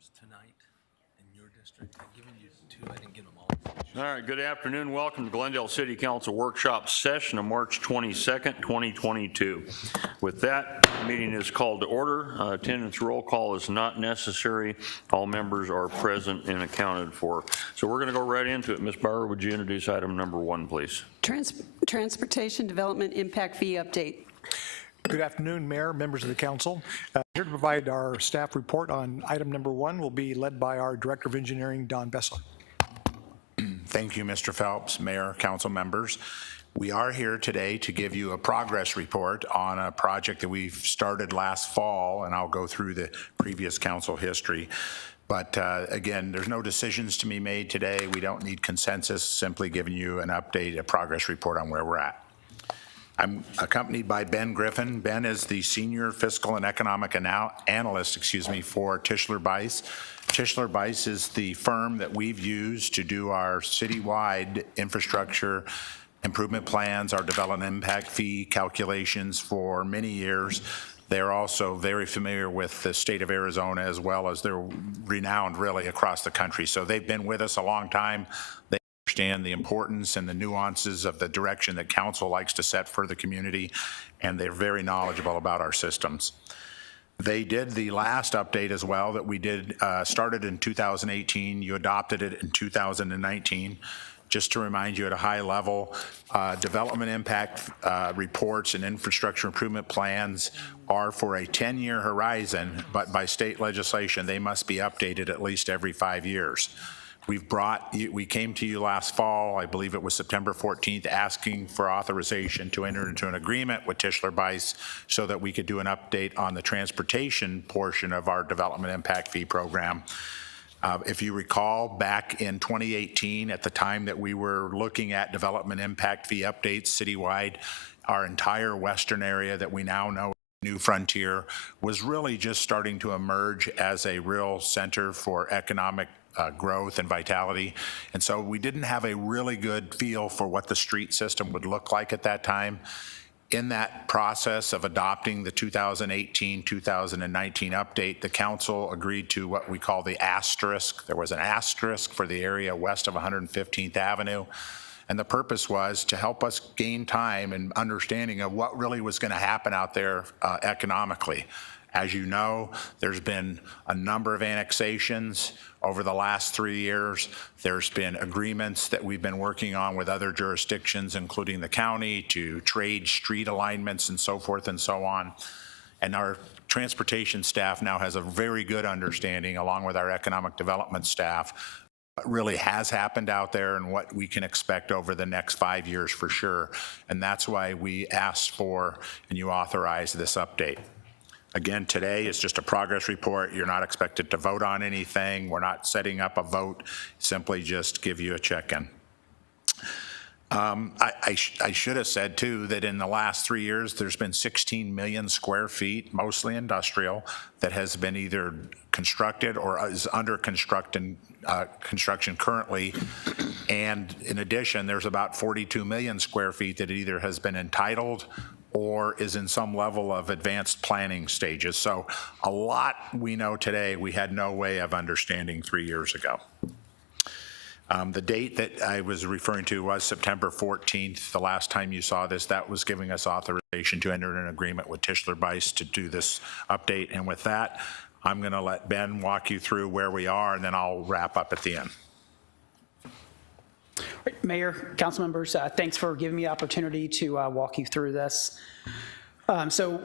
items tonight in your district. I've given you two. I didn't get them all. All right, good afternoon. Welcome to Glendale City Council Workshop Session of March 22nd, 2022. With that, the meeting is called to order. Attendance roll call is not necessary. All members are present and accounted for. So we're going to go right into it. Ms. Bauer, would you introduce item number 1, please? Transportation Development Impact Fee Update. Good afternoon, Mayor, members of the council. Here to provide our staff report on item number 1 will be led by our Director of Engineering, Don Bessler. Thank you, Mr. Phelps, Mayor, council members. We are here today to give you a progress report on a project that we've started last fall, and I'll go through the previous council history. But again, there's no decisions to be made today. We don't need consensus, simply giving you an update, a progress report on where we're at. I'm accompanied by Ben Griffin. Ben is the Senior Fiscal and Economic Analyst, for Tischler Bice. Tischler Bice is the firm that we've used to do our citywide infrastructure improvement plans, our development impact fee calculations for many years. They're also very familiar with the state of Arizona, as well as they're renowned really across the country. So they've been with us a long time. They understand the importance and the nuances of the direction that council likes to set for the community, and they're very knowledgeable about our systems. They did the last update as well that we did, started in 2018. You adopted it in 2019. Just to remind you at a high level, development impact reports and infrastructure improvement plans are for a 10-year horizon, but by state legislation, they must be updated at least every 5 years. We came to you last fall, I believe it was September 14th, asking for authorization to enter into an agreement with Tischler Bice so that we could do an update on the transportation portion of our development impact fee program. If you recall, back in 2018, at the time that we were looking at development impact fee updates citywide, our entire western area that we now know New Frontier was really just starting to emerge as a real center for economic growth and vitality. And so we didn't have a really good feel for what the street system would look like at that time. In that process of adopting the 2018-2019 update, the council agreed to what we call the asterisk. There was an asterisk for the area west of 115th Avenue. And the purpose was to help us gain time and understanding of what really was going to happen out there economically. As you know, there's been a number of annexations over the last 3 years. There's been agreements that we've been working on with other jurisdictions, including the county, to trade street alignments and so forth and so on. And our transportation staff now has a very good understanding, along with our economic development staff, what really has happened out there and what we can expect over the next 5 years for sure. And that's why we asked for and you authorized this update. Again, today is just a progress report. You're not expected to vote on anything. We're not setting up a vote, simply just give you a check-in. I should have said too that in the last 3 years, there's been 16 million square feet, mostly industrial, that has been either constructed or is under construction currently. And in addition, there's about 42 million square feet that either has been entitled or is in some level of advanced planning stages. So a lot we know today we had no way of understanding 3 years ago. The date that I was referring to was September 14th. The last time you saw this, that was giving us authorization to enter an agreement with Tischler Bice to do this update. And with that, I'm going to let Ben walk you through where we are, and then I'll wrap up at the end. Mayor, council members, thanks for giving me the opportunity to walk you through this. So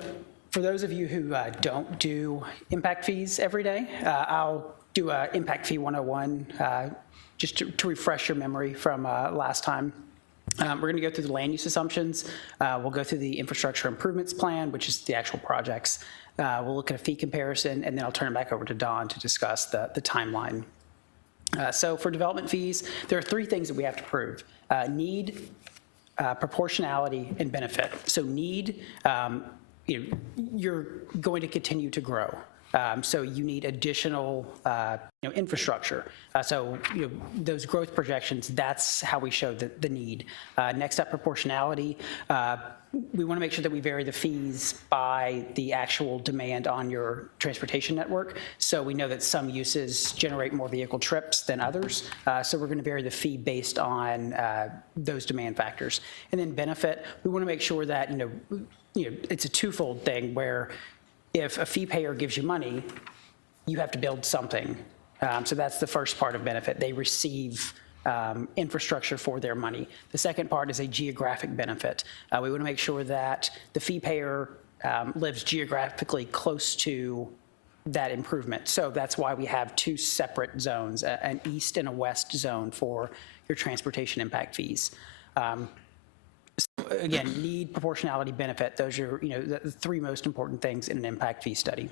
for those of you who don't do impact fees every day, I'll do Impact Fee 101 just to refresh your memory from last time. We're going to go through the land use assumptions. We'll go through the infrastructure improvements plan, which is the actual projects. We'll look at a fee comparison, and then I'll turn it back over to Don to discuss the timeline. So for development fees, there are 3 things that we have to prove: need, proportionality, and benefit. So need, you're going to continue to grow. So you need additional infrastructure. So those growth projections, that's how we show the need. Next up, proportionality. we want to make sure that we vary the fees by the actual demand on your transportation network. So we know that some uses generate more vehicle trips than others. So we're going to vary the fee based on those demand factors. And then benefit, we want to make sure that, it's a twofold thing where if a fee payer gives you money, you have to build something. So that's the first part of benefit. They receive infrastructure for their money. The second part is a geographic benefit. We want to make sure that the fee payer lives geographically close to that improvement. So that's why we have two separate zones, an east and a west zone for your transportation impact fees. So again, need, proportionality, benefit. Those are the three most important things in an impact fee study.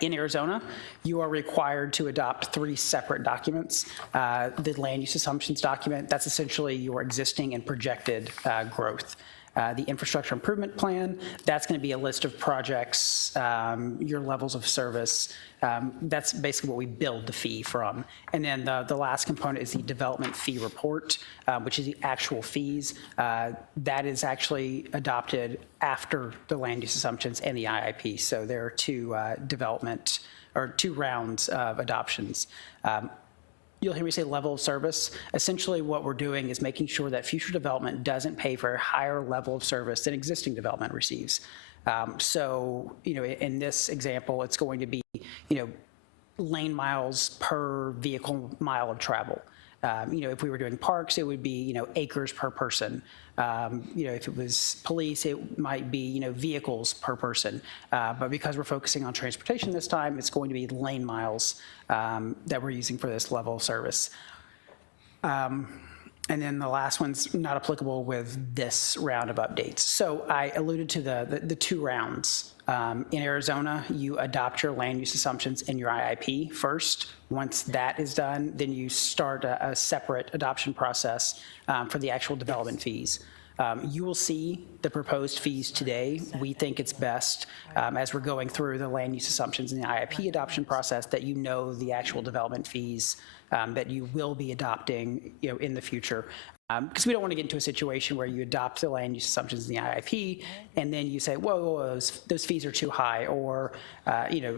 In Arizona, you are required to adopt 3 separate documents. The land use assumptions document, that's essentially your existing and projected growth. The infrastructure improvement plan, that's going to be a list of projects, your levels of service. That's basically what we build the fee from. And then the last component is the development fee report, which is the actual fees. That is actually adopted after the land use assumptions and the IIP. So there are 2 2 rounds of adoptions. You'll hear me say level of service. Essentially what we're doing is making sure that future development doesn't pay for a higher level of service than existing development receives. So, in this example, it's going to be, lane miles per vehicle mile of travel. If we were doing parks, it would be, acres per person. If it was police, it might be, vehicles per person. But because we're focusing on transportation this time, it's going to be lane miles that we're using for this level of service. And then the last one's not applicable with this round of updates. So I alluded to the 2 rounds. In Arizona, you adopt your land use assumptions in your IIP first. Once that is done, then you start a separate adoption process for the actual development fees. You will see the proposed fees today. We think it's best, as we're going through the land use assumptions in the IIP adoption process, that the actual development fees that you will be adopting in the future. Because we don't want to get into a situation where you adopt the land use assumptions in the IIP and then you say, whoa, those fees are too high, or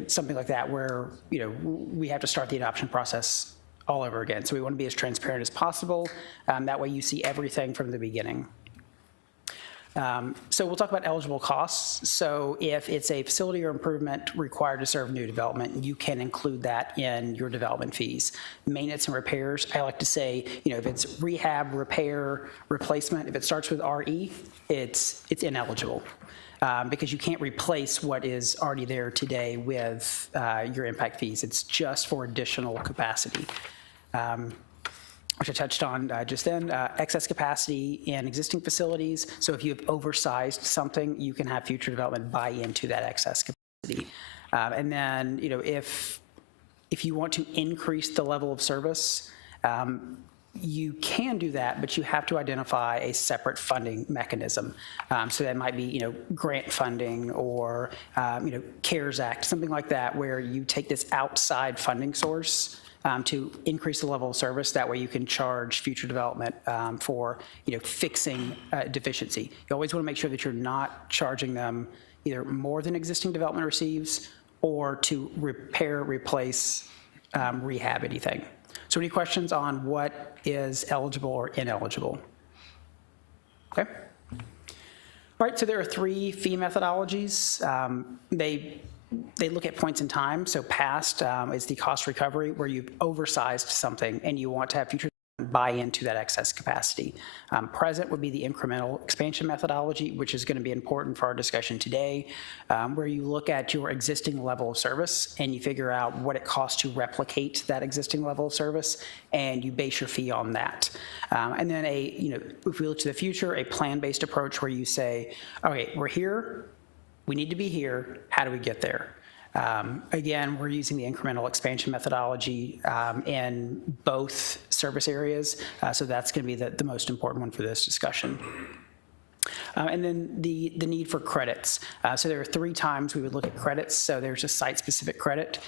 something like that, where we have to start the adoption process all over again. So we want to be as transparent as possible. That way you see everything from the beginning. So we'll talk about eligible costs. So if it's a facility or improvement required to serve new development, you can include that in your development fees. Maintenance and repairs, I like to say, if it's rehab, repair, replacement, if it starts with RE, it's ineligible. Because you can't replace what is already there today with your impact fees. It's just for additional capacity. Which I touched on just then, excess capacity in existing facilities. So if you have oversized something, you can have future development buy into that excess capacity. And then, if you want to increase the level of service, you can do that, but you have to identify a separate funding mechanism. So that might be, grant funding or, CARES Act, something like that, where you take this outside funding source to increase the level of service. That way you can charge future development for fixing deficiency. You always want to make sure that you're not charging them either more than existing development receives or to repair, replace, rehab anything. So any questions on what is eligible or ineligible? Okay. All right, so there are 3 fee methodologies. They look at points in time. So past is the cost recovery, where you've oversized something and you want to have future buy into that excess capacity. Present would be the incremental expansion methodology, which is going to be important for our discussion today, where you look at your existing level of service and you figure out what it costs to replicate that existing level of service, and you base your fee on that. And then if we look to the future, a plan-based approach where you say, okay, we're here, we need to be here, how do we get there? Again, we're using the incremental expansion methodology in both service areas, so that's going to be the most important one for this discussion. And then the need for credits. So there are 3 times we would look at credits. So there's a site-specific credit.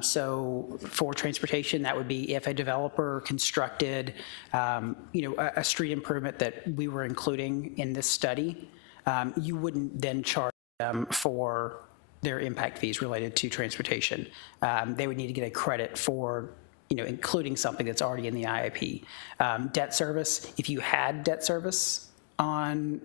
So for transportation, that would be if a developer constructed, a street improvement that we were including in this study. you wouldn't then charge them for their impact fees related to transportation. They would need to get a credit for including something that's already in the IIP. Debt service, if you had debt service on,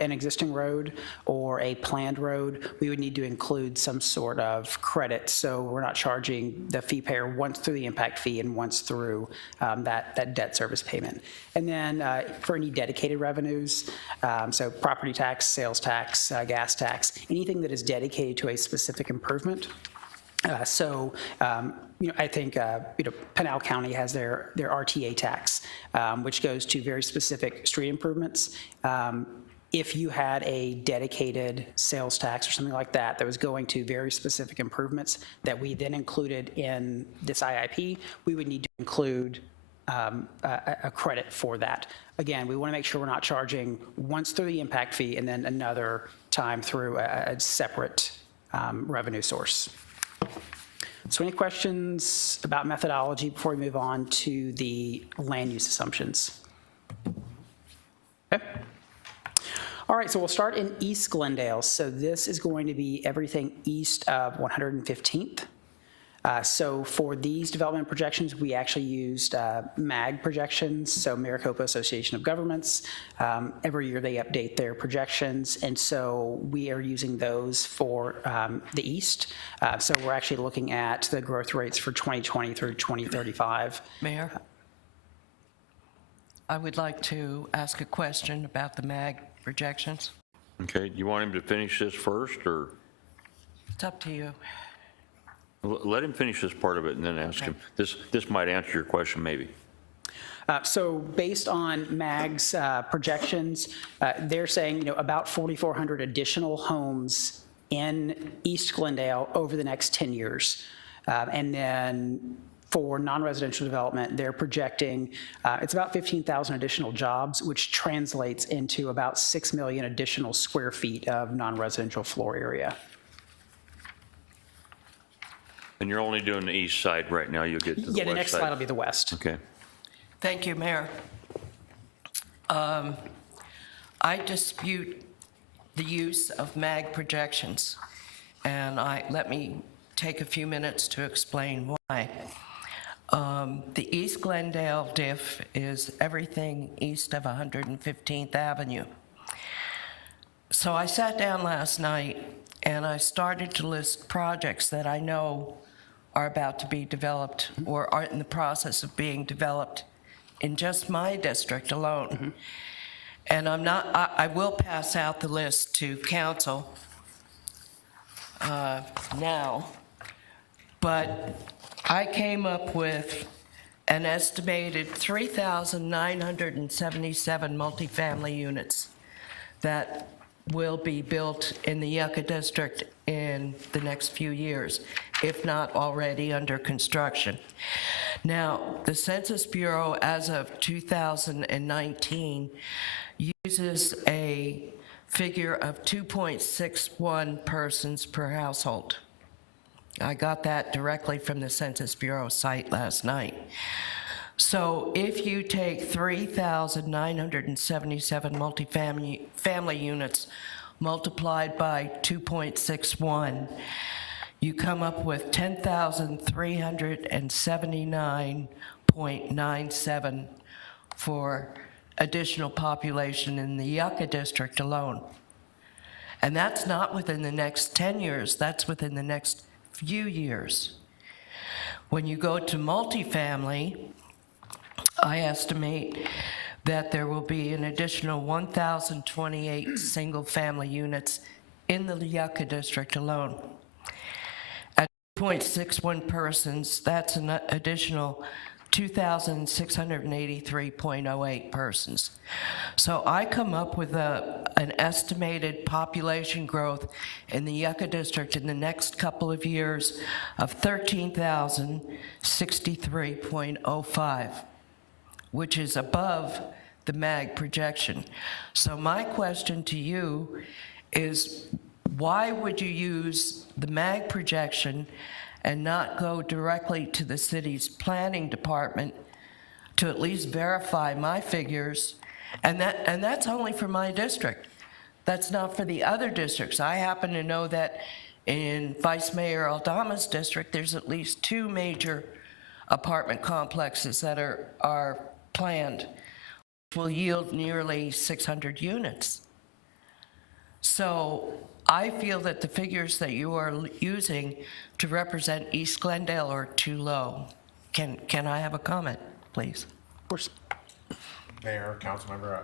an existing road or a planned road, we would need to include some sort of credit. So we're not charging the fee payer once through the impact fee and once through that debt service payment. And then for any dedicated revenues, so property tax, sales tax, gas tax, anything that is dedicated to a specific improvement. I think, Pinal County has their RTA tax, which goes to very specific street improvements. If you had a dedicated sales tax or something like that was going to very specific improvements that we then included in this IIP, we would need to include a credit for that. Again, we want to make sure we're not charging once through the impact fee and then another time through a separate revenue source. So any questions about methodology before we move on to the land use assumptions? Okay. All right, so we'll start in East Glendale. So this is going to be everything east of 115th. So for these development projections, we actually used MAG projections, so Maricopa Association of Governments. Every year they update their projections, and so we are using those for the east. So we're actually looking at the growth rates for 2020 through 2035. Mayor, I would like to ask a question about the MAG projections. Okay, you want him to finish this first, or It's up to you. let him finish this part of it and then ask him? This might answer your question, maybe. So based on MAG's projections, they're saying about 4,400 additional homes in East Glendale over the next 10 years. And then for non-residential development, they're projecting it's about 15,000 additional jobs, which translates into about 6 million additional square feet of non-residential floor area. And you're only doing the east side right now. You'll get to the west side. Yeah, the next slide will be the west. Okay. Thank you, Mayor. I dispute the use of MAG projections, and let me take a few minutes to explain why. The East Glendale diff is everything east of 115th Avenue. So I sat down last night and I started to list projects that I know are about to be developed or are in the process of being developed in just my district alone. Mm-hmm. And I will pass out the list to council now, but I came up with an estimated 3,977 multifamily units that will be built in the Yucca District in the next few years, if not already under construction. Now, the Census Bureau, as of 2019, uses a figure of 2.61 persons per household. I got that directly from the Census Bureau site last night. So if you take 3,977 multifamily units multiplied by 2.61, you come up with 10,379.97 for additional population in the Yucca District alone. And that's not within the next 10 years, that's within the next few years. When you go to multifamily, I estimate that there will be an additional 1,028 single-family units in the Yucca District alone. At 2.61 persons, that's an additional 2,683.08 persons. So I come up with an estimated population growth in the Yucca District in the next couple of years of 13,063.05, which is above the MAG projection. So my question to you is, why would you use the MAG projection and not go directly to the city's planning department to at least verify my figures? And that's only for my district. That's not for the other districts. I happen to know that in Vice Mayor Aldama's district, there's at least 2 major apartment complexes that are planned, which will yield nearly 600 units. So I feel that the figures that you are using to represent East Glendale are too low. Can I have a comment, please? Of course. Mayor, Councilmember.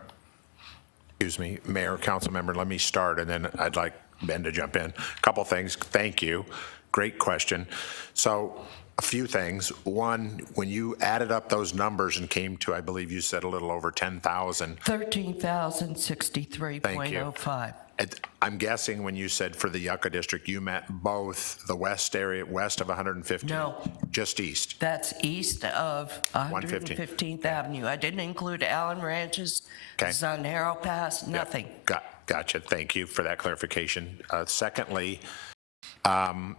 Excuse me, Mayor, Councilmember, let me start, and then I'd like Ben to jump in. Couple things. Thank you. Great question. So a few things. One, when you added up those numbers and came to, I believe you said a little over 10,000. 13,063.05. I'm guessing when you said for the Yucca District, you meant both the west area, west of 115? No. Just east? That's east of 115th Avenue. I didn't include Allen Ranches, Okay. Zanjero Pass, nothing. Gotcha. Thank you for that clarification. Secondly,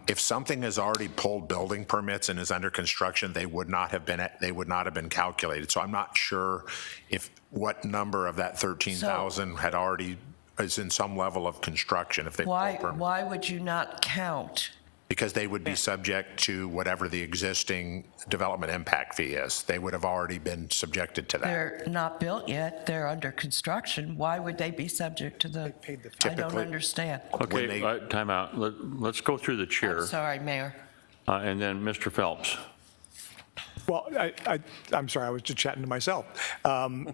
if something has already pulled building permits and is under construction, they would not have been calculated. So I'm not sure if what number of that 13,000 had already is in some level of construction. If they pulled permits. Why would you not count? Because they would be subject to whatever the existing development impact fee is. They would have already been subjected to that. They're not built yet. They're under construction. Why would they be subject to the? I don't understand. Okay, time out. Let's go through the chair, I'm sorry, Mayor. and then Mr. Phelps. Well, I'm sorry, I was just chatting to myself.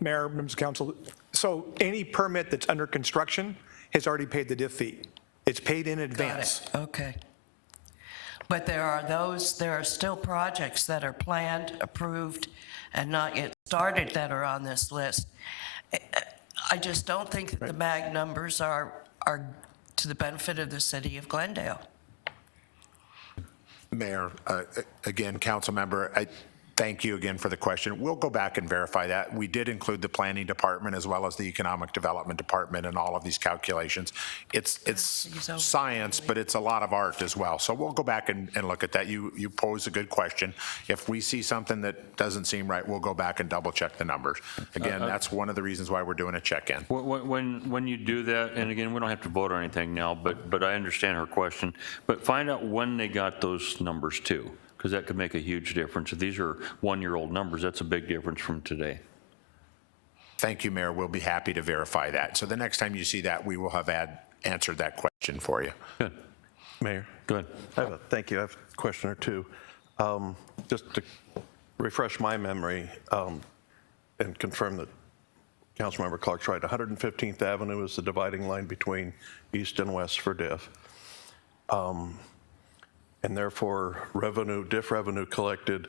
Mayor, members of council, so any permit that's under construction has already paid the diff fee. It's paid in advance. Got it. Okay. But there are still projects that are planned, approved, and not yet started that are on this list. I just don't think that the MAG numbers are to the benefit of the city of Glendale. Mayor, again, council member, thank you again for the question. We'll go back and verify that. We did include the planning department as well as the economic development department in all of these calculations. It's science, but it's a lot of art as well. So we'll go back and look at that. You pose a good question. If we see something that doesn't seem right, we'll go back and double check the numbers. Again, that's one of the reasons why we're doing a check-in. When you do that, and again, we don't have to vote or anything now, but I understand her question, but find out when they got those numbers too, because that could make a huge difference. If these are one-year-old numbers, that's a big difference from today. Thank you, Mayor. We'll be happy to verify that. So the next time you see that, we will have answered that question for you. Good. Mayor, Go ahead. thank you. I have a question or two. Just to refresh my memory and confirm that Councilmember Clark's right, 115th Avenue is the dividing line between east and west for diff. And therefore, diff revenue collected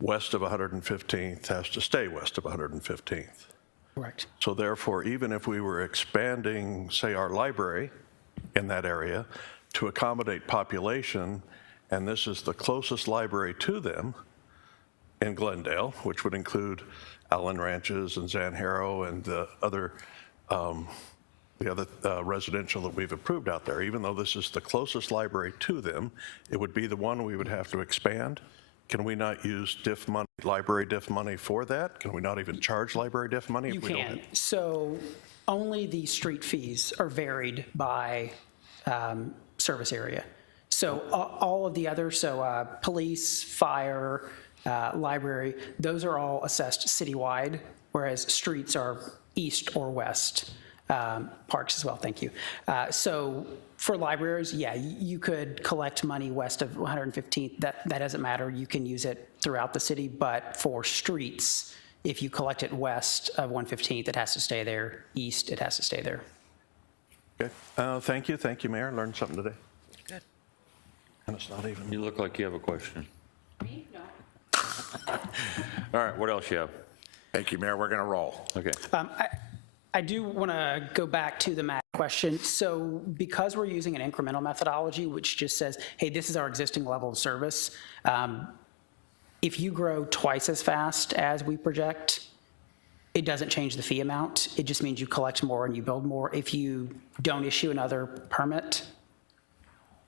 west of 115th has to stay west of 115th. Correct. So therefore, even if we were expanding, say, our library in that area to accommodate population, and this is the closest library to them in Glendale, which would include Allen Ranches and Zanjero and the other residential that we've approved out there, even though this is the closest library to them, it would be the one we would have to expand. Can we not use diff money, library diff money for that? Can we not even charge library diff money? You can. So only the street fees are varied by service area. So all of the others, so police, fire, library, those are all assessed citywide, whereas streets are east or west. Parks as well, thank you. So for libraries, yeah, you could collect money west of 115th. That doesn't matter. You can use it throughout the city, but for streets, if you collect it west of 115th, it has to stay there. East, it has to stay there. Okay. Thank you, Mayor. Learned something today. Good. And it's not even. You look like you have a question. All right, what else you have? Thank you, Mayor. We're going to roll. Okay. I do want to go back to the MAC question. So because we're using an incremental methodology, which just says, hey, this is our existing level of service, if you grow twice as fast as we project, it doesn't change the fee amount. It just means you collect more and you build more. If you don't issue another permit,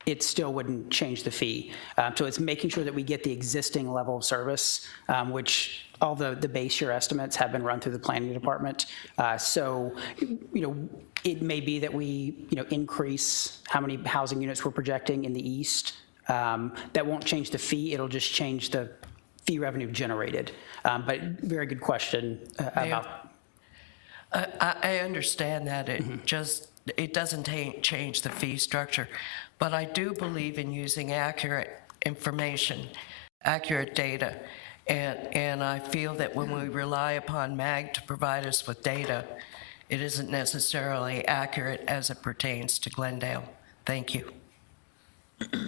it still wouldn't change the fee. So it's making sure that we get the existing level of service, which all the base year estimates have been run through the planning department. So, it may be that we, increase how many housing units we're projecting in the east. That won't change the fee, it'll just change the fee revenue generated. But very good question about. I understand that it doesn't change the fee structure, but I do believe in using accurate information, accurate data, and I feel that when we rely upon MAG to provide us with data, it isn't necessarily accurate as it pertains to Glendale. Thank you. All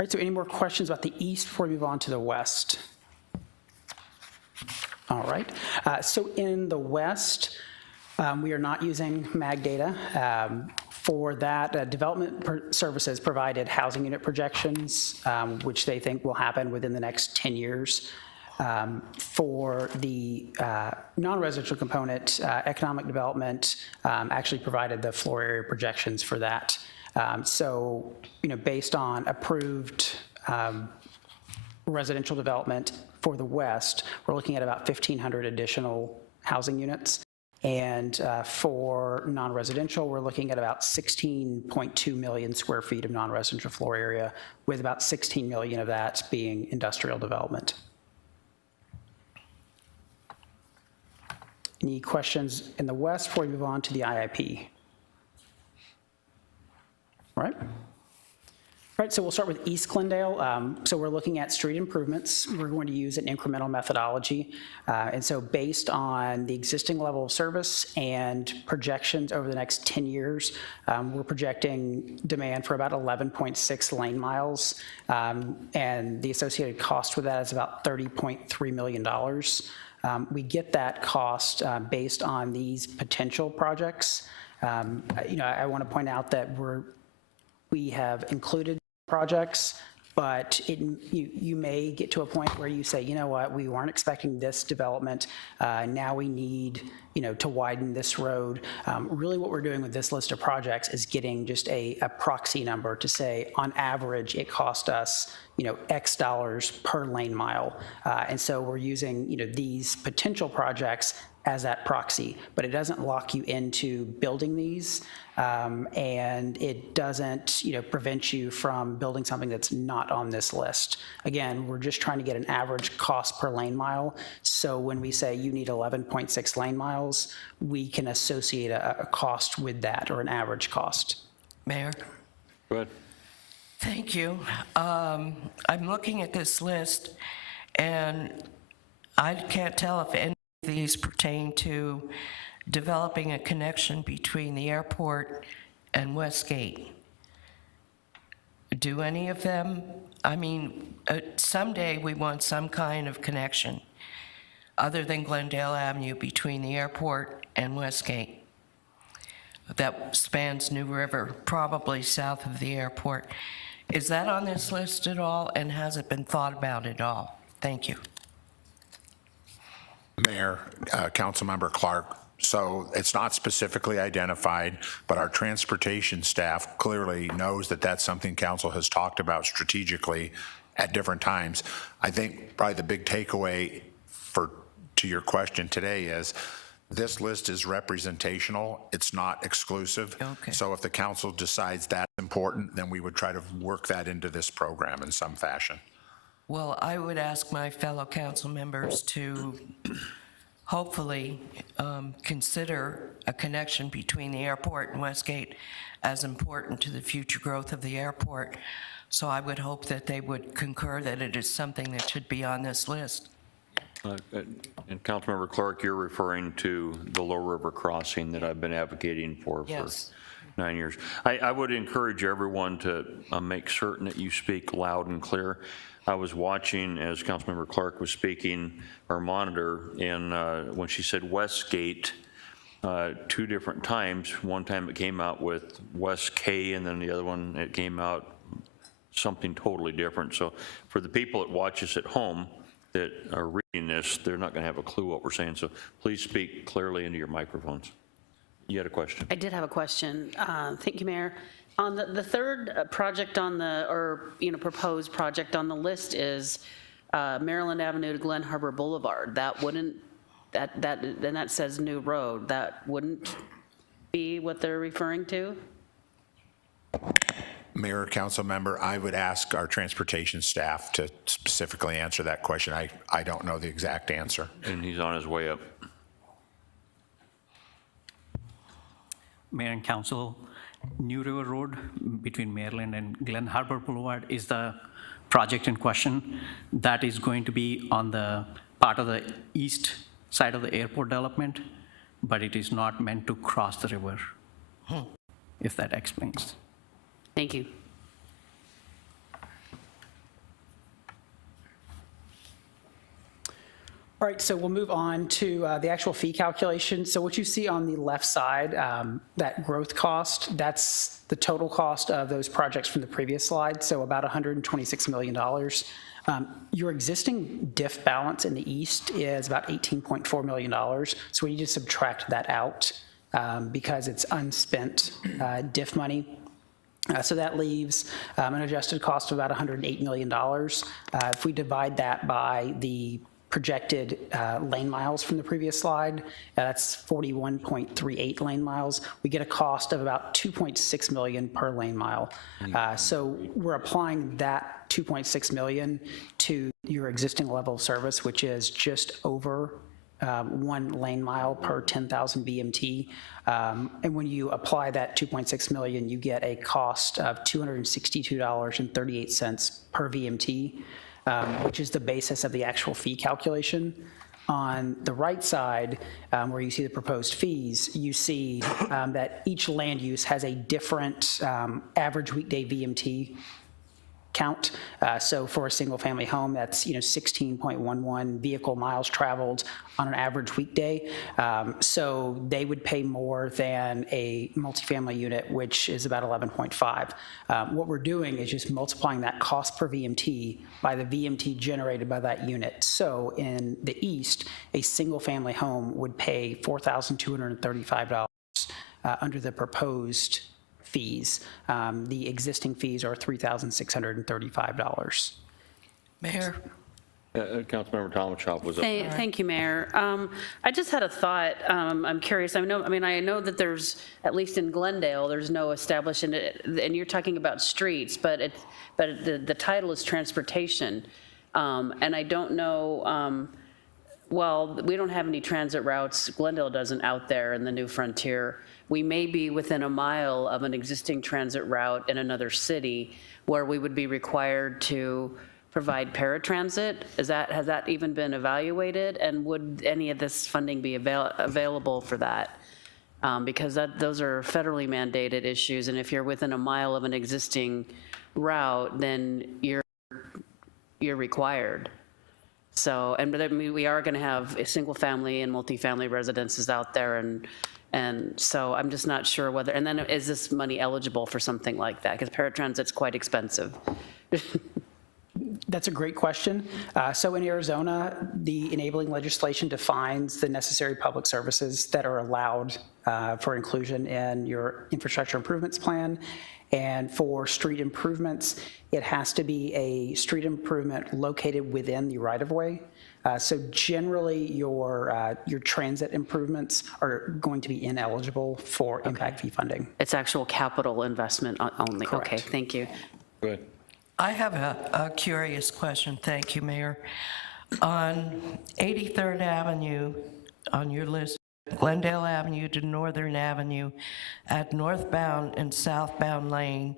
right, so any more questions about the east before we move on to the west? All right, so in the west, we are not using MAG data. For that, development services provided housing unit projections, which they think will happen within the next 10 years. For the non-residential component, economic development actually provided the floor area projections for that. So, based on approved residential development for the west, we're looking at about 1,500 additional housing units. And for non-residential, we're looking at about 16.2 million square feet of non-residential floor area, with about 16 million of that being industrial development. Any questions in the west before we move on to the IIP? All right. All right, so we'll start with East Glendale. So we're looking at street improvements. We're going to use an incremental methodology. And so based on the existing level of service and projections over the next 10 years, we're projecting demand for about 11.6 lane miles. And the associated cost with that is about $30.3 million. We get that cost based on these potential projects. I want to point out that we have included projects, but you may get to a point where you say, you know what, we weren't expecting this development. Now we need, to widen this road. Really what we're doing with this list of projects is getting just a proxy number to say, on average, it cost us, X dollars per lane mile. And so we're using, these potential projects as that proxy, but it doesn't lock you into building these, and it doesn't, prevent you from building something that's not on this list. Again, we're just trying to get an average cost per lane mile. So when we say you need 11.6 lane miles, we can associate a cost with that, or an average cost. Mayor? Go ahead. Thank you. I'm looking at this list, and I can't tell if any of these pertain to developing a connection between the airport and Westgate. Do any of them? Someday we want some kind of connection other than Glendale Avenue between the airport and Westgate that spans New River, probably south of the airport. Is that on this list at all, and has it been thought about at all? Thank you. Mayor, Councilmember Clark, so it's not specifically identified, but our transportation staff clearly knows that that's something council has talked about strategically at different times. I think probably the big takeaway to your question today is this list is representational. It's not exclusive. Okay. So if the council decides that's important, then we would try to work that into this program in some fashion. Well, I would ask my fellow council members to hopefully consider a connection between the airport and Westgate as important to the future growth of the airport. So I would hope that they would concur that it is something that should be on this list. And Councilmember Clark, you're referring to the Low River crossing that I've been advocating for Yes. 9 years. I would encourage everyone to make certain that you speak loud and clear. I was watching as Councilmember Clark was speaking, our monitor, and when she said Westgate 2 different times, one time it came out with West K, and then the other one it came out something totally different. So for the people that watch us at home that are reading this, they're not going to have a clue what we're saying. So please speak clearly into your microphones. You had a question. I did have a question. Thank you, Mayor. On the third project on the, or, proposed project on the list is Maryland Avenue to Glen Harbor Boulevard. That wouldn't, and that says new road. That wouldn't be what they're referring to? Mayor, council member, I would ask our transportation staff to specifically answer that question. I don't know the exact answer. And he's on his way up. Mayor and Council, New River Road between Maryland and Glen Harbor Boulevard is the project in question. That is going to be on the part of the east side of the airport development, but it is not meant to cross the river, if that explains. Thank you. All right, so we'll move on to the actual fee calculation. So what you see on the left side, that growth cost, that's the total cost of those projects from the previous slide, so about $126 million. Your existing DIF balance in the east is about $18.4 million, so we need to subtract that out because it's unspent DIF money. So that leaves an adjusted cost of about $108 million. If we divide that by the projected lane miles from the previous slide, that's 41.38 lane miles, we get a cost of about $2.6 million per lane mile. So we're applying that $2.6 million to your existing level of service, which is just over 1 lane mile per 10,000 BMT. And when you apply that $2.6 million, you get a cost of $262.38 per VMT, which is the basis of the actual fee calculation. On the right side, where you see the proposed fees, you see that each land use has a different average weekday VMT count. So for a single family home, that's 16.11 vehicle miles traveled on an average weekday. So they would pay more than a multifamily unit, which is about 11.5. What we're doing is just multiplying that cost per VMT by the VMT generated by that unit. So in the east, a single family home would pay $4,235 under the proposed fees. The existing fees are $3,635. Mayor? Councilmember Tomachoff was up. Thank you, Mayor. I just had a thought. I'm curious. I know that there's, at least in Glendale, there's no established, and you're talking about streets, but the title is transportation. And I don't know, well, we don't have any transit routes. Glendale doesn't out there in the New Frontier. We may be within a mile of an existing transit route in another city where we would be required to provide paratransit. Has that even been evaluated? And would any of this funding be available for that? Because those are federally mandated issues, and if you're within a mile of an existing route, then you're required. So, but we are going to have a single family and multifamily residences out there, and so I'm just not sure whether, and then is this money eligible for something like that? Because paratransit's quite expensive. That's a great question. So in Arizona, the enabling legislation defines the necessary public services that are allowed for inclusion in your infrastructure improvements plan. And for street improvements, it has to be a street improvement located within the right-of-way. So generally, your transit improvements are going to be ineligible for impact fee funding. It's actual capital investment only. Correct. Okay, thank you. Go ahead. I have a curious question. Thank you, Mayor. On 83rd Avenue, on your list, Glendale Avenue to Northern Avenue, at northbound and southbound lane,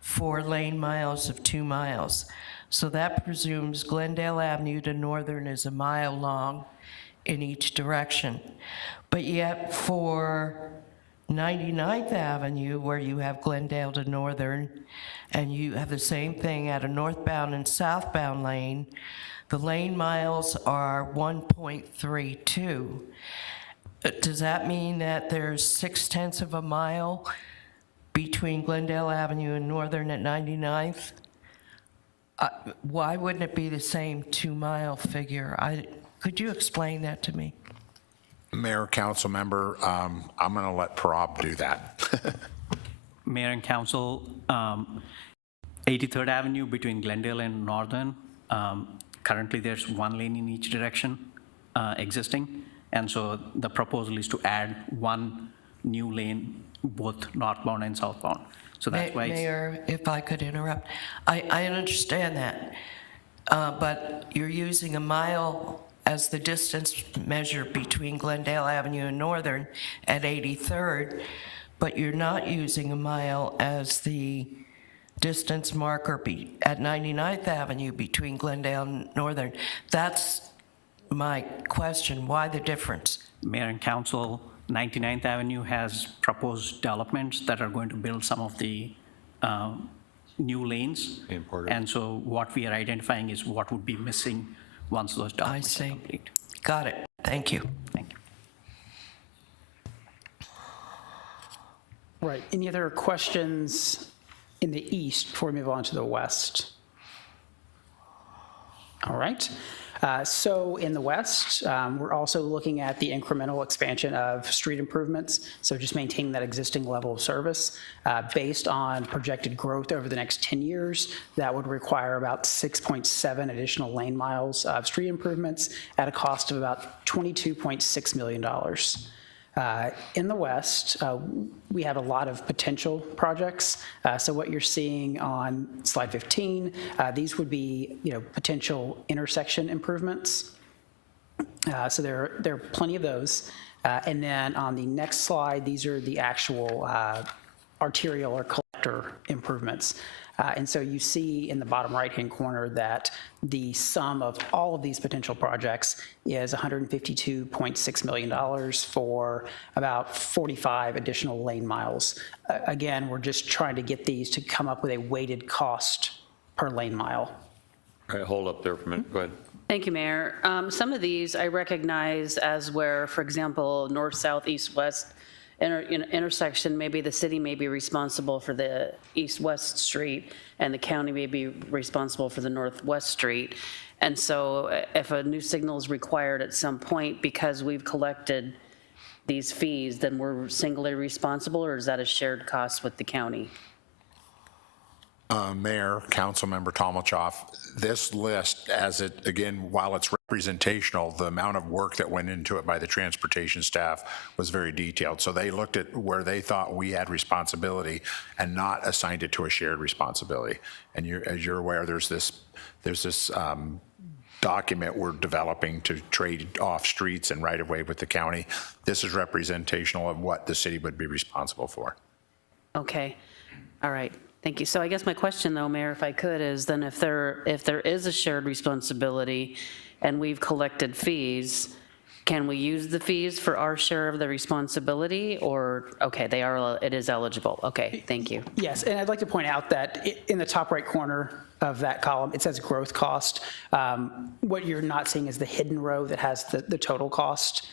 4 lane miles of 2 miles. So that presumes Glendale Avenue to Northern is a mile long in each direction. But yet for 99th Avenue, where you have Glendale to Northern, and you have the same thing at a northbound and southbound lane, the lane miles are 1.32. Does that mean that there's 0.6 of a mile between Glendale Avenue and Northern at 99th? Why wouldn't it be the same 2-mile figure? Could you explain that to me? Mayor, council member, I'm going to let Parab do that. Mayor and Council, 83rd Avenue between Glendale and Northern, currently there's one lane in each direction existing, and so the proposal is to add one new lane, both northbound and southbound. So that's why it's... Mayor, if I could interrupt, I understand that, but you're using a mile as the distance measure between Glendale Avenue and Northern at 83rd, but you're not using a mile as the distance marker at 99th Avenue between Glendale and Northern. That's my question. Why the difference? Mayor and Council, 99th Avenue has proposed developments that are going to build some of the new lanes. And so what we are identifying is what would be missing once those developments are complete. Got it. Thank you. Thank you. Right. Any other questions in the east before we move on to the west? All right. So in the west, we're also looking at the incremental expansion of street improvements. So just maintaining that existing level of service based on projected growth over the next 10 years. That would require about 6.7 additional lane miles of street improvements at a cost of about $22.6 million. In the west, we have a lot of potential projects. So what you're seeing on slide 15, these would be, potential intersection improvements. So there are plenty of those. And then on the next slide, these are the actual arterial or collector improvements. And so you see in the bottom right-hand corner that the sum of all of these potential projects is $152.6 million for about 45 additional lane miles. Again, we're just trying to get these to come up with a weighted cost per lane mile. All right, hold up there for a minute. Go ahead. Thank you, Mayor. Some of these I recognize as where, for example, north, south, east, west intersection, maybe the city may be responsible for the east-west street and the county may be responsible for the northwest street. And so if a new signal is required at some point because we've collected these fees, then we're singularly responsible, or is that a shared cost with the county? Mayor, Councilmember Tomilchoff, this list, as it, again, while it's representational, the amount of work that went into it by the transportation staff was very detailed. So they looked at where they thought we had responsibility and not assigned it to a shared responsibility. And as you're aware, there's this document we're developing to trade off streets and right-of-way with the county. This is representational of what the city would be responsible for. Okay, all right. Thank you. So I guess my question, though, Mayor, if I could, is then if there is a shared responsibility and we've collected fees, can we use the fees for our share of the responsibility? Or, okay, it is eligible. Okay, thank you. Yes, and I'd like to point out that in the top right corner of that column, it says growth cost. What you're not seeing is the hidden row that has the total cost.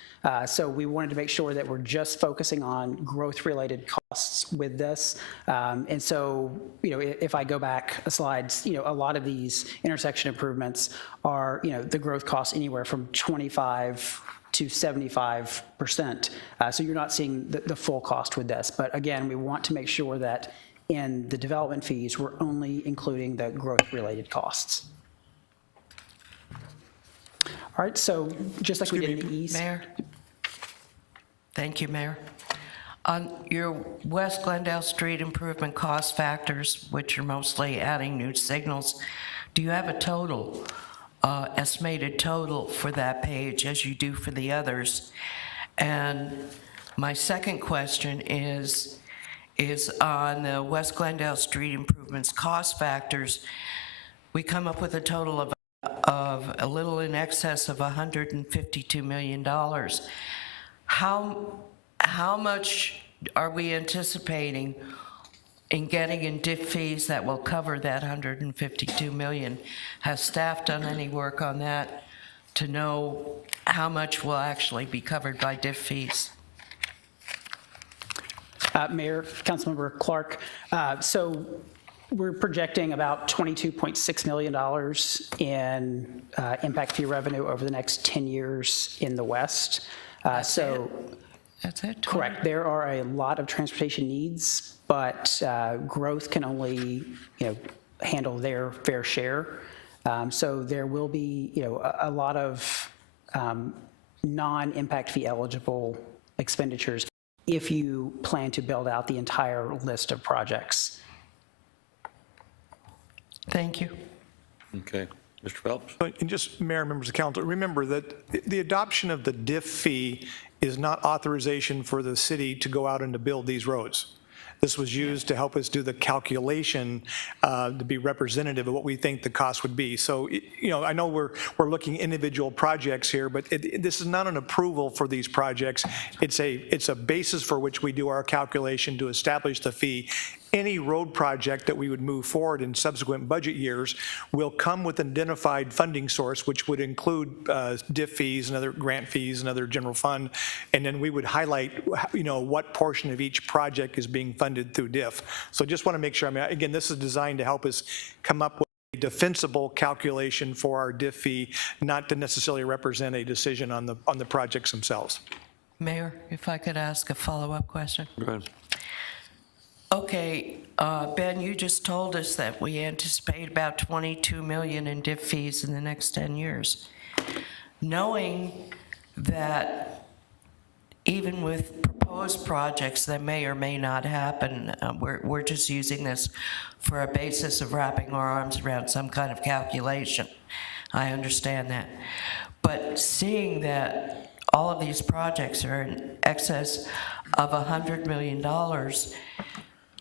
So we wanted to make sure that we're just focusing on growth-related costs with this. And so, if I go back a slide, a lot of these intersection improvements are, the growth costs anywhere from 25 to 75%. So you're not seeing the full cost with this. But again, we want to make sure that in the development fees, we're only including the growth-related costs. All right, so just like we did in the east. Mayor. Thank you, Mayor. On your West Glendale Street improvement cost factors, which are mostly adding new signals, do you have a total, estimated total for that page as you do for the others? And my second question is on the West Glendale Street improvements cost factors, we come up with a total of a little in excess of $152 million. How much are we anticipating in getting in DIF fees that will cover that $152 million? Has staff done any work on that to know how much will actually be covered by DIF fees? Mayor, Councilmember Clark, so we're projecting about $22.6 million in impact fee revenue over the next 10 years in the West. So That's it? Correct. There are a lot of transportation needs, but growth can only, handle their fair share. So there will be, a lot of non-impact fee eligible expenditures if you plan to build out the entire list of projects. Thank you. Okay. Mr. Phelps? And just, Mayor, members of council, remember that the adoption of the DIF fee is not authorization for the city to go out and to build these roads. This was used to help us do the calculation to be representative of what we think the cost would be. So, I know we're looking individual projects here, but this is not an approval for these projects. It's a basis for which we do our calculation to establish the fee. Any road project that we would move forward in subsequent budget years will come with an identified funding source, which would include DIF fees and other grant fees and other general fund. And then we would highlight, what portion of each project is being funded through DIF. So just want to make sure, again, this is designed to help us come up with a defensible calculation for our DIF fee, not to necessarily represent a decision on the projects themselves. Mayor, if I could ask a follow-up question. Go ahead. Okay, Ben, you just told us that we anticipate about 22 million in DIF fees in the next 10 years. Knowing that even with proposed projects that may or may not happen, we're just using this for a basis of wrapping our arms around some kind of calculation. I understand that. But seeing that all of these projects are in excess of $100 million,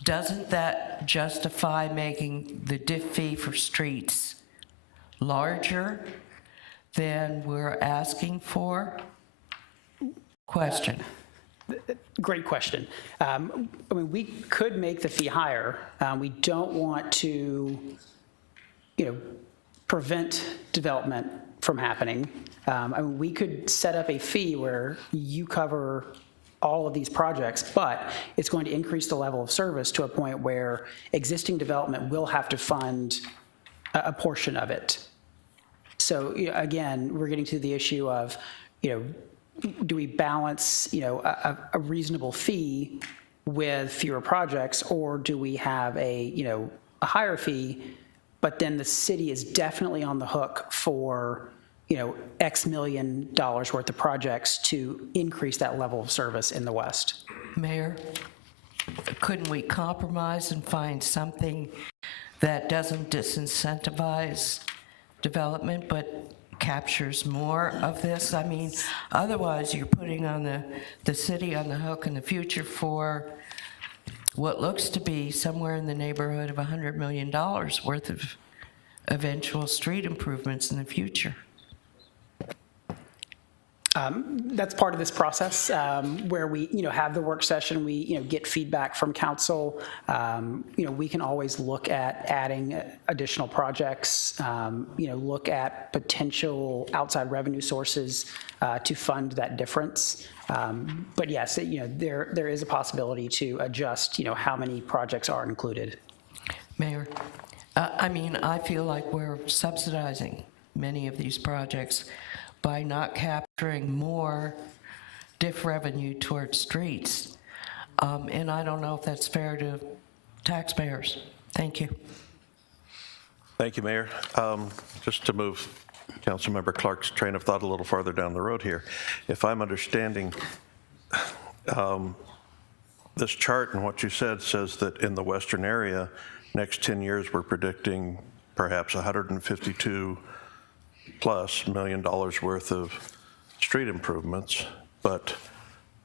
doesn't that justify making the DIF fee for streets larger than we're asking for? Question. Great question. We could make the fee higher. We don't want to, prevent development from happening. We could set up a fee where you cover all of these projects, but it's going to increase the level of service to a point where existing development will have to fund a portion of it. So again, we're getting to the issue of, do we balance, a reasonable fee with fewer projects, or do we have a higher fee, but then the city is definitely on the hook for X million dollars worth of projects to increase that level of service in the West? Mayor, couldn't we compromise and find something that doesn't disincentivize development but captures more of this? Otherwise you're putting on the city on the hook in the future for what looks to be somewhere in the neighborhood of $100 million worth of eventual street improvements in the future. That's part of this process where we, have the work session. We, get feedback from council. We can always look at adding additional projects. Look at potential outside revenue sources to fund that difference. But yes, there is a possibility to adjust, how many projects are included. Mayor, I feel like we're subsidizing many of these projects by not capturing more DIF revenue towards streets. And I don't know if that's fair to taxpayers. Thank you. Thank you, Mayor. Just to move Councilmember Clark's train of thought a little farther down the road here, if I'm understanding, this chart and what you said says that in the western area, next 10 years, we're predicting perhaps 152 plus $1 million worth of street improvements, but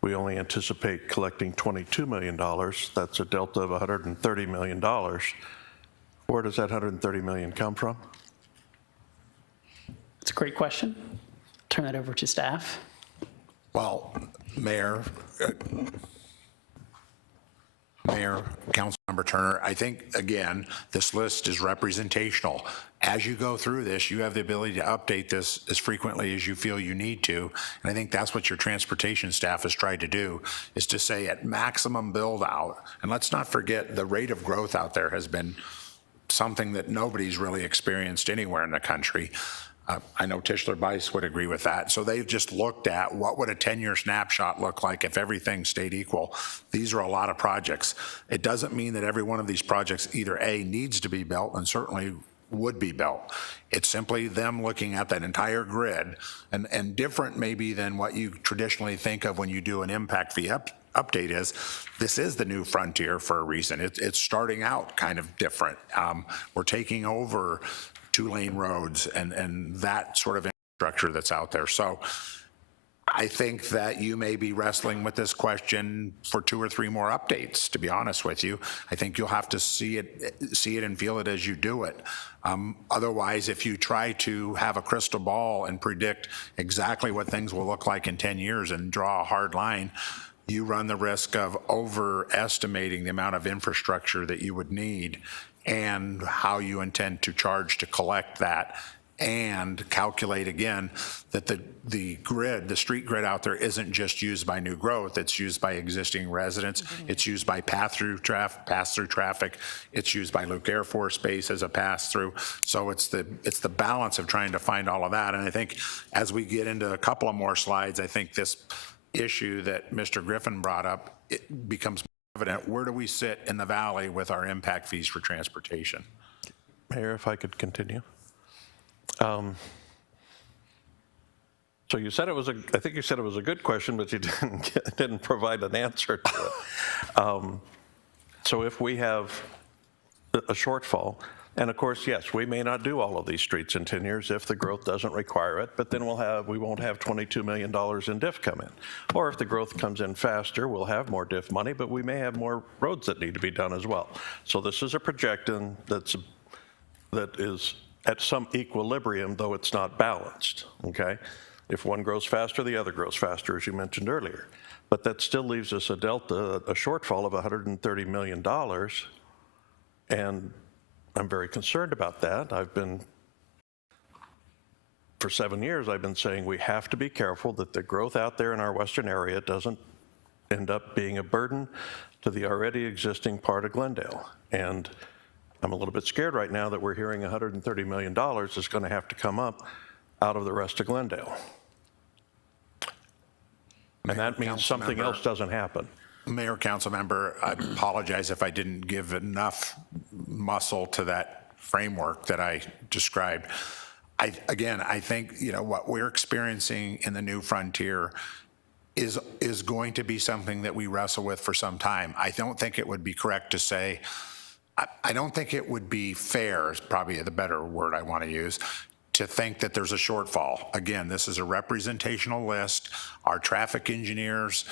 we only anticipate collecting $22 million. That's a delta of $130 million. Where does that $130 million come from? It's a great question. Turn that over to staff. Well, Mayor, Councilmember Turner, I think, again, this list is representational. As you go through this, you have the ability to update this as frequently as you feel you need to. And I think that's what your transportation staff has tried to do, is to say at maximum build out. And let's not forget the rate of growth out there has been something that nobody's really experienced anywhere in the country. I know Tischler Bice would agree with that. So they've just looked at what would a 10-year snapshot look like if everything stayed equal. These are a lot of projects. It doesn't mean that every one of these projects either A, needs to be built and certainly would be built. It's simply them looking at that entire grid and different maybe than what you traditionally think of when you do an impact fee update is, this is the new frontier for a reason. It's starting out kind of different. We're taking over 2-lane roads and that sort of infrastructure that's out there. So I think that you may be wrestling with this question for 2 or 3 more updates, to be honest with you. I think you'll have to see it and feel it as you do it. Otherwise, if you try to have a crystal ball and predict exactly what things will look like in 10 years and draw a hard line, you run the risk of overestimating the amount of infrastructure that you would need and how you intend to charge to collect that, and calculate again that the grid, the street grid out there isn't just used by new growth, it's used by existing residents, it's used by pass-through traffic, it's used by Luke Air Force Base as a pass-through. So it's the balance of trying to find all of that. And I think as we get into a couple of more slides, I think this issue that Mr. Griffin brought up, it becomes evident. Where do we sit in the valley with our impact fees for transportation? Mayor, if I could continue. So you said I think you said it was a good question, but you didn't provide an answer to it. So if we have a shortfall, and of course, yes, we may not do all of these streets in 10 years if the growth doesn't require it, but then we won't have $22 million in DIF come in. Or if the growth comes in faster, we'll have more DIF money, but we may have more roads that need to be done as well. So this is a projection that is at some equilibrium, though it's not balanced, okay? If one grows faster, the other grows faster, as you mentioned earlier. But that still leaves us a delta, a shortfall of $130 million, and I'm very concerned about that. For 7 years, I've been saying we have to be careful that the growth out there in our western area doesn't end up being a burden to the already existing part of Glendale. And I'm a little bit scared right now that we're hearing $130 million is going to have to come up out of the rest of Glendale. And that means something else doesn't happen. Mayor, council member, I apologize if I didn't give enough muscle to that framework that I described. I think, what we're experiencing in the new frontier is going to be something that we wrestle with for some time. I don't think it would be correct to say, I don't think it would be fair, is probably the better word I want to use, to think that there's a shortfall. Again, this is a representational list. Our traffic engineers,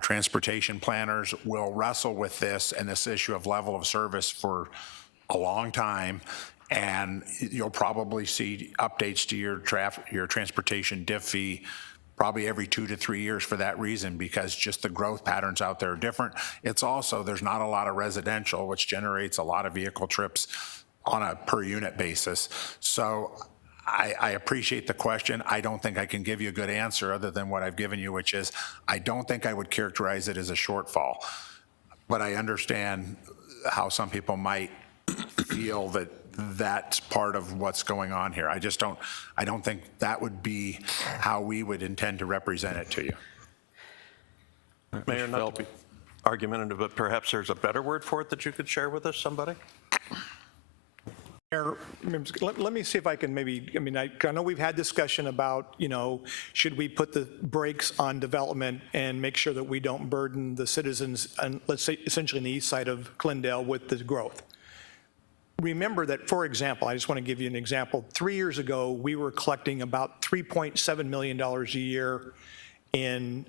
transportation planners will wrestle with this and this issue of level of service for a long time, and you'll probably see updates to your transportation DIF fee probably every 2 to 3 years for that reason, because just the growth patterns out there are different. It's also, there's not a lot of residential, which generates a lot of vehicle trips on a per unit basis. So I appreciate the question. I don't think I can give you a good answer other than what I've given you, which is I don't think I would characterize it as a shortfall, but I understand how some people might feel that that's part of what's going on here. I don't think that would be how we would intend to represent it to you. Mayor, not to be argumentative, but perhaps there's a better word for it that you could share with us, somebody? Mayor, let me see if I can I know we've had discussion about, should we put the brakes on development and make sure that we don't burden the citizens, and let's say essentially in the east side of Glendale with the growth. Remember that, for example, I just want to give you an example. 3 years ago, we were collecting about $3.7 million a year in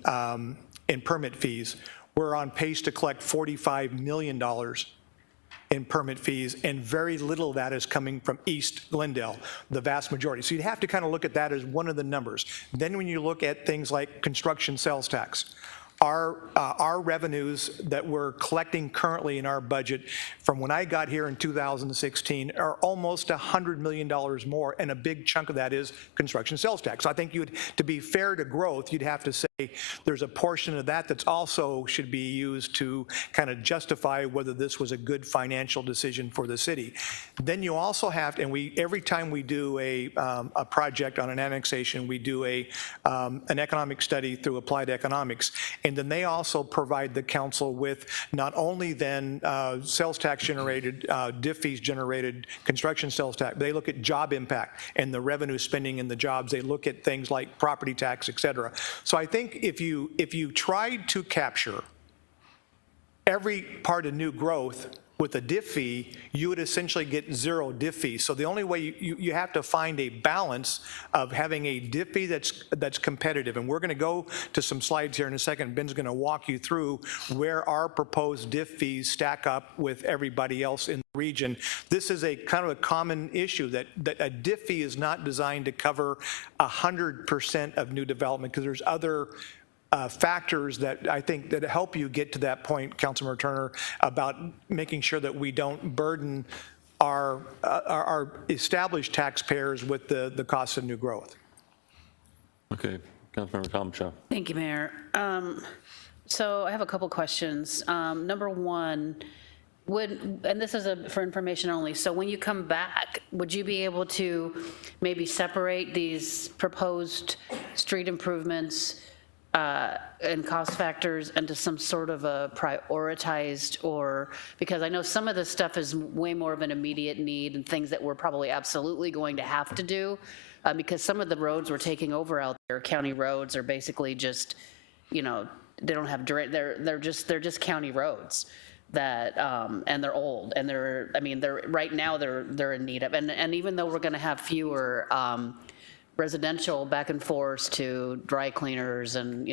permit fees. We're on pace to collect $45 million in permit fees, and very little of that is coming from East Glendale, the vast majority. So you'd have to kind of look at that as one of the numbers. Then when you look at things like construction sales tax, our revenues that we're collecting currently in our budget from when I got here in 2016 are almost $100 million more, and a big chunk of that is construction sales tax. So I think to be fair to growth, you'd have to say there's a portion of that that's also should be used to kind of justify whether this was a good financial decision for the city. Then you also have, and every time we do a project on an annexation, we do an economic study through Applied Economics, and then they also provide the council with not only then sales tax generated, DIF fees generated, construction sales tax, they look at job impact and the revenue spending in the jobs. They look at things like property tax, et cetera. So I think if you tried to capture every part of new growth with a DIF fee, you would essentially get zero DIF fees. So the only way you have to find a balance of having a DIF fee that's competitive. And we're going to go to some slides here in a second. Ben's going to walk you through where our proposed DIF fees stack up with everybody else in the region. This is a kind of a common issue that a DIF fee is not designed to cover 100% of new development, because there's other factors that I think that help you get to that point, Councilmember Turner, about making sure that we don't burden our established taxpayers with the cost of new growth. Okay, Councilmember Tom. Thank you, Mayor. So I have a couple questions. Number one, and this is for information only, so when you come back, would you be able to maybe separate these proposed street improvements and cost factors into some sort of a prioritized, or, because I know some of this stuff is way more of an immediate need and things that we're probably absolutely going to have to do, because some of the roads we're taking over out there, county roads, are basically just, they don't have they're just county roads that and they're old, and they're right now they're in need of, and even though we're going to have fewer residential back and forth to dry cleaners and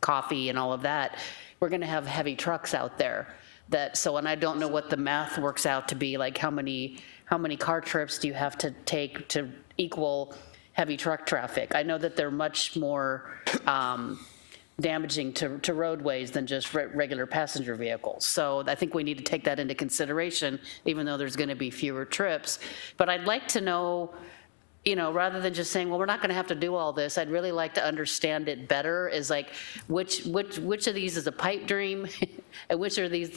coffee and all of that, we're going to have heavy trucks out there. And I don't know what the math works out to be, like how many car trips do you have to take to equal heavy truck traffic? I know that they're much more damaging to roadways than just regular passenger vehicles. So I think we need to take that into consideration, even though there's going to be fewer trips. But I'd like to know, rather than just saying, well, we're not going to have to do all this, I'd really like to understand it better, is like, which of these is a pipe dream and which are these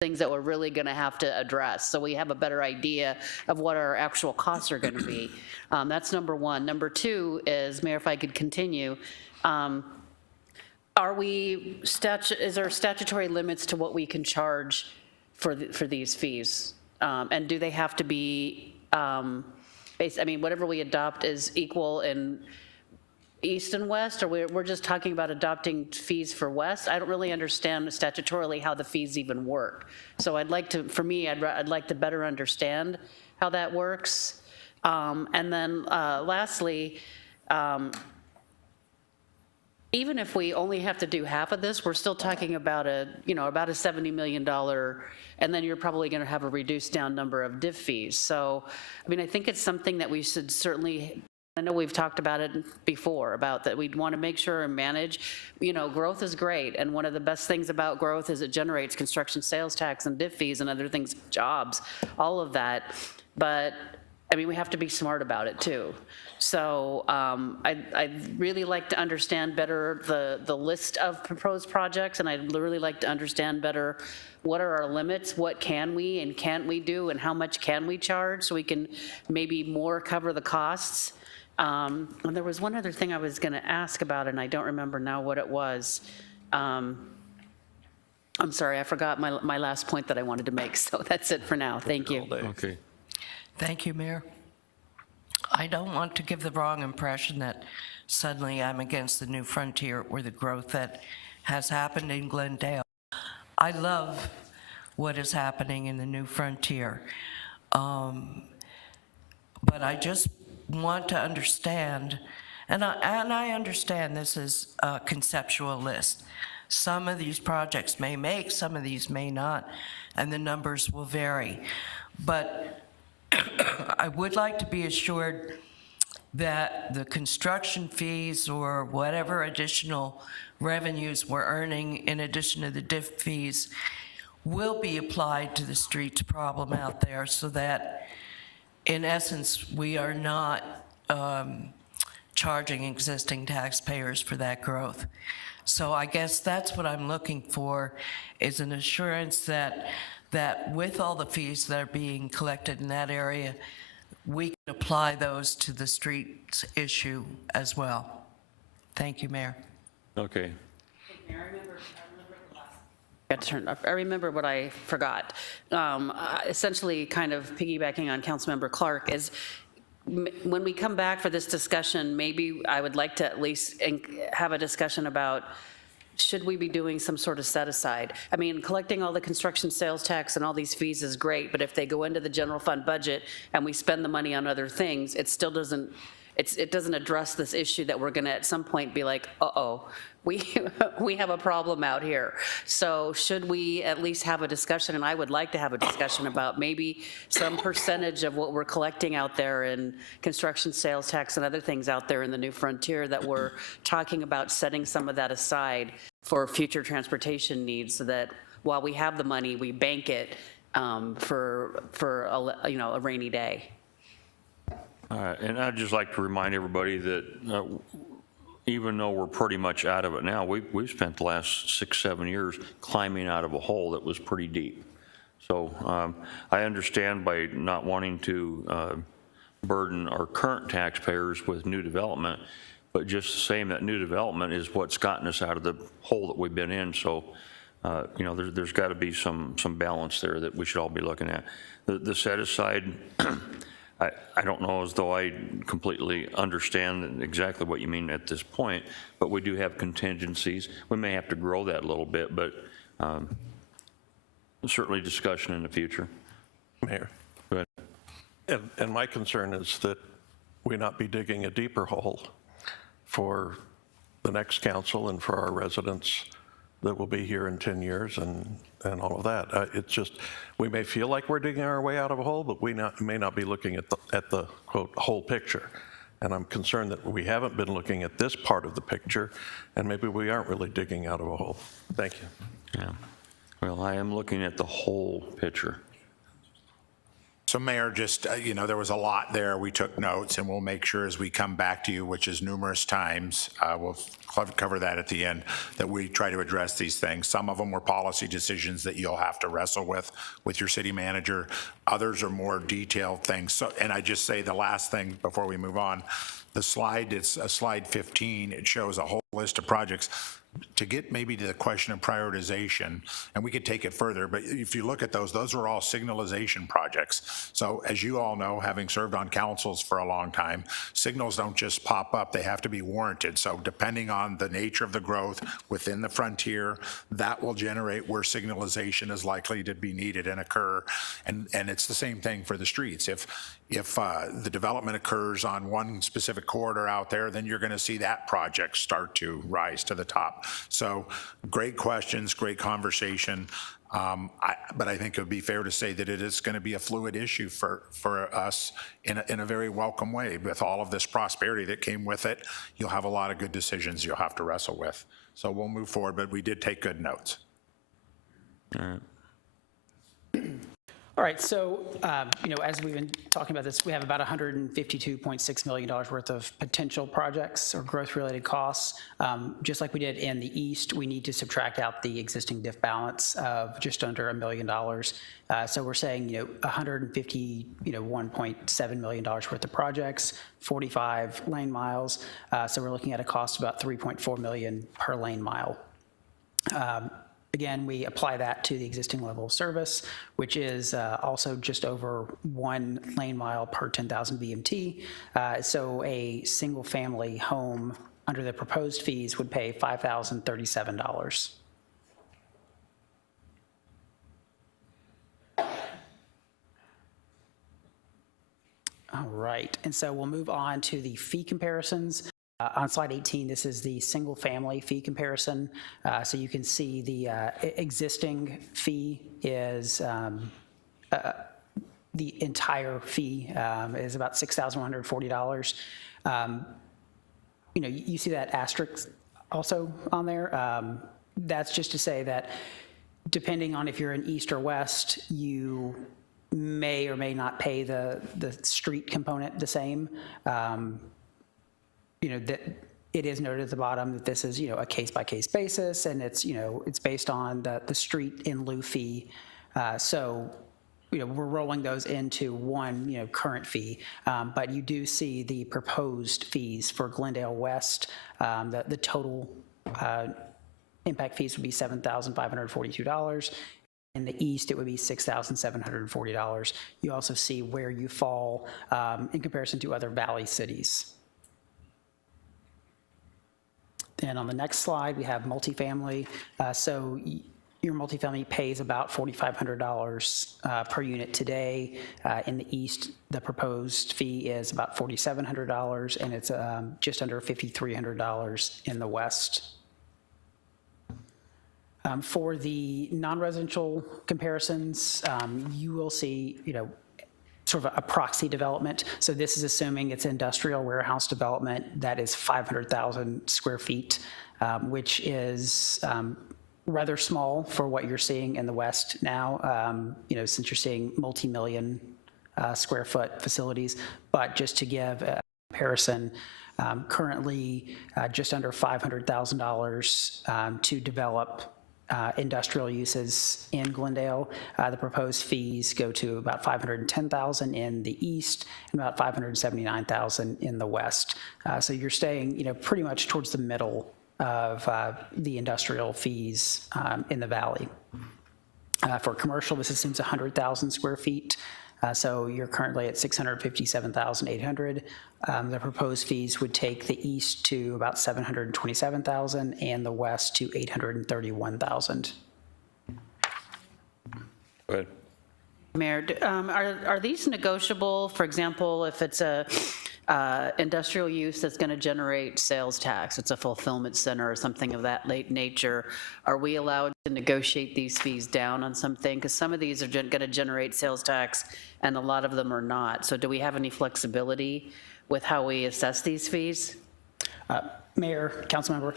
things that we're really going to have to address, so we have a better idea of what our actual costs are going to be. That's number one. Number two is, Mayor, if I could continue, is there statutory limits to what we can charge for these fees? And do they have to be, whatever we adopt is equal in east and west, or we're just talking about adopting fees for west? I don't really understand statutorily how the fees even work. So I'd like to better understand how that works. And then lastly, even if we only have to do half of this, we're still talking about about a $70 million, and then you're probably going to have a reduced down number of DIF fees. So, I think it's something that we should certainly, I know we've talked about it before, about that we'd want to make sure and manage. Growth is great, and one of the best things about growth is it generates construction sales tax and DIF fees and other things, jobs, all of that. But we have to be smart about it too. So I'd really like to understand better the list of proposed projects, and I'd really like to understand better what are our limits, what can we and can't we do, and how much can we charge, so we can maybe more cover the costs. And there was one other thing I was going to ask about, and I don't remember now what it was. I'm sorry, I forgot my last point that I wanted to make, so that's it for now. Thank you. Okay. Thank you, Mayor. I don't want to give the wrong impression that suddenly I'm against the New Frontier or the growth that has happened in Glendale. I love what is happening in the New Frontier. But I just want to understand, and I understand this is a conceptual list. Some of these projects may make, some of these may not, and the numbers will vary. But I would like to be assured that the construction fees or whatever additional revenues we're earning in addition to the DIF fees will be applied to the streets problem out there, so that in essence we are not charging existing taxpayers for that growth. So I guess that's what I'm looking for, is an assurance that with all the fees that are being collected in that area, we can apply those to the streets issue as well. Thank you, Mayor. Okay. I remember what I forgot. Essentially, kind of piggybacking on Councilmember Clark, is when we come back for this discussion, maybe I would like to at least have a discussion about, should we be doing some sort of set aside? I mean, collecting all the construction sales tax and all these fees is great, but if they go into the general fund budget and we spend the money on other things, it still doesn't, it doesn't address this issue that we're gonna at some point be like, uh-oh, we have a problem out here. So should we at least have a discussion, and I would like to have a discussion about maybe some percentage of what we're collecting out there in construction sales tax and other things out there in the new frontier, that we're talking about setting some of that aside for future transportation needs, so that while we have the money, we bank it for a rainy day. All right, and I'd just like to remind everybody that even though we're pretty much out of it now, we've spent the last 6-7 years climbing out of a hole that was pretty deep. So I understand by not wanting to burden our current taxpayers with new development, but just saying that new development is what's gotten us out of the hole that we've been in. So there's got to be some balance there that we should all be looking at. The set aside, I don't know as though I completely understand exactly what you mean at this point, but we do have contingencies. We may have to grow that a little bit, but certainly discussion in the future. Mayor. Go ahead. And my concern is that we not be digging a deeper hole for the next council and for our residents that will be here in 10 years and all of that. It's just, we may feel like we're digging our way out of a hole, but we may not be looking at the quote whole picture. And I'm concerned that we haven't been looking at this part of the picture, and maybe we aren't really digging out of a hole. Thank you. Yeah. Well, I am looking at the whole picture. So Mayor, just, there was a lot there. We took notes, and we'll make sure as we come back to you, which is numerous times, we'll cover that at the end, that we try to address these things. Some of them were policy decisions that you'll have to wrestle with your city manager. Others are more detailed things. So, and I just say the last thing before we move on, the slide, it's slide 15. It shows a whole list of projects. To get maybe to the question of prioritization, and we could take it further, but if you look at those are all signalization projects. So as you all know, having served on councils for a long time, signals don't just pop up, they have to be warranted. So depending on the nature of the growth within the frontier, that will generate where signalization is likely to be needed and occur. And it's the same thing for the streets. If the development occurs on one specific corridor out there, then you're going to see that project start to rise to the top. So great questions, great conversation. But I think it would be fair to say that it is going to be a fluid issue for us in a very welcome way. With all of this prosperity that came with it, you'll have a lot of good decisions you'll have to wrestle with. So we'll move forward, but we did take good notes. All right. All right, so, as we've been talking about this, we have about $152.6 million worth of potential projects or growth-related costs. Just like we did in the east, we need to subtract out the existing diff balance of just under $1 million. So we're saying, $151.7 million worth of projects, 45 lane miles. So we're looking at a cost of about $3.4 million per lane mile. Again, we apply that to the existing level of service, which is also just over 1 lane mile per 10,000 VMT. So a single family home under the proposed fees would pay $5,037. All right, and so we'll move on to the fee comparisons. On slide 18, this is the single family fee comparison. So you can see the existing fee is, the entire fee is about $6,140. You see that asterisk also on there. That's just to say that depending on if you're in east or west, you may or may not pay the street component the same. that it is noted at the bottom that this is, a case-by-case basis, and it's, it's based on the street in lieu fee. So, we're rolling those into one, current fee. But you do see the proposed fees for Glendale West. The total impact fees would be $7,542. In the east, it would be $6,740. You also see where you fall in comparison to other valley cities. And on the next slide, we have multifamily. So your multifamily pays about $4,500 per unit today. In the east, the proposed fee is about $4,700, and it's just under $5,300 in the west. For the non-residential comparisons, you will see, sort of a proxy development. So this is assuming it's industrial warehouse development that is 500,000 square feet, which is rather small for what you're seeing in the West now, since you're seeing multi-million square foot facilities. But just to give a comparison, currently just under $500,000 to develop industrial uses in Glendale. The proposed fees go to about $510,000 in the east and about $579,000 in the west. So you're staying, pretty much towards the middle of the industrial fees in the valley. For commercial, this assumes 100,000 square feet. So you're currently at $657,800. The proposed fees would take the east to about $727,000 and the west to $831,000. Go ahead. Mayor, are these negotiable? For example, if it's a industrial use that's going to generate sales tax, it's a fulfillment center or something of that nature, are we allowed to negotiate these fees down on something? Because some of these are going to generate sales tax and a lot of them are not. So do we have any flexibility with how we assess these fees? Mayor, council member,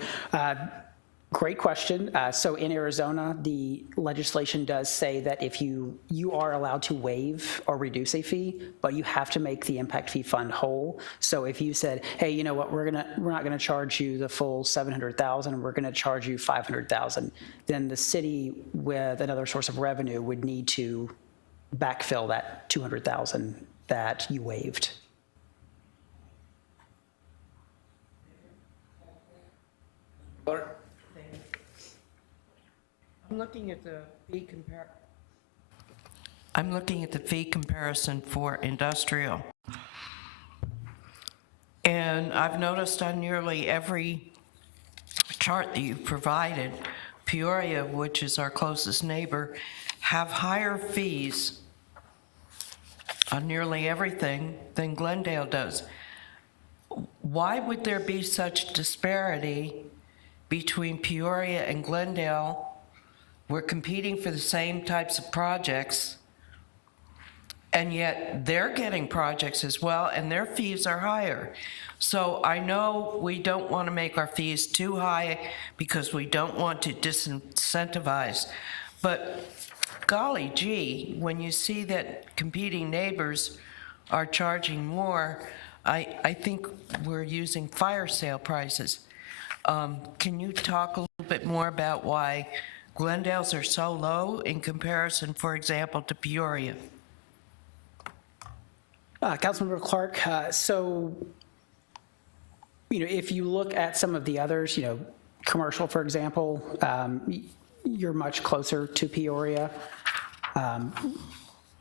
great question. So in Arizona, the legislation does say that if you are allowed to waive or reduce a fee, but you have to make the impact fee fund whole. So if you said, hey, you know what, we're not gonna charge you the full $700,000, we're gonna charge you $500,000, then the city with another source of revenue would need to backfill that $200,000 that you waived. I'm looking at the fee comparison for industrial. And I've noticed on nearly every chart that you've provided, Peoria, which is our closest neighbor, have higher fees on nearly everything than Glendale does. Why would there be such disparity between Peoria and Glendale? We're competing for the same types of projects, and yet they're getting projects as well, and their fees are higher. So I know we don't want to make our fees too high because we don't want to disincentivize, but golly gee, when you see that competing neighbors are charging more, I think we're using fire sale prices. Can you talk a little bit more about why Glendale's are so low in comparison, for example, to Peoria? Councilmember Clark, so, if you look at some of the others, commercial, for example, you're much closer to Peoria.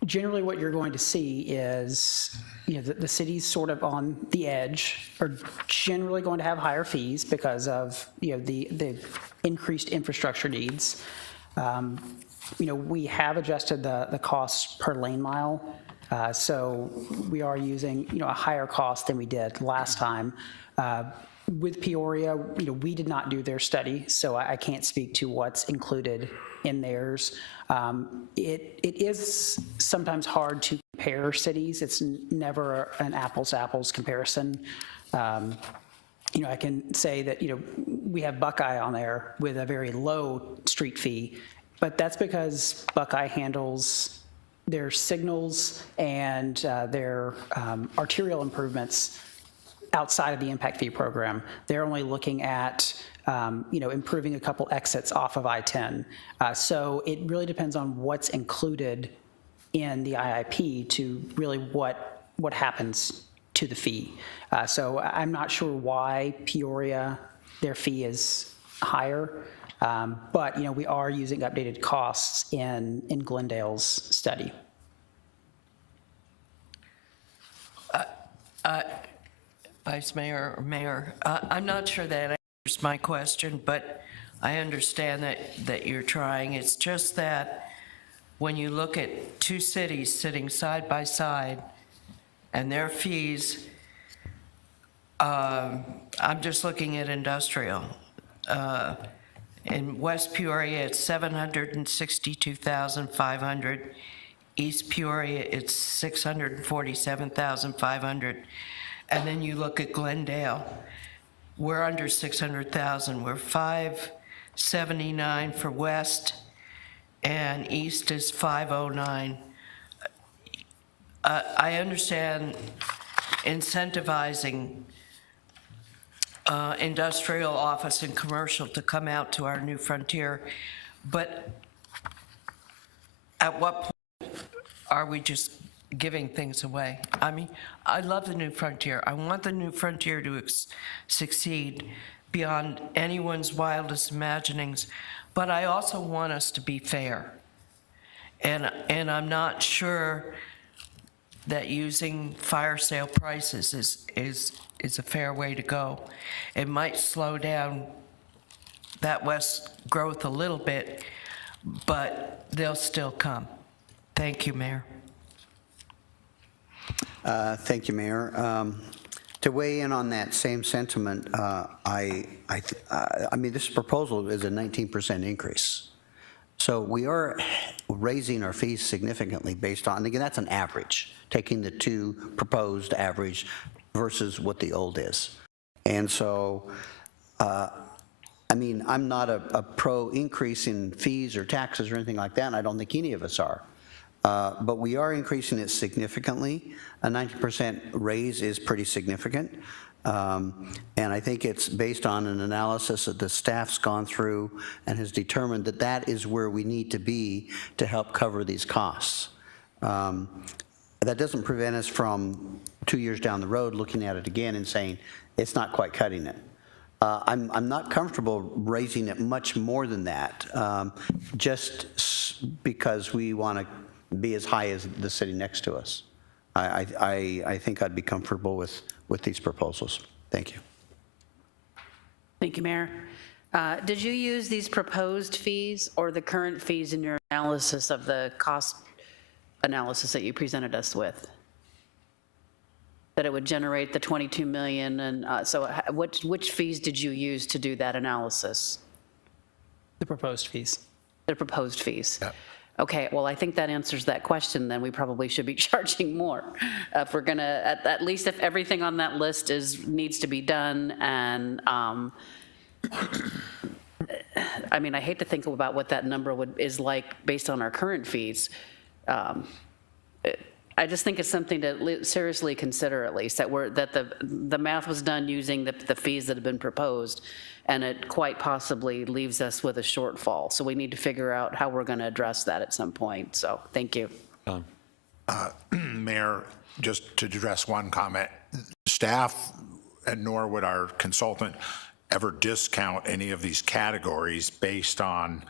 Generally, what you're going to see is, the cities sort of on the edge are generally going to have higher fees because of, the increased infrastructure needs. We have adjusted the costs per lane mile. So we are using, a higher cost than we did last time. With Peoria, we did not do their study, so I can't speak to what's included in theirs. It is sometimes hard to compare cities. It's never an apples-to-apples comparison. I can say that, we have Buckeye on there with a very low street fee, but that's because Buckeye handles their signals and their arterial improvements outside of the impact fee program. They're only looking at, improving a couple exits off of I-10. So it really depends on what's included in the IIP to really what happens to the fee. So I'm not sure why Peoria, their fee is higher, but we are using updated costs in Glendale's study. Vice Mayor or Mayor, I'm not sure that answers my question, but I understand that you're trying. It's just that when you look at two cities sitting side by side and their fees, I'm just looking at industrial. In West Peoria, it's $762,500. East Peoria, it's $647,500. And then you look at Glendale, we're under 600,000. We're 579 for West, and East is 509. I understand incentivizing industrial, office, and commercial to come out to our new frontier, but at what point are we just giving things away? I mean, I love the new frontier. I want the new frontier to succeed beyond anyone's wildest imaginings, but I also want us to be fair. And I'm not sure that using fire sale prices is a fair way to go. It might slow down that west growth a little bit, but they'll still come. Thank you, Mayor. Thank you, Mayor. To weigh in on that same sentiment, I mean, this proposal is a 19% increase. So we are raising our fees significantly based on, again, that's an average, taking the two proposed average versus what the old is. And so, I mean, I'm not a pro increase in fees or taxes or anything like that, and I don't think any of us are. But we are increasing it significantly. A 90% raise is pretty significant. And I think it's based on an analysis that the staff's gone through and has determined that that is where we need to be to help cover these costs. That doesn't prevent us from 2 years down the road looking at it again and saying, it's not quite cutting it. I'm not comfortable raising it much more than that, just because we want to be as high as the city next to us. I think I'd be comfortable with these proposals. Thank you. Thank you, Mayor. Did you use these proposed fees or the current fees in your analysis of the cost analysis that you presented us with? That it would generate the 22 million, and so which fees did you use to do that analysis? The proposed fees. The proposed fees? Yep. Okay, well, I think that answers that question, then we probably should be charging more. If we're gonna, at least if everything on that list needs to be done, and I mean, I hate to think about what that number is like based on our current fees. I just think it's something to seriously consider, at least, that the math was done using the fees that have been proposed, and it quite possibly leaves us with a shortfall. So we need to figure out how we're going to address that at some point. So thank you. Mayor, just to address one comment, staff, and nor would our consultant ever discount any of these categories based on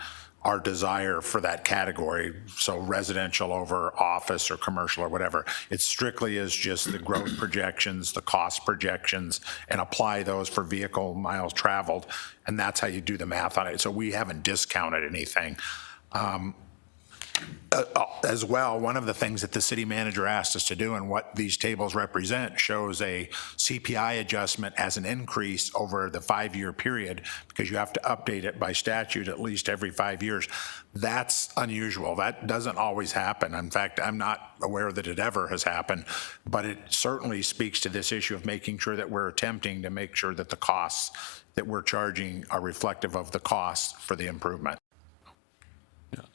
our desire for that category, so residential over office or commercial or whatever. It strictly is just the growth projections, the cost projections, and apply those for vehicle miles traveled, and that's how you do the math on it. So we haven't discounted anything. As well, one of the things that the city manager asked us to do, and what these tables represent, shows a CPI adjustment as an increase over the 5-year period, because you have to update it by statute at least every 5 years. That's unusual. That doesn't always happen. In fact, I'm not aware that it ever has happened, but it certainly speaks to this issue of making sure that we're attempting to make sure that the costs that we're charging are reflective of the costs for the improvement.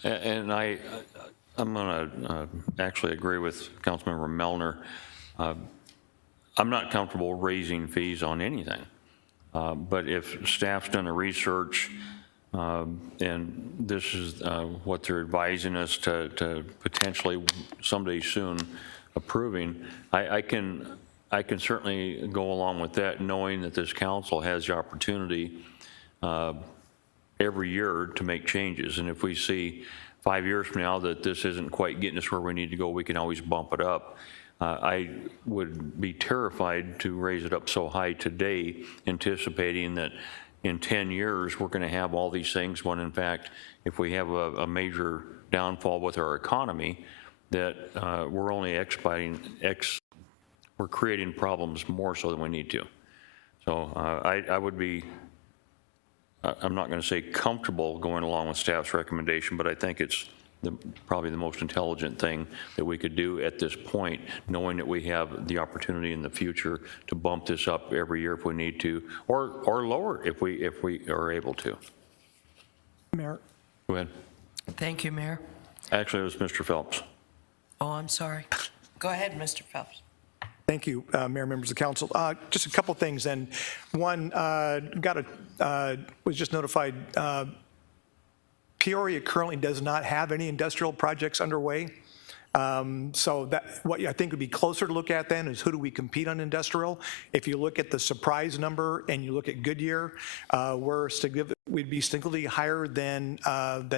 And I'm going to actually agree with Councilmember Melner. I'm not comfortable raising fees on anything. But if staff's done the research, and this is what they're advising us to potentially someday soon approving, I can certainly go along with that, knowing that this council has the opportunity every year to make changes. And if we see 5 years from now that this isn't quite getting us where we need to go, we can always bump it up. I would be terrified to raise it up so high today, anticipating that in 10 years, we're going to have all these things, when in fact, if we have a major downfall with our economy, that we're only we're creating problems more so than we need to. So I would be, I'm not going to say comfortable going along with staff's recommendation, but I think it's probably the most intelligent thing that we could do at this point, knowing that we have the opportunity in the future to bump this up every year if we need to, or lower if we are able to. Mayor? Go ahead. Thank you, Mayor. Actually, it was Mr. Phelps. Oh, I'm sorry. Go ahead, Mr. Phelps. Thank you, Mayor, members of the council. Just a couple things then. One, was just notified, Peoria currently does not have any industrial projects underway. So that what I think would be closer to look at then is who do we compete on industrial. If you look at the Surprise number and you look at Goodyear, we'd be significantly higher than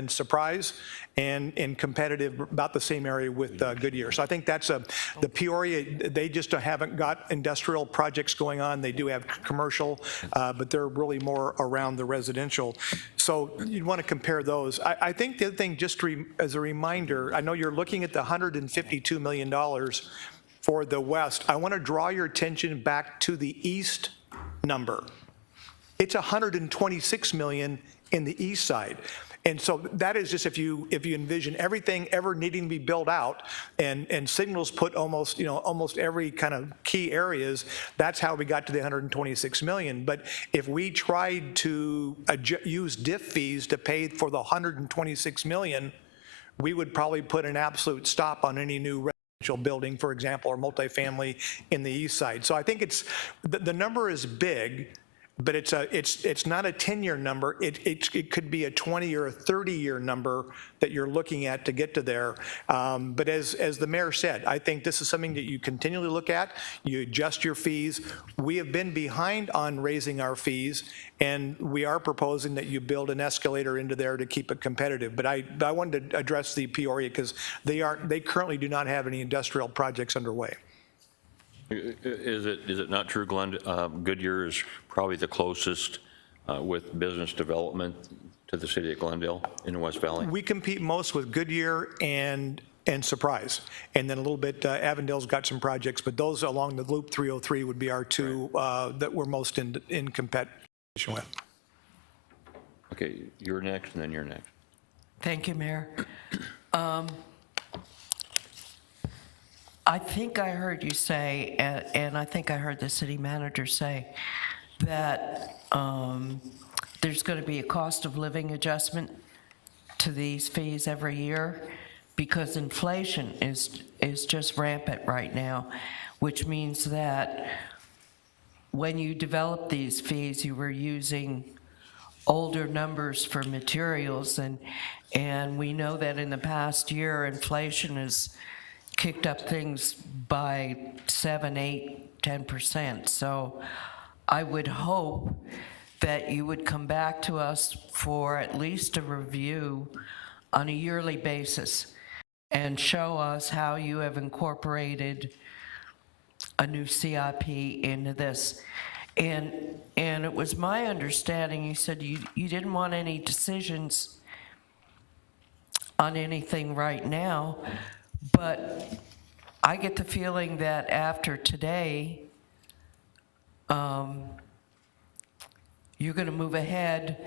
Surprise, and competitive about the same area with Goodyear. So I think that's the Peoria, they just haven't got industrial projects going on. They do have commercial, but they're really more around the residential. So you'd want to compare those. I think the other thing, just as a reminder, I know you're looking at the $152 million for the West. I want to draw your attention back to the East number. It's $126 million in the East side. And so that is just if you envision everything ever needing to be built out and signals put almost every kind of key areas, that's how we got to the $126 million. But if we tried to use DIF fees to pay for the $126 million, we would probably put an absolute stop on any new residential building, for example, or multifamily in the East side. So I think the number is big, but it's not a 10-year number. It could be a 20 or a 30-year number that you're looking at to get to there. But as the mayor said, I think this is something that you continually look at. You adjust your fees. We have been behind on raising our fees, and we are proposing that you build an escalator into there to keep it competitive. But I wanted to address the Peoria because they currently do not have any industrial projects underway. Is it not true, Glenn? Goodyear is probably the closest with business development to the city of Glendale in the West Valley? We compete most with Goodyear and Surprise, and then a little bit Avondale's got some projects, but those along the Loop 303 would be our two that we're most in competition with. Okay, you're next, and then you're next. Thank you, Mayor. I think I heard you say, and I think I heard the city manager say, that there's going to be a cost of living adjustment to these fees every year because inflation is just rampant right now, which means that when you develop these fees, you were using older numbers for materials, and we know that in the past year, inflation has kicked up things by 7, 8, 10%. So I would hope that you would come back to us for at least a review on a yearly basis and show us how you have incorporated a new CIP into this. And it was my understanding, you said you didn't want any decisions on anything right now, but I get the feeling that after today, you're going to move ahead,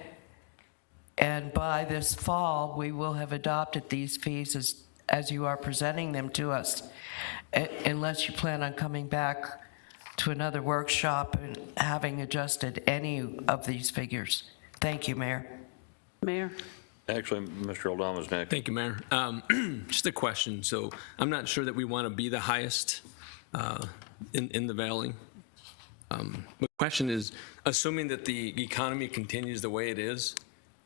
and by this fall, we will have adopted these fees as you are presenting them to us, unless you plan on coming back to another workshop and having adjusted any of these figures. Thank you, Mayor. Mayor? Actually, Mr. Aldama's next. Thank you, Mayor. Just a question. So I'm not sure that we want to be the highest in the valley. The question is, assuming that the economy continues the way it is,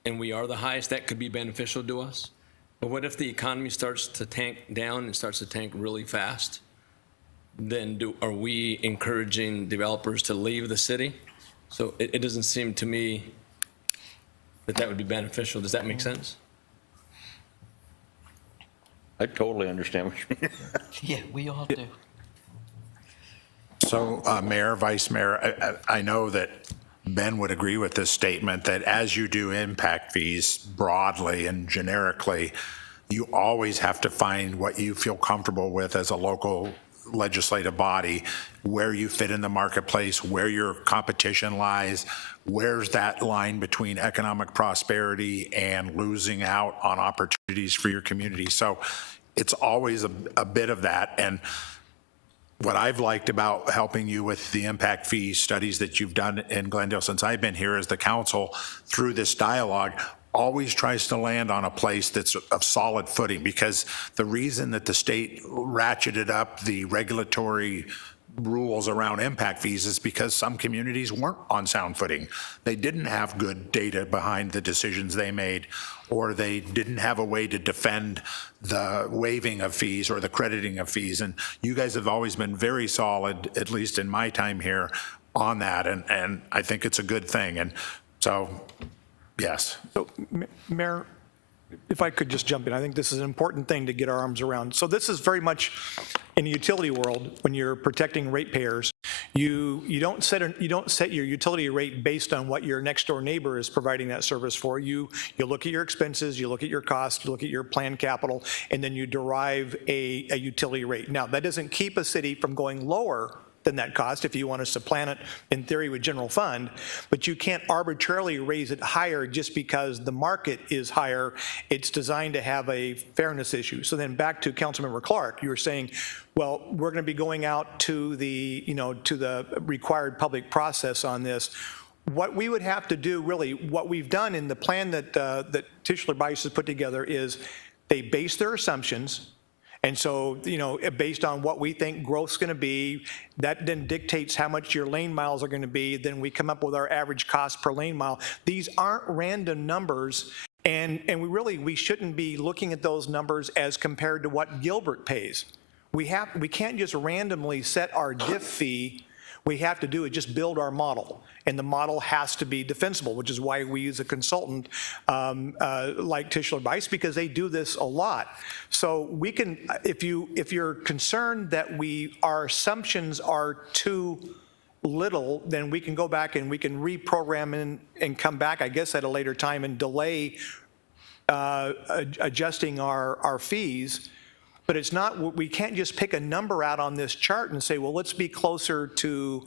and we are the highest, that could be beneficial to us. But what if the economy starts to tank down and starts to tank really fast? Then are we encouraging developers to leave the city? So it doesn't seem to me that would be beneficial. Does that make sense? I totally understand what you mean. Yeah, we all do. So, Mayor, Vice Mayor, I know that Ben would agree with this statement that as you do impact fees broadly and generically, you always have to find what you feel comfortable with as a local legislative body, where you fit in the marketplace, where your competition lies, where's that line between economic prosperity and losing out on opportunities for your community. So it's always a bit of that. And what I've liked about helping you with the impact fee studies that you've done in Glendale since I've been here is the council, through this dialogue, always tries to land on a place that's of solid footing, because the reason that the state ratcheted up the regulatory rules around impact fees is because some communities weren't on sound footing. They didn't have good data behind the decisions they made, or they didn't have a way to defend the waiving of fees or the crediting of fees. And you guys have always been very solid, at least in my time here, on that. And I think it's a good thing. And so, yes. So, Mayor, if I could just jump in, I think this is an important thing to get our arms around. So this is very much in the utility world, when you're protecting ratepayers, you don't set your utility rate based on what your next door neighbor is providing that service for. You look at your expenses, you look at your costs, you look at your planned capital, and then you derive a utility rate. Now, that doesn't keep a city from going lower than that cost if you want to supplant it in theory with general fund, but you can't arbitrarily raise it higher just because the market is higher. It's designed to have a fairness issue. So then back to Councilmember Clark, you were saying, well, we're going to be going out to the, to the required public process on this. What we would have to do, really, what we've done in the plan that Tischler Bice has put together is they base their assumptions. And so, based on what we think growth's going to be, that then dictates how much your lane miles are going to be. Then we come up with our average cost per lane mile. These aren't random numbers, and we shouldn't be looking at those numbers as compared to what Gilbert pays. We can't just randomly set our diff fee. We have to do is just build our model, and the model has to be defensible, which is why we use a consultant like Tischler Bice, because they do this a lot. So we can, if you're concerned that our assumptions are too little, then we can go back and we can reprogram and come back, I guess, at a later time and delay adjusting our fees. But it's not, we can't just pick a number out on this chart and say, well, let's be closer to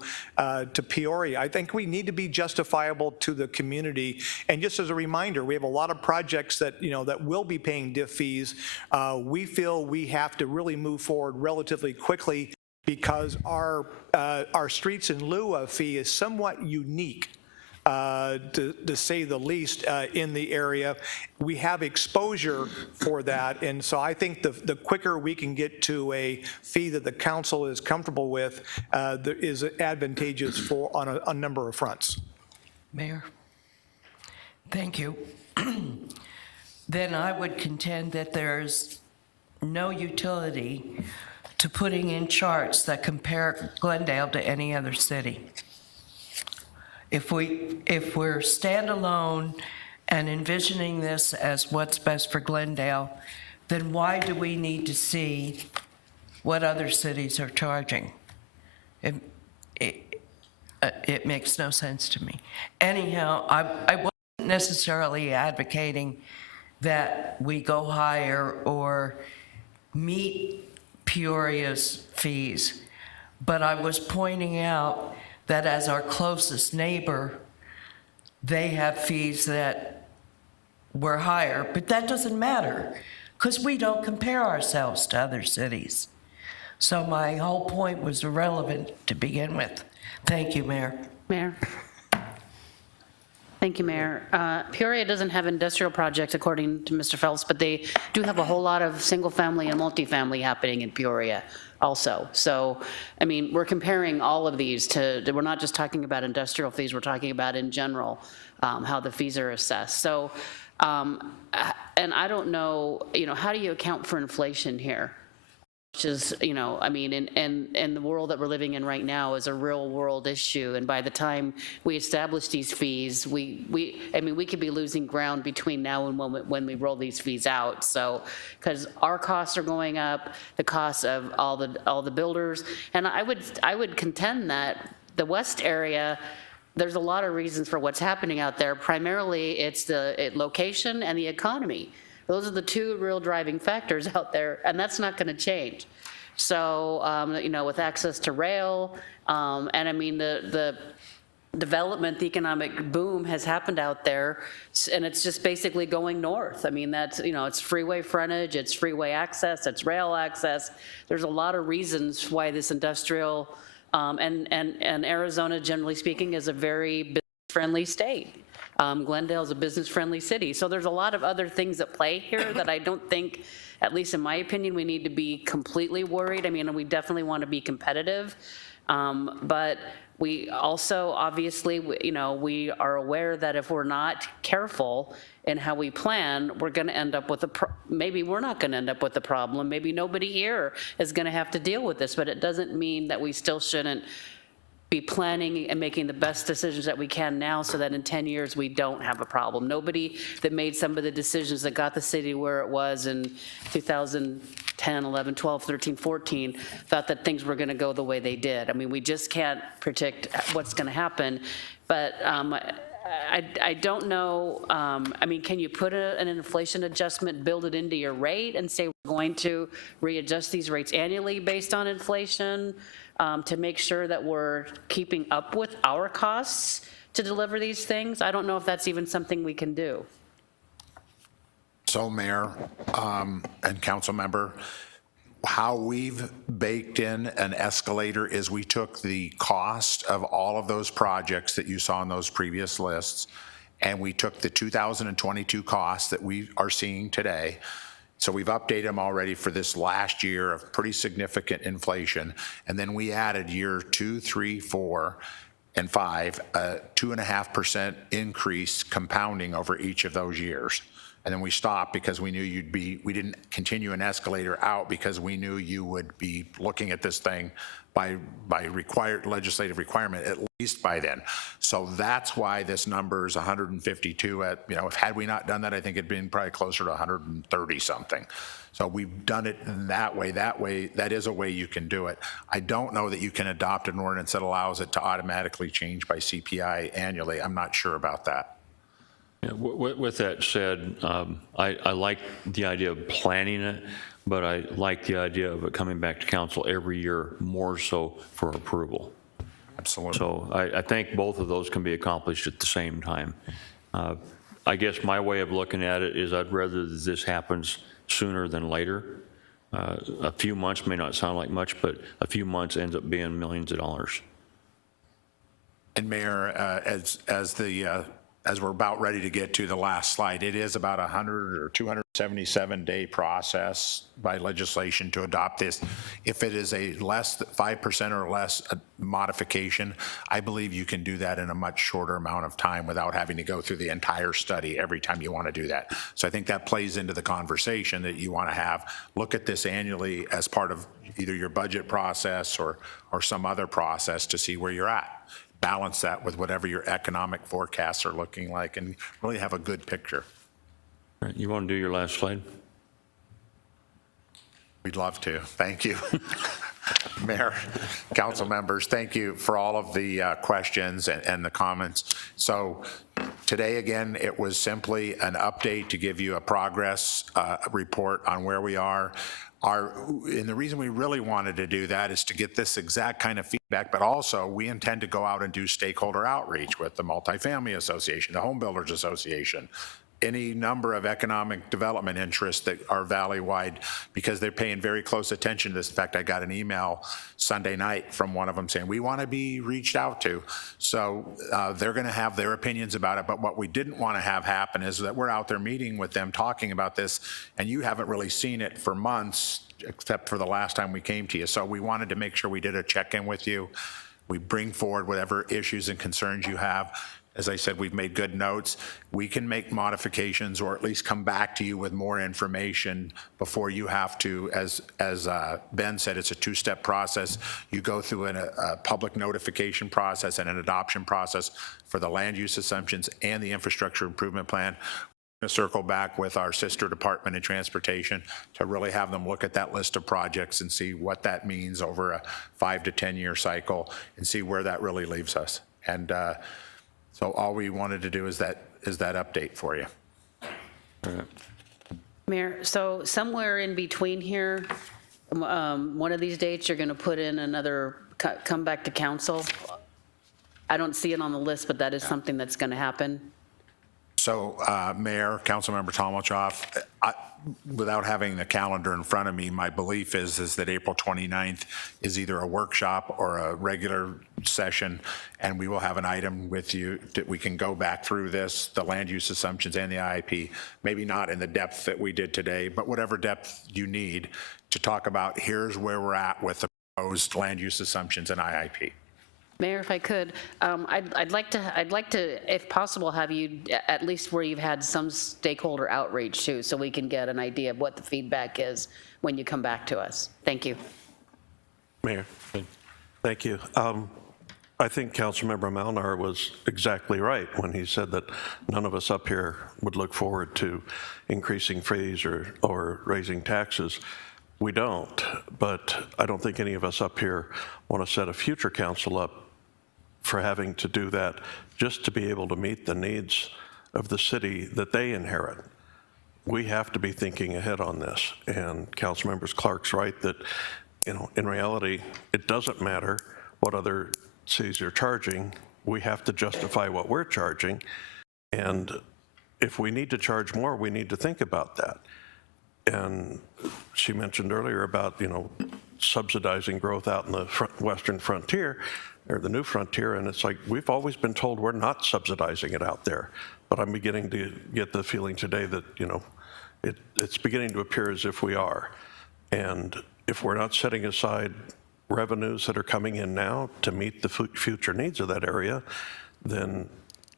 Peoria. I think we need to be justifiable to the community. And just as a reminder, we have a lot of projects that, that will be paying diff fees. We feel we have to really move forward relatively quickly because our streets in lieu of fee is somewhat unique. To say the least, in the area. We have exposure for that, and so I think the quicker we can get to a fee that the council is comfortable with is advantageous on a number of fronts. Mayor, thank you. Then I would contend that there's no utility to putting in charts that compare Glendale to any other city. If we're standalone and envisioning this as what's best for Glendale, then why do we need to see what other cities are charging? It makes no sense to me. Anyhow, I wasn't necessarily advocating that we go higher or meet Peoria's fees, but I was pointing out that as our closest neighbor, they have fees that were higher, but that doesn't matter because we don't compare ourselves to other cities. So my whole point was irrelevant to begin with. Thank you, Mayor. Mayor. Thank you, Mayor. Peoria doesn't have industrial projects, according to Mr. Phelps, but they do have a whole lot of single-family and multifamily happening in Peoria also. So, I mean, we're comparing all of these to, we're not just talking about industrial fees, we're talking about in general, how the fees are assessed. So, and I don't know, how do you account for inflation here? Which is, I mean, in the world that we're living in right now is a real world issue. And by the time we establish these fees, we could be losing ground between now and when we roll these fees out. So, because our costs are going up, the costs of all the builders, and I would contend that the West area, there's a lot of reasons for what's happening out there. Primarily, it's the location and the economy. Those are the two real driving factors out there, and that's not going to change. So, with access to rail, and I mean, the development, the economic boom has happened out there, and it's just basically going north. I mean, that's, it's freeway frontage, it's freeway access, it's rail access. There's a lot of reasons why this industrial, and Arizona, generally speaking, is a very business-friendly state. Glendale is a business-friendly city. So there's a lot of other things at play here that I don't think, at least in my opinion, we need to be completely worried. I mean, we definitely want to be competitive, but we also, obviously, we are aware that if we're not careful in how we plan, we're going to end up with maybe we're not going to end up with a problem. Maybe nobody here is going to have to deal with this, but it doesn't mean that we still shouldn't be planning and making the best decisions that we can now so that in 10 years we don't have a problem. Nobody that made some of the decisions that got the city where it was in 2010, 11, 12, 13, 14 thought that things were going to go the way they did. I mean, we just can't predict what's going to happen, but I don't know, I mean, can you put an inflation adjustment, build it into your rate and say we're going to readjust these rates annually based on inflation? To make sure that we're keeping up with our costs to deliver these things. I don't know if that's even something we can do. So, Mayor and council member, how we've baked in an escalator is we took the cost of all of those projects that you saw in those previous lists, and we took the 2022 costs that we are seeing today. So we've updated them already for this last year of pretty significant inflation. And then we added year 2, 3, 4, and 5, a 2.5% increase compounding over each of those years. And then we stopped because we knew we didn't continue an escalator out because we knew you would be looking at this thing by required legislative requirement at least by then. So that's why this number is 152 at, had we not done that, I think it'd been probably closer to 130 something. So we've done it in that way. That is a way you can do it. I don't know that you can adopt an ordinance that allows it to automatically change by CPI annually. I'm not sure about that. Yeah, with that said, I like the idea of planning it, but I like the idea of it coming back to council every year more so for approval. Absolutely. So I think both of those can be accomplished at the same time. I guess my way of looking at it is I'd rather that this happens sooner than later. A few months may not sound like much, but a few months ends up being millions of dollars. And Mayor, as we're about ready to get to the last slide, it is about 100 or 277-day process by legislation to adopt this. If it is a less than 5% or less modification, I believe you can do that in a much shorter amount of time without having to go through the entire study every time you want to do that. So I think that plays into the conversation that you want to have. Look at this annually as part of either your budget process or some other process to see where you're at. Balance that with whatever your economic forecasts are looking like and really have a good picture. All right, you want to do your last slide? We'd love to. Thank you. Mayor, council members, thank you for all of the questions and the comments. So today, again, it was simply an update to give you a progress report on where we are. And the reason we really wanted to do that is to get this exact kind of feedback, but also we intend to go out and do stakeholder outreach with the Multifamily Association, the Home Builders Association, any number of economic development interests that are valley-wide because they're paying very close attention to this. In fact, I got an email Sunday night from one of them saying, we want to be reached out to. So they're going to have their opinions about it. But what we didn't want to have happen is that we're out there meeting with them, talking about this, and you haven't really seen it for months, except for the last time we came to you. So we wanted to make sure we did a check-in with you. We bring forward whatever issues and concerns you have. As I said, we've made good notes. We can make modifications or at least come back to you with more information before you have to, as Ben said, it's a two-step process. You go through a public notification process and an adoption process for the land use assumptions and the infrastructure improvement plan. We're going to circle back with our sister department in transportation to really have them look at that list of projects and see what that means over a 5 to 10 year cycle and see where that really leaves us. And so all we wanted to do is that update for you. Mayor, so somewhere in between here, one of these dates, you're going to put in another, come back to council. I don't see it on the list, but that is something that's going to happen. So Mayor, Councilmember Tomilchoff, without having the calendar in front of me, my belief is that April 29th is either a workshop or a regular session, and we will have an item with you that we can go back through this, the land use assumptions and the IIP, maybe not in the depth that we did today, but whatever depth you need to talk about, here's where we're at with the proposed land use assumptions and IIP. Mayor, if I could, I'd like to, if possible, have you, at least where you've had some stakeholder outreach too, so we can get an idea of what the feedback is when you come back to us. Thank you. Mayor, thank you. I think Councilmember Malnar was exactly right when he said that none of us up here would look forward to increasing fees or raising taxes. We don't, but I don't think any of us up here want to set a future council up for having to do that just to be able to meet the needs of the city that they inherit. We have to be thinking ahead on this, and Councilmember Clark's right that, you know, in reality, it doesn't matter what other cities are charging. We have to justify what we're charging, and if we need to charge more, we need to think about that. And she mentioned earlier about, you know, subsidizing growth out in the western frontier, or the new frontier, and it's like, we've always been told we're not subsidizing it out there. But I'm beginning to get the feeling today that, you know, it's beginning to appear as if we are. And if we're not setting aside revenues that are coming in now to meet the future needs of that area, then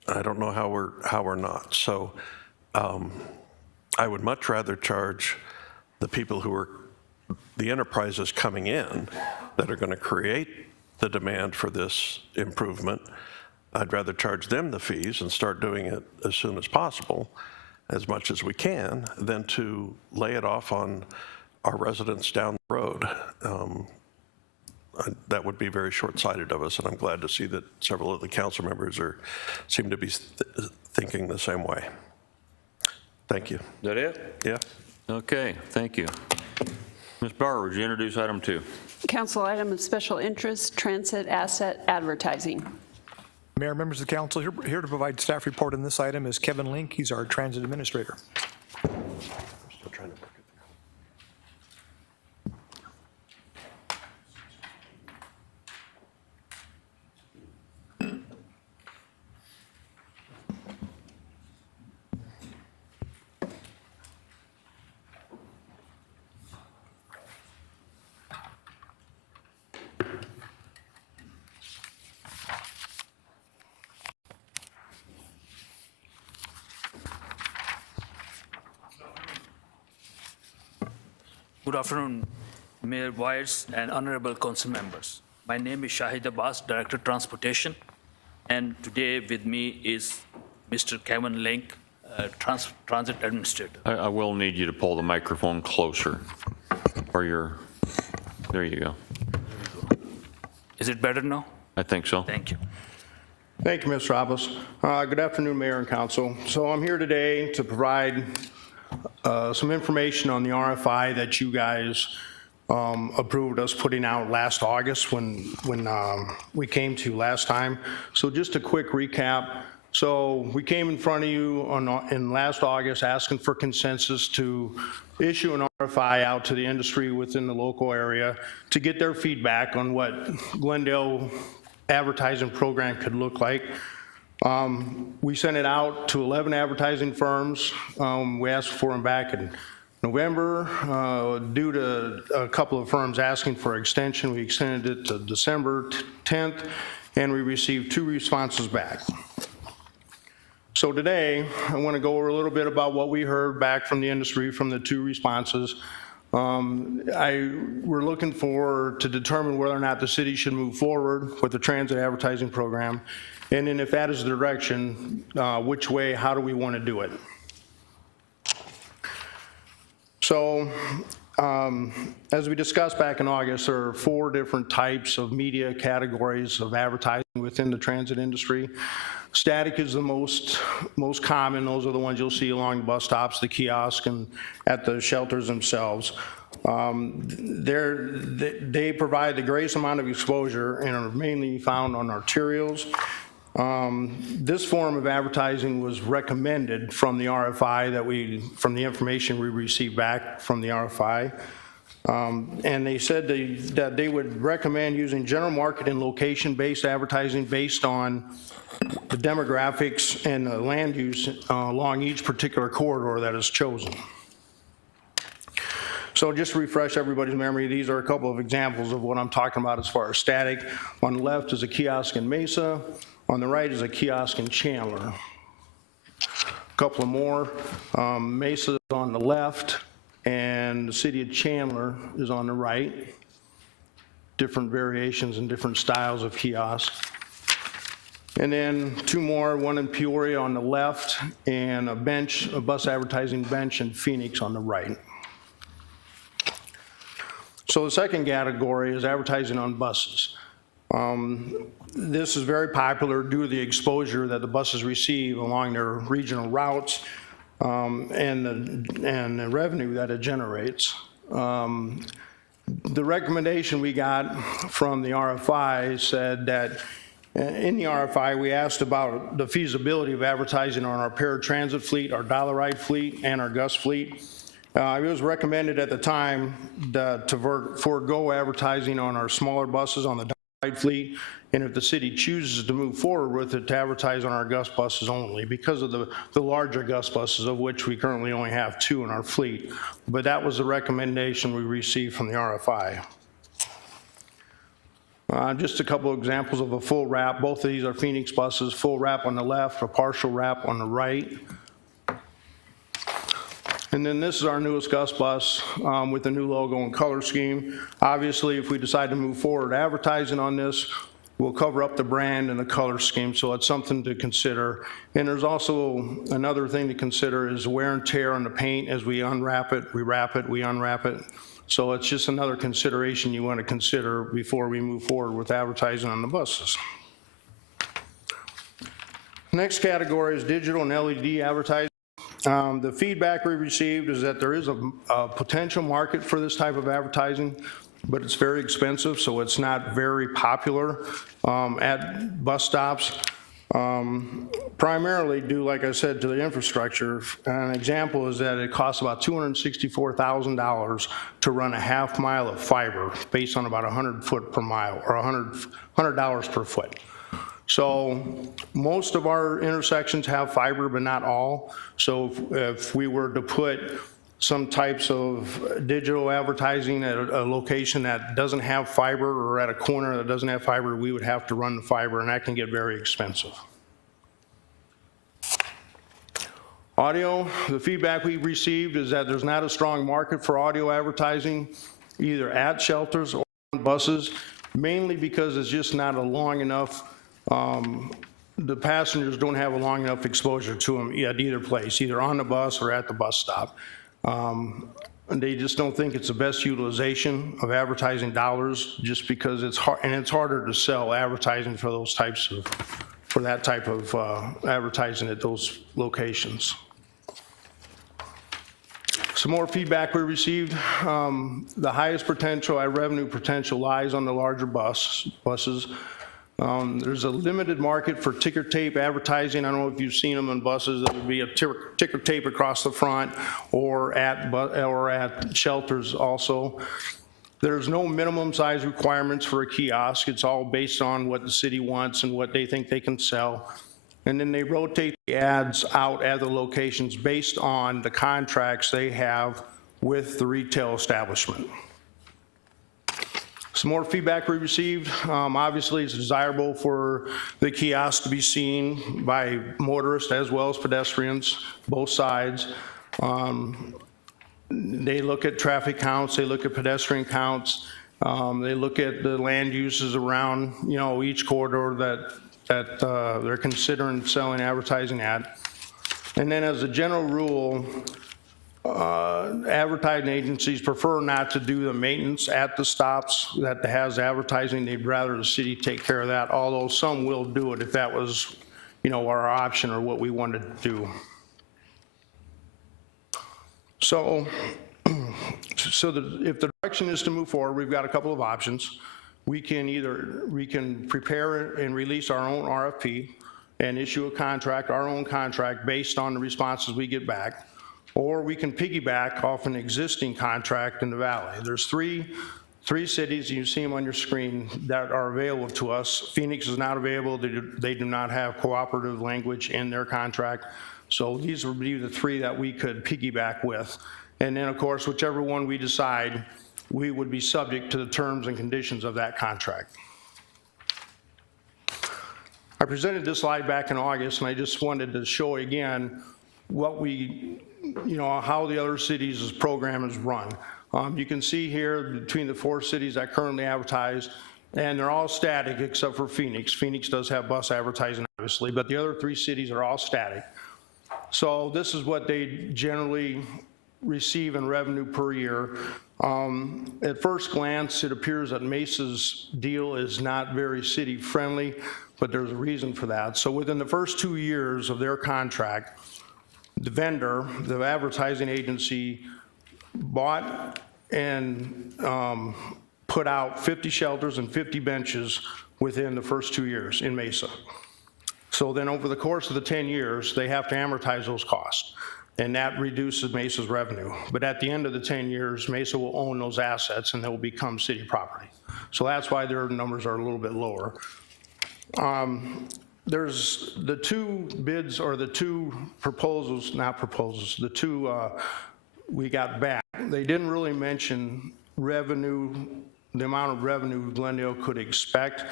I don't know how we're not. So I would much rather charge the people who are, the enterprises coming in that are going to create the demand for this improvement. I'd rather charge them the fees and start doing it as soon as possible, as much as we can, than to lay it off on our residents down the road. That would be very short-sighted of us, and I'm glad to see that several of the council members seem to be thinking the same way. Thank you. Is that it? Yeah. Okay, thank you. Ms. Bauer, would you introduce item 2? Council item of special interest, transit asset advertising. Mayor, members of the council, here to provide staff report on this item is Kevin Link. He's our transit administrator. Good afternoon, Mayor Wires and honorable council members. My name is Shahid Abbas, Director of Transportation, and today with me is Mr. Kevin Link, Transit Administrator. I will need you to pull the microphone closer, or there you go. Is it better now? I think so. Thank you. Thank you, Mr. Abbas. Good afternoon, Mayor and Council. So I'm here today to provide some information on the RFI that you guys approved us putting out last August when we came to last time. So just a quick recap. So we came in front of you in last August asking for consensus to issue an RFI out to the industry within the local area to get their feedback on what Glendale advertising program could look like. We sent it out to 11 advertising firms. We asked for them back in November. Due to a couple of firms asking for extension, we extended it to December 10th, and we received 2 responses back. So today, I want to go over a little bit about what we heard back from the industry from the 2 responses. We're looking to determine whether or not the city should move forward with the transit advertising program, and then if that is the direction, which way, how do we want to do it? So, as we discussed back in August, there are 4 different types of media categories of advertising within the transit industry. Static is the most common. Those are the ones you'll see along the bus stops, the kiosk, and at the shelters themselves. They provide the greatest amount of exposure and are mainly found on arterials. This form of advertising was recommended from the RFI from the information we received back from the RFI. And they said that they would recommend using general market and location-based advertising based on the demographics and the land use along each particular corridor that is chosen. So just to refresh everybody's memory, these are a couple of examples of what I'm talking about as far as static. On the left is a kiosk in Mesa. On the right is a kiosk in Chandler. A couple of more. Mesa is on the left, and the city of Chandler is on the right. Different variations and different styles of kiosks. And then 2 more, one in Peoria on the left, and a bus advertising bench in Phoenix on the right. So the second category is advertising on buses. This is very popular due to the exposure that the buses receive along their regional routes and the revenue that it generates. The recommendation we got from the RFI said that in the RFI, we asked about the feasibility of advertising on our paratransit fleet, our dollar ride fleet, and our Gus fleet. It was recommended at the time to forego advertising on our smaller buses on the dollar ride fleet, and if the city chooses to move forward with it, to advertise on our Gus buses only because of the larger Gus buses, of which we currently only have 2 in our fleet. But that was the recommendation we received from the RFI. Just a couple of examples of a full wrap. Both of these are Phoenix buses, full wrap on the left, a partial wrap on the right. And then this is our newest Gus bus with the new logo and color scheme. Obviously, if we decide to move forward advertising on this, we'll cover up the brand and the color scheme, so it's something to consider. And there's also another thing to consider is wear and tear on the paint as we unwrap it, we wrap it, we unwrap it. So it's just another consideration you want to consider before we move forward with advertising on the buses. Next category is digital and LED advertising. The feedback we received is that there is a potential market for this type of advertising, but it's very expensive, so it's not very popular at bus stops. Primarily due, like I said, to the infrastructure. An example is that it costs about $264,000 to run a half mile of fiber based on about 100 foot per mile, or $100 per foot. So most of our intersections have fiber, but not all. So if we were to put some types of digital advertising at a location that doesn't have fiber, or at a corner that doesn't have fiber, we would have to run the fiber, and that can get very expensive. Audio, the feedback we received is that there's not a strong market for audio advertising, either at shelters or on buses, mainly because it's just not a long enough, the passengers don't have a long enough exposure to them at either place, either on the bus or at the bus stop. And they just don't think it's the best utilization of advertising dollars, just because it's hard, and it's harder to sell advertising for those types of, for that type of advertising at those locations. Some more feedback we received. The highest potential, revenue potential lies on the larger buses. There's a limited market for ticker tape advertising. I don't know if you've seen them on buses. There would be a ticker tape across the front or at shelters also. There's no minimum size requirements for a kiosk. It's all based on what the city wants and what they think they can sell. And then they rotate the ads out at the locations based on the contracts they have with the retail establishment. Some more feedback we received. Obviously, it's desirable for the kiosk to be seen by motorists as well as pedestrians, both sides. They look at traffic counts, they look at pedestrian counts, they look at the land uses around, each corridor that they're considering selling advertising at. And then as a general rule, advertising agencies prefer not to do the maintenance at the stops that has advertising. They'd rather the city take care of that, although some will do it if that was, our option or what we wanted to do. So if the direction is to move forward, we've got a couple of options. We can prepare and release our own RFP and issue a contract, our own contract, based on the responses we get back, or we can piggyback off an existing contract in the valley. There's three cities, you see them on your screen, that are available to us. Phoenix is not available. They do not have cooperative language in their contract. So these would be the three that we could piggyback with. And then, of course, whichever one we decide, we would be subject to the terms and conditions of that contract. I presented this slide back in August, and I just wanted to show again what how the other cities' program is run. You can see here between the 4 cities that currently advertise, and they're all static except for Phoenix. Phoenix does have bus advertising, obviously, but the other 3 cities are all static. So this is what they generally receive in revenue per year. At first glance, it appears that Mesa's deal is not very city friendly, but there's a reason for that. So within the first 2 years of their contract, the vendor, the advertising agency, bought and put out 50 shelters and 50 benches within the first 2 years in Mesa. So then over the course of the 10 years, they have to amortize those costs, and that reduces Mesa's revenue. But at the end of the 10 years, Mesa will own those assets and they will become city property. So that's why their numbers are a little bit lower. There's the 2 bids, or the 2 proposals, not proposals, the 2 we got back. They didn't really mention revenue, the amount of revenue Glendale could expect.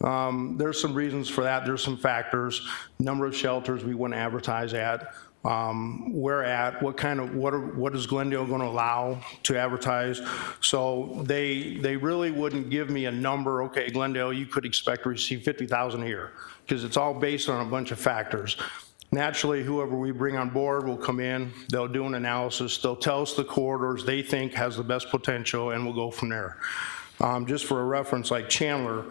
There's some reasons for that. There's some factors: number of shelters we want to advertise at, where at, what is Glendale going to allow to advertise. So they really wouldn't give me a number. Okay, Glendale, you could expect to receive 50,000 a year, because it's all based on a bunch of factors. Naturally, whoever we bring on board will come in, they'll do an analysis, they'll tell us the corridors they think has the best potential, and we'll go from there. Just for a reference, like Chandler,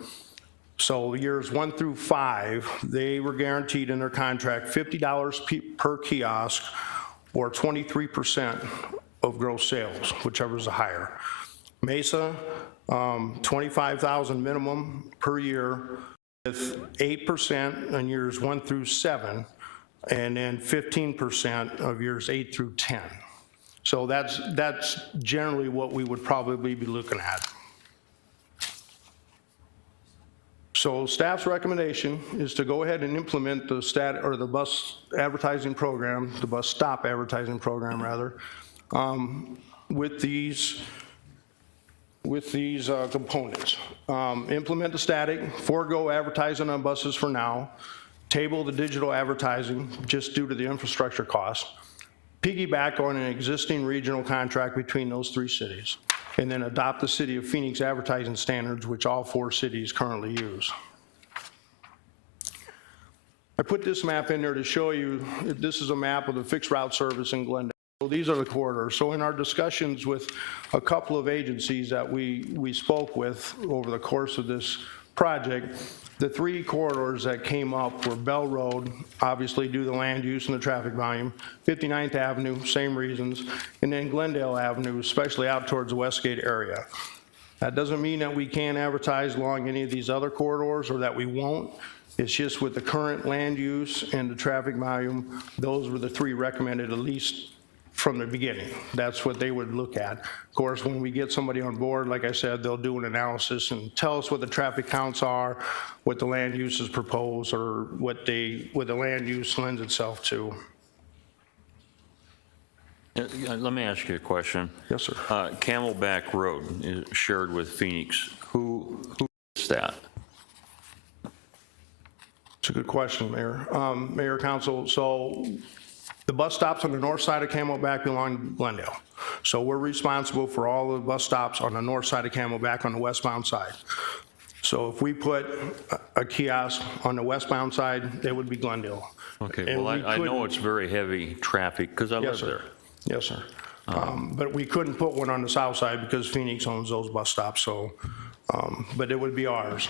so years 1 through 5, they were guaranteed in their contract $50 per kiosk, or 23% of gross sales, whichever is the higher. Mesa, $25,000 minimum per year, with 8% on years 1 through 7, and then 15% of years 8 through 10. So that's generally what we would probably be looking at. So staff's recommendation is to go ahead and implement the bus advertising program, the bus stop advertising program rather, with these components. Implement the static, forego advertising on buses for now, table the digital advertising just due to the infrastructure costs, piggyback on an existing regional contract between those 3 cities, and then adopt the City of Phoenix advertising standards, which all 4 cities currently use. I put this map in there to show you, this is a map of the fixed route service in Glendale. So these are the corridors. So in our discussions with a couple of agencies that we spoke with over the course of this project, the 3 corridors that came up were Bell Road, obviously due to the land use and the traffic volume, 59th Avenue, same reasons, and then Glendale Avenue, especially out towards the Westgate area. That doesn't mean that we can't advertise along any of these other corridors or that we won't. It's just with the current land use and the traffic volume, those were the three recommended at least from the beginning. That's what they would look at. Of course, when we get somebody on board, like I said, they'll do an analysis and tell us what the traffic counts are, what the land use is proposed, or what the land use lends itself to. Let me ask you a question. Yes, sir. Camelback Road is shared with Phoenix. Who is that? It's a good question, Mayor. Mayor, Council, so the bus stops on the north side of Camelback belong to Glendale. So we're responsible for all the bus stops on the north side of Camelback on the westbound side. So if we put a kiosk on the westbound side, it would be Glendale. Okay, And well, we I know couldn't- it's very heavy traffic because I Yes, live sir. there. Yes, sir. But we couldn't put one on the south side because Phoenix owns those bus stops, so, but it would be ours.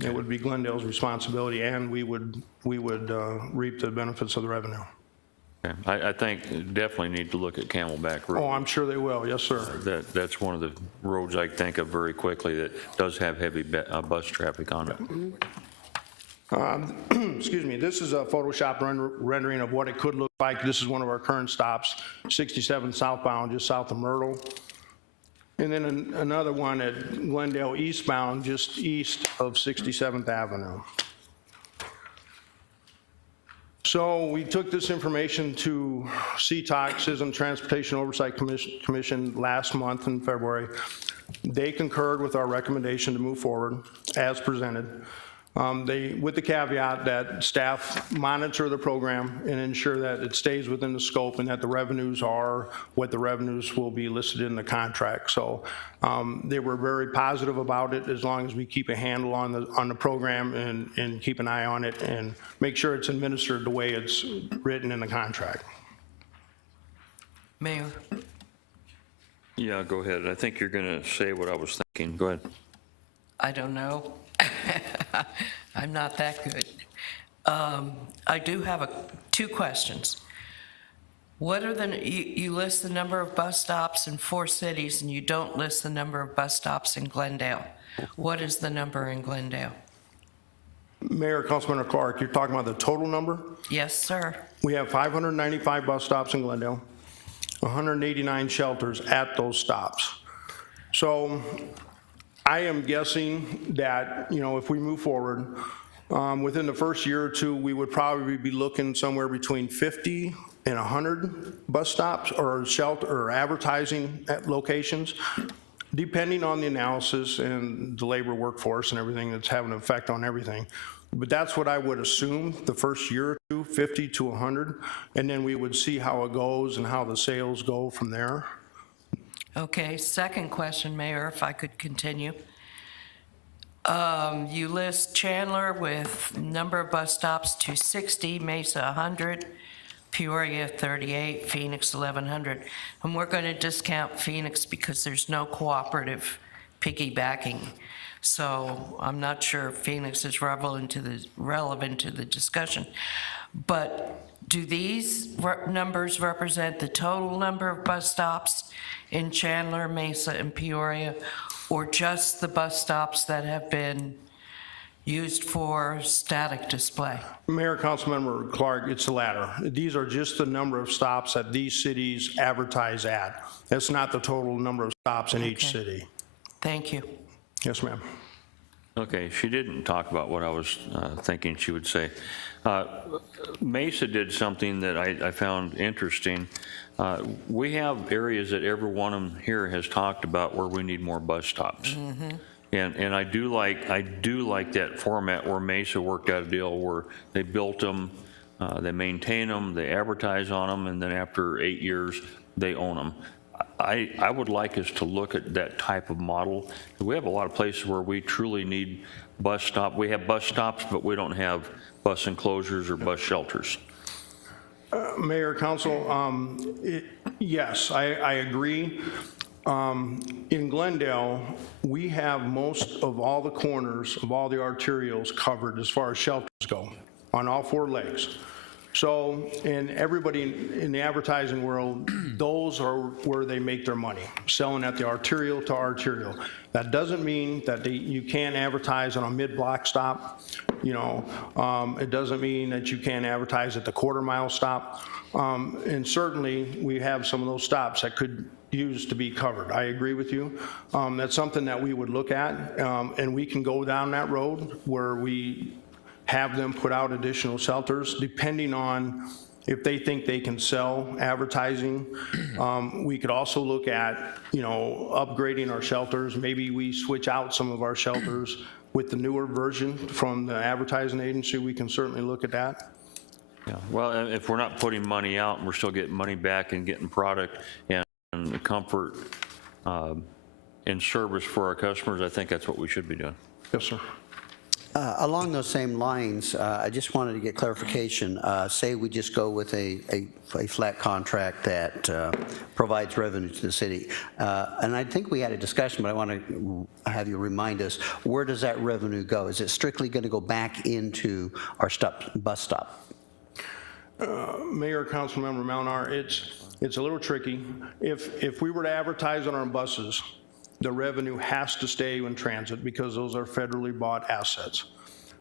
It would be Glendale's responsibility, and we would reap the benefits of the revenue. Okay. I think definitely need to look at Camelback Road. Oh, I'm sure they will, yes, sir. That's one of the roads I think of very quickly that does have heavy bus traffic on it. Excuse me, this is a Photoshop rendering of what it could look like. This is one of our current stops, 67 southbound, just south of Myrtle. And then another one at Glendale eastbound, just east of 67th Avenue. So we took this information to CTOC, Citizen Transportation Oversight Commission, last month in February. They concurred with our recommendation to move forward as presented. With the caveat that staff monitor the program and ensure that it stays within the scope and that the revenues are what the revenues will be listed in the contract. So they were very positive about it as long as we keep a handle on the program and keep an eye on it and make sure it's administered the way it's written in the contract. Mayor? Yeah, go ahead. I think you're going to say what I was thinking. Go ahead. I don't know. I'm not that good. I do have two questions. What are you list the number of bus stops in 4 cities and you don't list the number of bus stops in Glendale. What is the number in Glendale? Mayor, Councilmember Clark, you're talking about the total number? Yes, sir. We have 595 bus stops in Glendale, 189 shelters at those stops. So I am guessing that, if we move forward, within the first year or two, we would probably be looking somewhere between 50 and 100 bus stops or shelter or advertising at locations, depending on the analysis and the labor workforce and everything that's having an effect on everything. But that's what I would assume the first year or two, 50 to 100, and then we would see how it goes and how the sales go from there. Okay, second question, Mayor, if I could continue. You list Chandler with number of bus stops 260, Mesa 100, Peoria 38, Phoenix 1100. And we're going to discount Phoenix because there's no cooperative piggybacking. So I'm not sure if Phoenix is relevant to the discussion. But do these numbers represent the total number of bus stops in Chandler, Mesa, and Peoria, or just the bus stops that have been used for static display? Mayor, Councilmember Clark, it's the latter. These are just the number of stops that these cities advertise at. That's not the total number of stops in each city. Thank you. Yes, ma'am. Okay, she didn't talk about what I was thinking she would say. Mesa did something that I found interesting. We have areas that every one of them here has talked about where we need more bus stops. And I do like that format where Mesa worked out a deal where they built them, they maintain them, they advertise on them, and then after 8 years, they own them. I would like us to look at that type of model. We have a lot of places where we truly need bus stop. We have bus stops, but we don't have bus enclosures or bus shelters. Mayor, Council, yes, I agree. In Glendale, we have most of all the corners of all the arterials covered as far as shelters go on all 4 legs. So, and everybody in the advertising world, those are where they make their money, selling at the arterial to arterial. That doesn't mean that you can't advertise on a mid-block stop, you know. It doesn't mean that you can't advertise at the quarter-mile stop. And certainly, we have some of those stops that could use to be covered. I agree with you. That's something that we would look at, and we can go down that road where we have them put out additional shelters, depending on if they think they can sell advertising. We could also look at, you know, upgrading our shelters. Maybe we switch out some of our shelters with the newer version from the advertising agency. We can certainly look at that. Yeah. Well, if we're not putting money out and we're still getting money back and getting product and the comfort and service for our customers, I think that's what we should be doing. Yes, sir. Along those same lines, I just wanted to get clarification. Say we just go with a flat contract that provides revenue to the city. And I think we had a discussion, but I want to have you remind us, where does that revenue go? Is it strictly going to go back into our bus stop? Mayor, Councilmember Malinar, it's a little tricky. If we were to advertise on our buses, the revenue has to stay in transit because those are federally bought assets.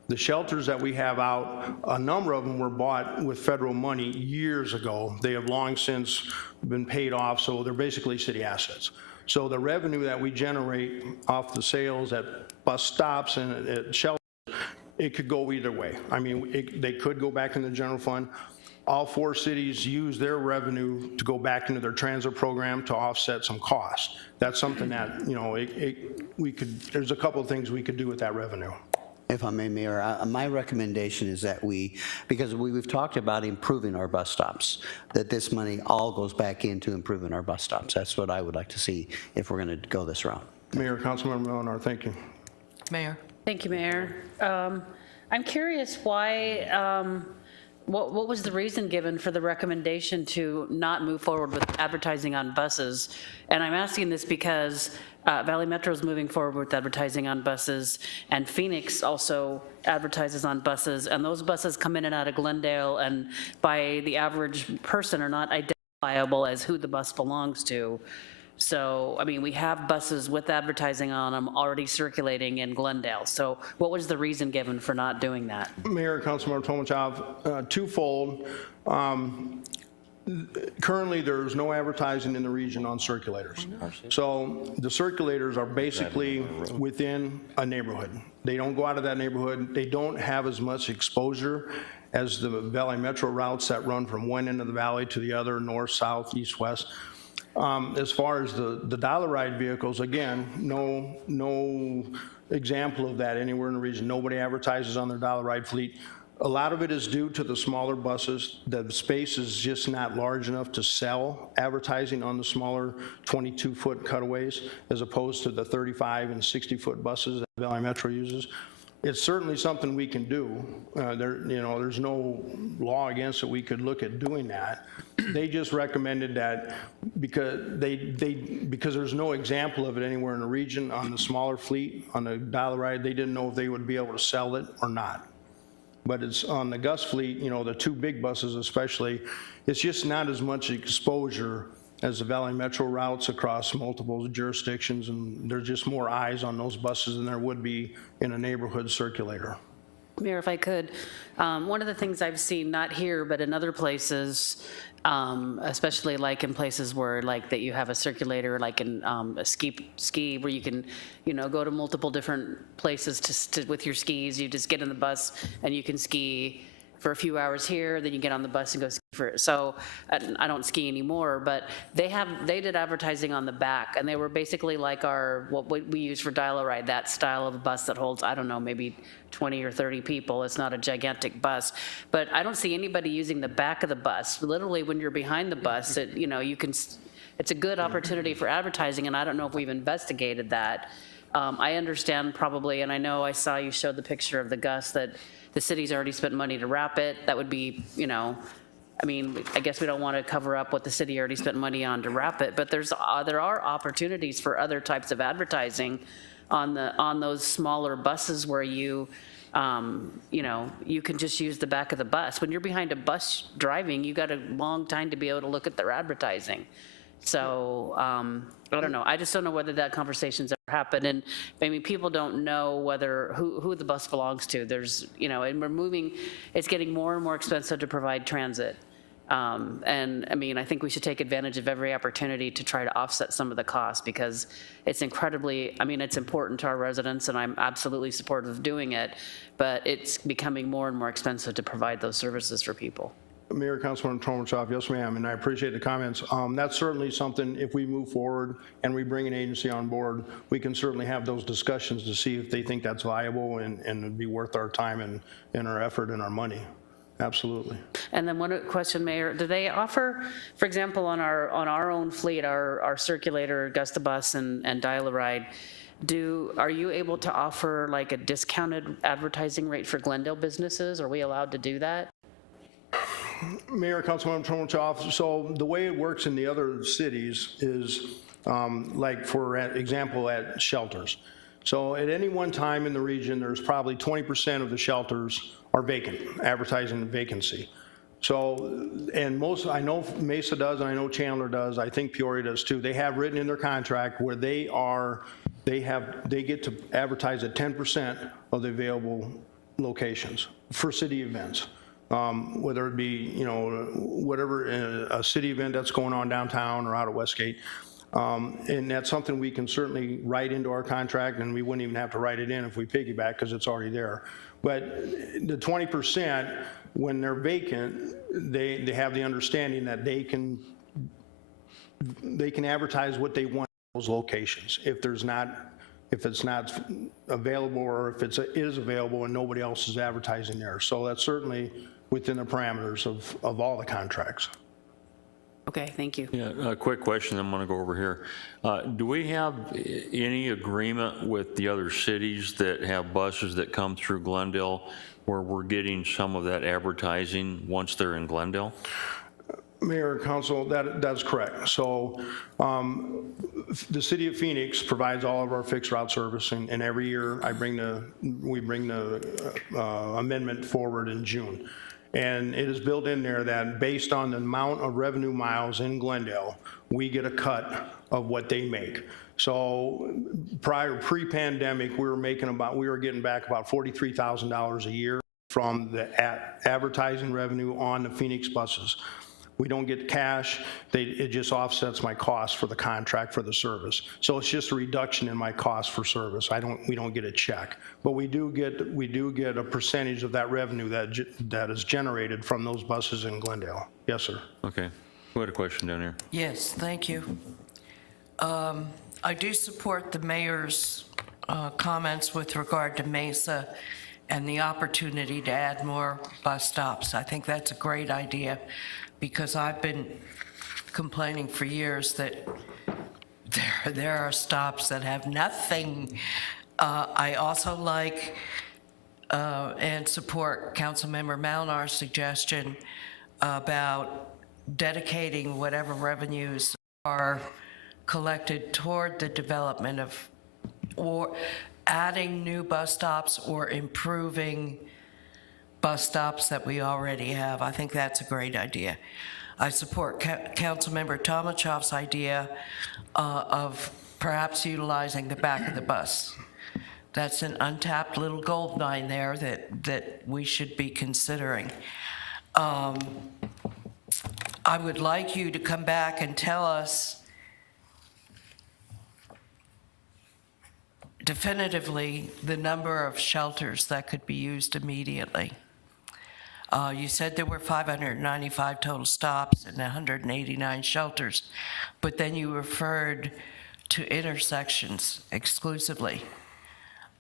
The shelters that we have out, a number of them were bought with federal money years ago. They have long since been paid off, so they're basically city assets. So the revenue that we generate off the sales at bus stops and at shelters, it could go either way. I mean, they could go back in the general fund. All 4 cities use their revenue to go back into their transit program to offset some costs. That's something that, you know, there's a couple of things we could do with that revenue. If I may, Mayor, my recommendation is that because we've talked about improving our bus stops, that this money all goes back into improving our bus stops. That's what I would like to see if we're going to go this route. Mayor, Councilmember Malinar, thank you. Mayor. Thank you, Mayor. I'm curious why, what was the reason given for the recommendation to not move forward with advertising on buses? And I'm asking this because Valley Metro is moving forward with advertising on buses, and Phoenix also advertises on buses, and those buses come in and out of Glendale, and by the average person are not identifiable as who the bus belongs to. So, I mean, we have buses with advertising on them already circulating in Glendale. So what was the reason given for not doing that? Mayor, Councilmember Tomachov, twofold. Currently, there's no advertising in the region on circulators. So the circulators are basically within a neighborhood. They don't go out of that neighborhood. They don't have as much exposure as the Valley Metro routes that run from one end of the valley to the other, north, south, east, west. As far as the dollar ride vehicles, again, no example of that anywhere in the region. Nobody advertises on their dollar ride fleet. A lot of it is due to the smaller buses. The space is just not large enough to sell advertising on the smaller 22-foot cutaways as opposed to the 35 and 60-foot buses that Valley Metro uses. It's certainly something we can do. There's no law against it. We could look at doing that. They just recommended that because there's no example of it anywhere in the region on the smaller fleet, on the dollar ride, they didn't know if they would be able to sell it or not. But it's on the Gus fleet, you know, the 2 big buses especially, it's just not as much exposure as the Valley Metro routes across multiple jurisdictions, and there's just more eyes on those buses than there would be in a neighborhood circulator. Mayor, if I could, one of the things I've seen, not here, but in other places, especially like in places where like that you have a circulator, like in a ski where you can, you know, go to multiple different places with your skis. You just get in the bus and you can ski for a few hours here, then you get on the bus and go ski for it. So I don't ski anymore, but they did advertising on the back, and they were basically like what we use for dial-a-ride, that style of bus that holds, I don't know, maybe 20 or 30 people. It's not a gigantic bus, but I don't see anybody using the back of the bus. Literally, when you're behind the bus, it's a good opportunity for advertising, and I don't know if we've investigated that. I understand probably, and I know I saw you showed the picture of the Gus, that the city's already spent money to wrap it. That would be, you know, I mean, I guess we don't want to cover up what the city already spent money on to wrap it, but there are opportunities for other types of advertising on those smaller buses where you you know, you can just use the back of the bus. When you're behind a bus driving, you got a long time to be able to look at their advertising. So, I don't know. I just don't know whether that conversation's ever happened. And I mean, people don't know whether, who the bus belongs to. There's, you know, and it's getting more and more expensive to provide transit. And I mean, I think we should take advantage of every opportunity to try to offset some of the costs, because it's incredibly, I mean, it's important to our residents, and I'm absolutely supportive of doing it, but it's becoming more and more expensive to provide those services for people. Mayor, Councilman Tomachoff, yes, ma'am, and I appreciate the comments. That's certainly something, if we move forward and we bring an agency on board, we can certainly have those discussions to see if they think that's viable and it'd be worth our time and our effort and our money. Absolutely. And then one question, Mayor, do they offer, for example, on our own fleet, our circulator, Augusta Bus and Dial-A-Ride, are you able to offer like a discounted advertising rate for Glendale businesses? Are we allowed to do that? Mayor, Councilman Tomachoff, so the way it works in the other cities is like, for example, at shelters. So at any one time in the region, there's probably 20% of the shelters are vacant, advertising vacancy. So, and I know Mesa does, and I know Chandler does, I think Peoria does too. They have written in their contract where they get to advertise at 10% of the available locations for city events. Whether it be, you know, whatever, a city event that's going on downtown or out at Westgate. And that's something we can certainly write into our contract, and we wouldn't even have to write it in if we piggyback, because it's already there. But the 20%, when they're vacant, they have the understanding that they can advertise what they want in those locations. If it's not available, or if it is available and nobody else is advertising there. So that's certainly within the parameters of all the contracts. Okay, thank you. Yeah, a quick question, I'm going to go over here. Do we have any agreement with the other cities that have buses that come through Glendale where we're getting some of that advertising once they're in Glendale? Mayor and Council, that's correct. So the city of Phoenix provides all of our fixed route service, and every year we bring the amendment forward in June. And it is built in there that based on the amount of revenue miles in Glendale, we get a cut of what they make. So pre-pandemic, we were getting back about $43,000 a year from the advertising revenue on the Phoenix buses. We don't get cash. It just offsets my cost for the contract for the service. So it's just a reduction in my cost for service. We don't get a check, but we do get a percentage of that revenue that is generated from those buses in Glendale. Yes, sir. Okay. We had a question down here. Yes, thank you. I do support the mayor's comments with regard to Mesa and the opportunity to add more bus stops. I think that's a great idea, because I've been complaining for years that there are stops that have nothing. I also like and support Councilmember Malnar's suggestion about dedicating whatever revenues are collected toward the development of, or adding new bus stops or improving bus stops that we already have. I think that's a great idea. I support Councilmember Tomachoff's idea of perhaps utilizing the back of the bus. That's an untapped little gold mine there that we should be considering. I would like you to come back and tell us definitively the number of shelters that could be used immediately. You said there were 595 total stops and 189 shelters, but then you referred to intersections exclusively.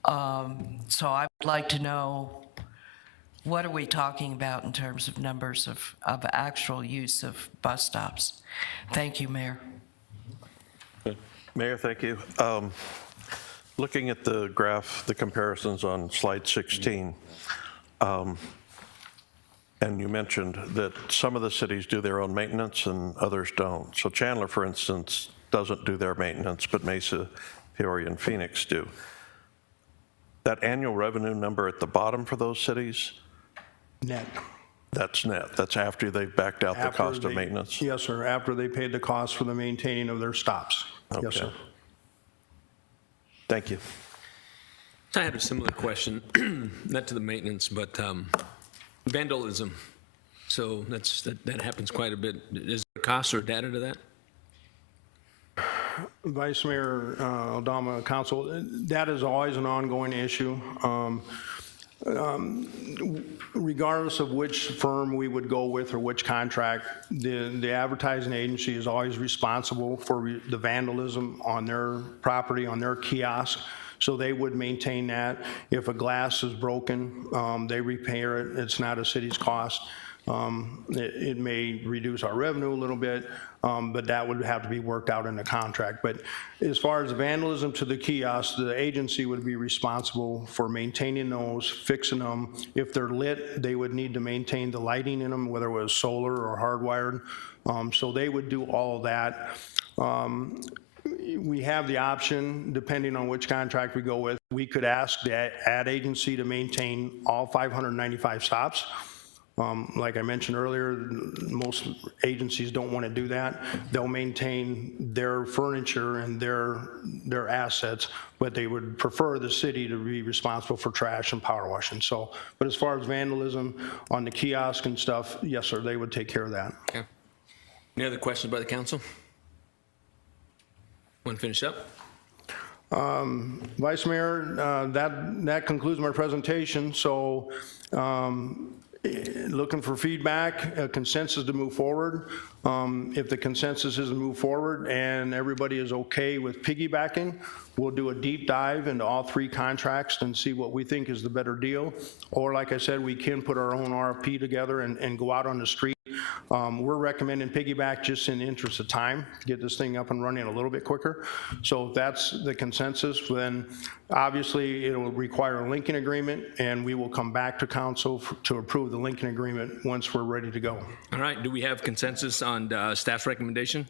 So I would like to know, what are we talking about in terms of numbers of actual use of bus stops? Thank you, Mayor. Mayor, thank you. Looking at the graph, the comparisons on slide 16, and you mentioned that some of the cities do their own maintenance and others don't. So Chandler, for instance, doesn't do their maintenance, but Mesa, Peoria, and Phoenix do. That annual revenue number at the bottom for those cities, Net. that's net. That's after they've backed out the After cost of they- maintenance? Yes, sir, after they paid the cost for the maintaining of their stops. Yes, Okay. sir. Thank you. I had a similar question, not to the maintenance, but vandalism. So that happens quite a bit. Is there a cost or data to that? Vice Mayor Aldama, Council, that is always an ongoing issue. Regardless of which firm we would go with or which contract, the advertising agency is always responsible for the vandalism on their property, on their kiosk. So they would maintain that. If a glass is broken, they repair it. It's not a city's cost. It may reduce our revenue a little bit, but that would have to be worked out in the contract. But as far as vandalism to the kiosks, the agency would be responsible for maintaining those, fixing them. If they're lit, they would need to maintain the lighting in them, whether it was solar or hardwired. So they would do all of that. We have the option, depending on which contract we go with, we could ask the ad agency to maintain all 595 stops. Like I mentioned earlier, most agencies don't want to do that. They'll maintain their furniture and their assets, but they would prefer the city to be responsible for trash and power washing. So, but as far as vandalism on the kiosk and stuff, yes, sir, they would take care of that. Okay. Any other questions by the council? Want to finish up? Vice Mayor, that concludes my presentation. So looking for feedback, a consensus to move forward. If the consensus is to move forward and everybody is okay with piggybacking, we'll do a deep dive into all three contracts and see what we think is the better deal. Or like I said, we can put our own RFP together and go out on the street. We're recommending piggyback just in the interest of time, to get this thing up and running a little bit quicker. So if that's the consensus, then obviously it will require a linking agreement, and we will come back to council to approve the linking agreement once we're ready to go. All right, do we have consensus on staff's recommendation?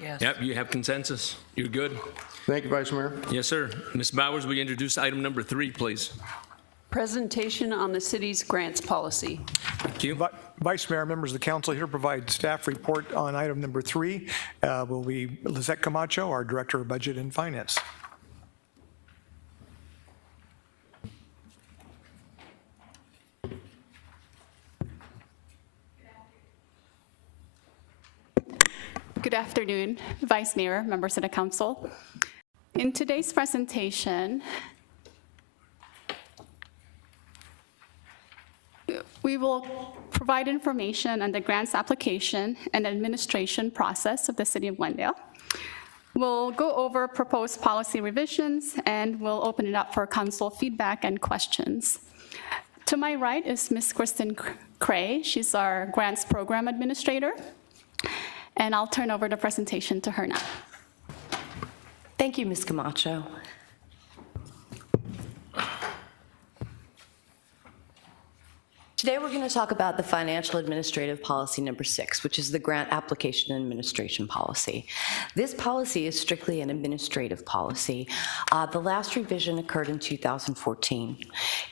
Yes. Yep, you have consensus. You're good. Thank you, Vice Mayor. Yes, sir. Ms. Bowers, will you introduce item number 3, please? Presentation on the city's grants policy. Thank you. Vice Mayor, members of the council, here provide staff report on item number 3 will be Lizette Camacho, our Director of Budget and Finance. Good afternoon, Vice Mayor, members of the council. In today's presentation, we will provide information on the grants application and administration process of the City of Glendale. We'll go over proposed policy revisions, and we'll open it up for council feedback and questions. To my right is Ms. Kristen Cray. She's our grants program administrator. And I'll turn over the presentation to her now. Thank you, Ms. Camacho. Today we're going to talk about the financial administrative policy number 6, which is the grant application and administration policy. This policy is strictly an administrative policy. The last revision occurred in 2014.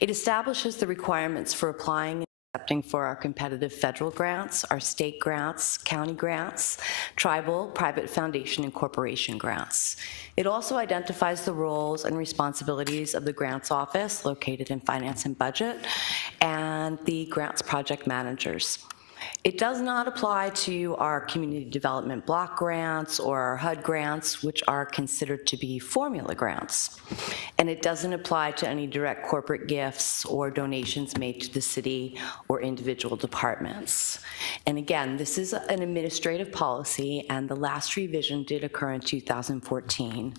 It establishes the requirements for applying and accepting for our competitive federal grants, our state grants, county grants, tribal, private foundation, and corporation grants. It also identifies the roles and responsibilities of the grants office located in finance and budget and the grants project managers. It does not apply to our community development block grants or our HUD grants, which are considered to be formula grants. And it doesn't apply to any direct corporate gifts or donations made to the city or individual departments. And again, this is an administrative policy, and the last revision did occur in 2014.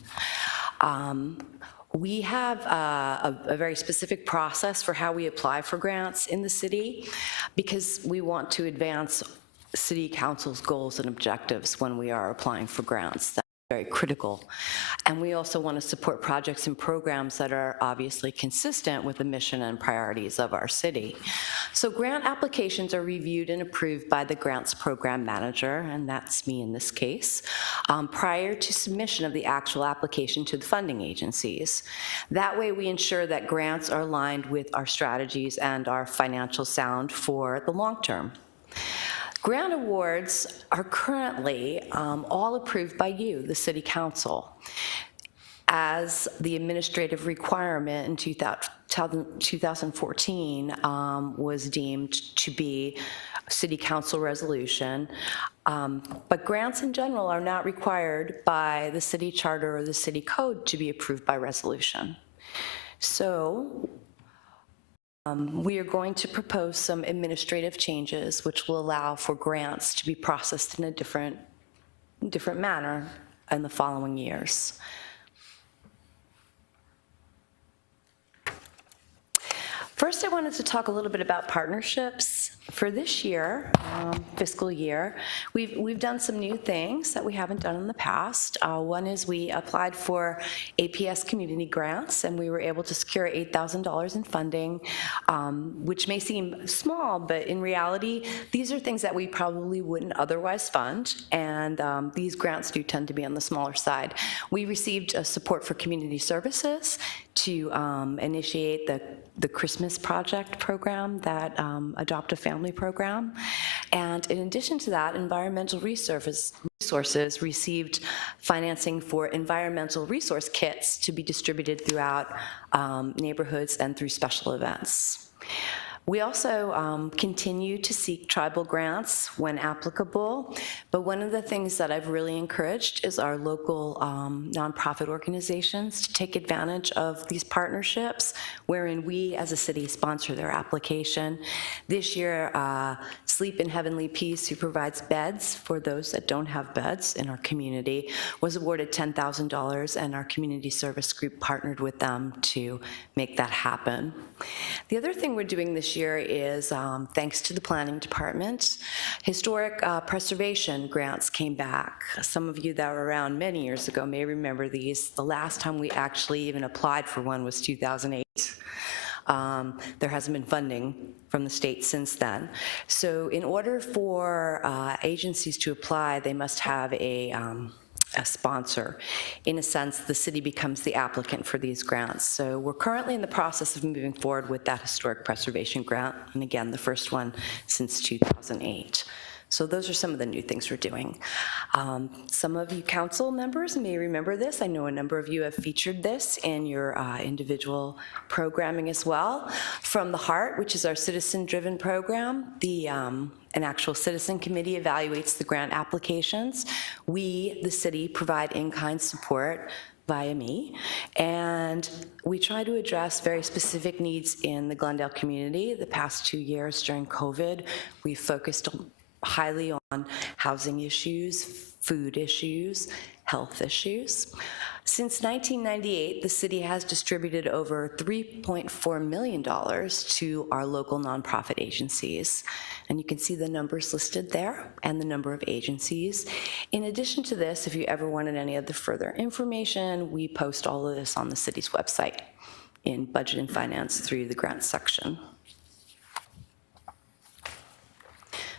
We have a very specific process for how we apply for grants in the city, because we want to advance city council's goals and objectives when we are applying for grants. That's very critical. And we also want to support projects and programs that are obviously consistent with the mission and priorities of our city. So grant applications are reviewed and approved by the grants program manager, and that's me in this case, prior to submission of the actual application to the funding agencies. That way we ensure that grants are aligned with our strategies and our financial sound for the long term. Grant awards are currently all approved by you, the City Council, as the administrative requirement in 2014 was deemed to be a City Council resolution. But grants in general are not required by the city charter or the city code to be approved by resolution. So we are going to propose some administrative changes which will allow for grants to be processed in a different manner in the following years. First, I wanted to talk a little bit about partnerships. For this year, fiscal year, we've done some new things that we haven't done in the past. One is we applied for APS community grants, and we were able to secure $8,000 in funding, which may seem small, but in reality, these are things that we probably wouldn't otherwise fund, and these grants do tend to be on the smaller side. We received support for community services to initiate the Christmas Project program, that Adopt a Family program. And in addition to that, environmental resources received financing for environmental resource kits to be distributed throughout neighborhoods and through special events. We also continue to seek tribal grants when applicable, but one of the things that I've really encouraged is our local nonprofit organizations to take advantage of these partnerships wherein we as a city sponsor their application. This year, Sleep in Heavenly Peace, who provides beds for those that don't have beds in our community, was awarded $10,000, and our community service group partnered with them to make that happen. The other thing we're doing this year is, thanks to the planning department, historic preservation grants came back. Some of you that were around many years ago may remember these. The last time we actually even applied for one was 2008. There hasn't been funding from the state since then. So in order for agencies to apply, they must have a sponsor. In a sense, the city becomes the applicant for these grants. So we're currently in the process of moving forward with that historic preservation grant, and again, the first one since 2008. So those are some of the new things we're doing. Some of you council members may remember this. I know a number of you have featured this in your individual programming as well. From the Heart, which is our citizen-driven program, an actual citizen committee evaluates the grant applications. We, the city, provide in-kind support via me, and we try to address very specific needs in the Glendale community. The past 2 years during COVID, we focused highly on housing issues, food issues, health issues. Since 1998, the city has distributed over $3.4 million to our local nonprofit agencies. And you can see the numbers listed there and the number of agencies. In addition to this, if you ever wanted any other further information, we post all of this on the city's website in Budget and Finance through the grants section.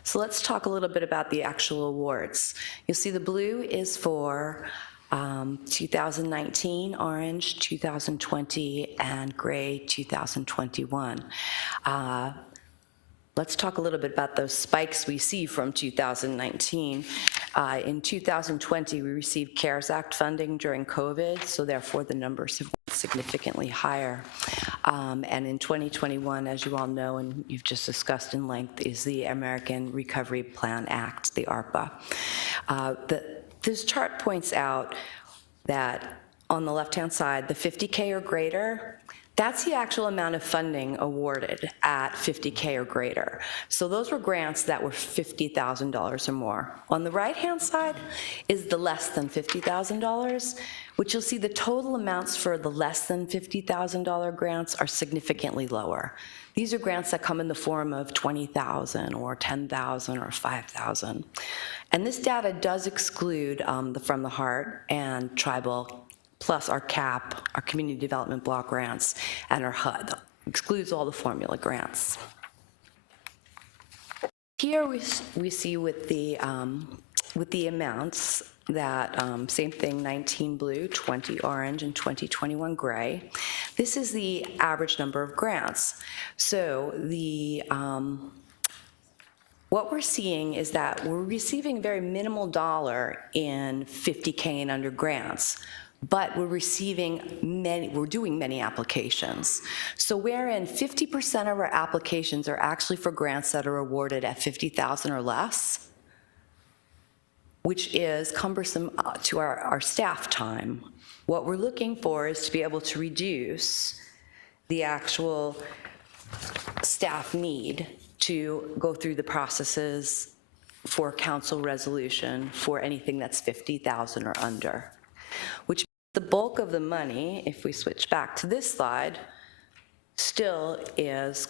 So let's talk a little bit about the actual awards. You'll see the blue is for 2019, orange 2020, and gray 2021. Let's talk a little bit about those spikes we see from 2019. In 2020, we received CARES Act funding during COVID, so therefore the numbers have been significantly higher. And in 2021, as you all know, and you've just discussed in length, is the American Recovery Plan Act, the ARPA. This chart points out that on the left-hand side, the 50K or greater, That's the actual amount of funding awarded at 50K or greater. So those were grants that were $50,000 or more. On the right-hand side is the less than $50,000, which you'll see the total amounts for the less than $50,000 grants are significantly lower. These are grants that come in the form of $20,000 or $10,000 or $5,000. And this data does exclude the From the Heart and tribal, plus our CAP, our Community Development Block Grants, and our HUD. Excludes all the formula grants. Here we see with the amounts that, same thing, 19 blue, 20 orange, and 2021 gray. This is the average number of grants. So what we're seeing is that we're receiving very minimal dollar in 50K and under grants, but we're doing many applications. So wherein 50% of our applications are actually for grants that are awarded at $50,000 or less, which is cumbersome to our staff time. What we're looking for is to be able to reduce the actual staff need to go through the processes for council resolution for anything that's 50,000 or under, which the bulk of the money, if we switch back to this slide, still is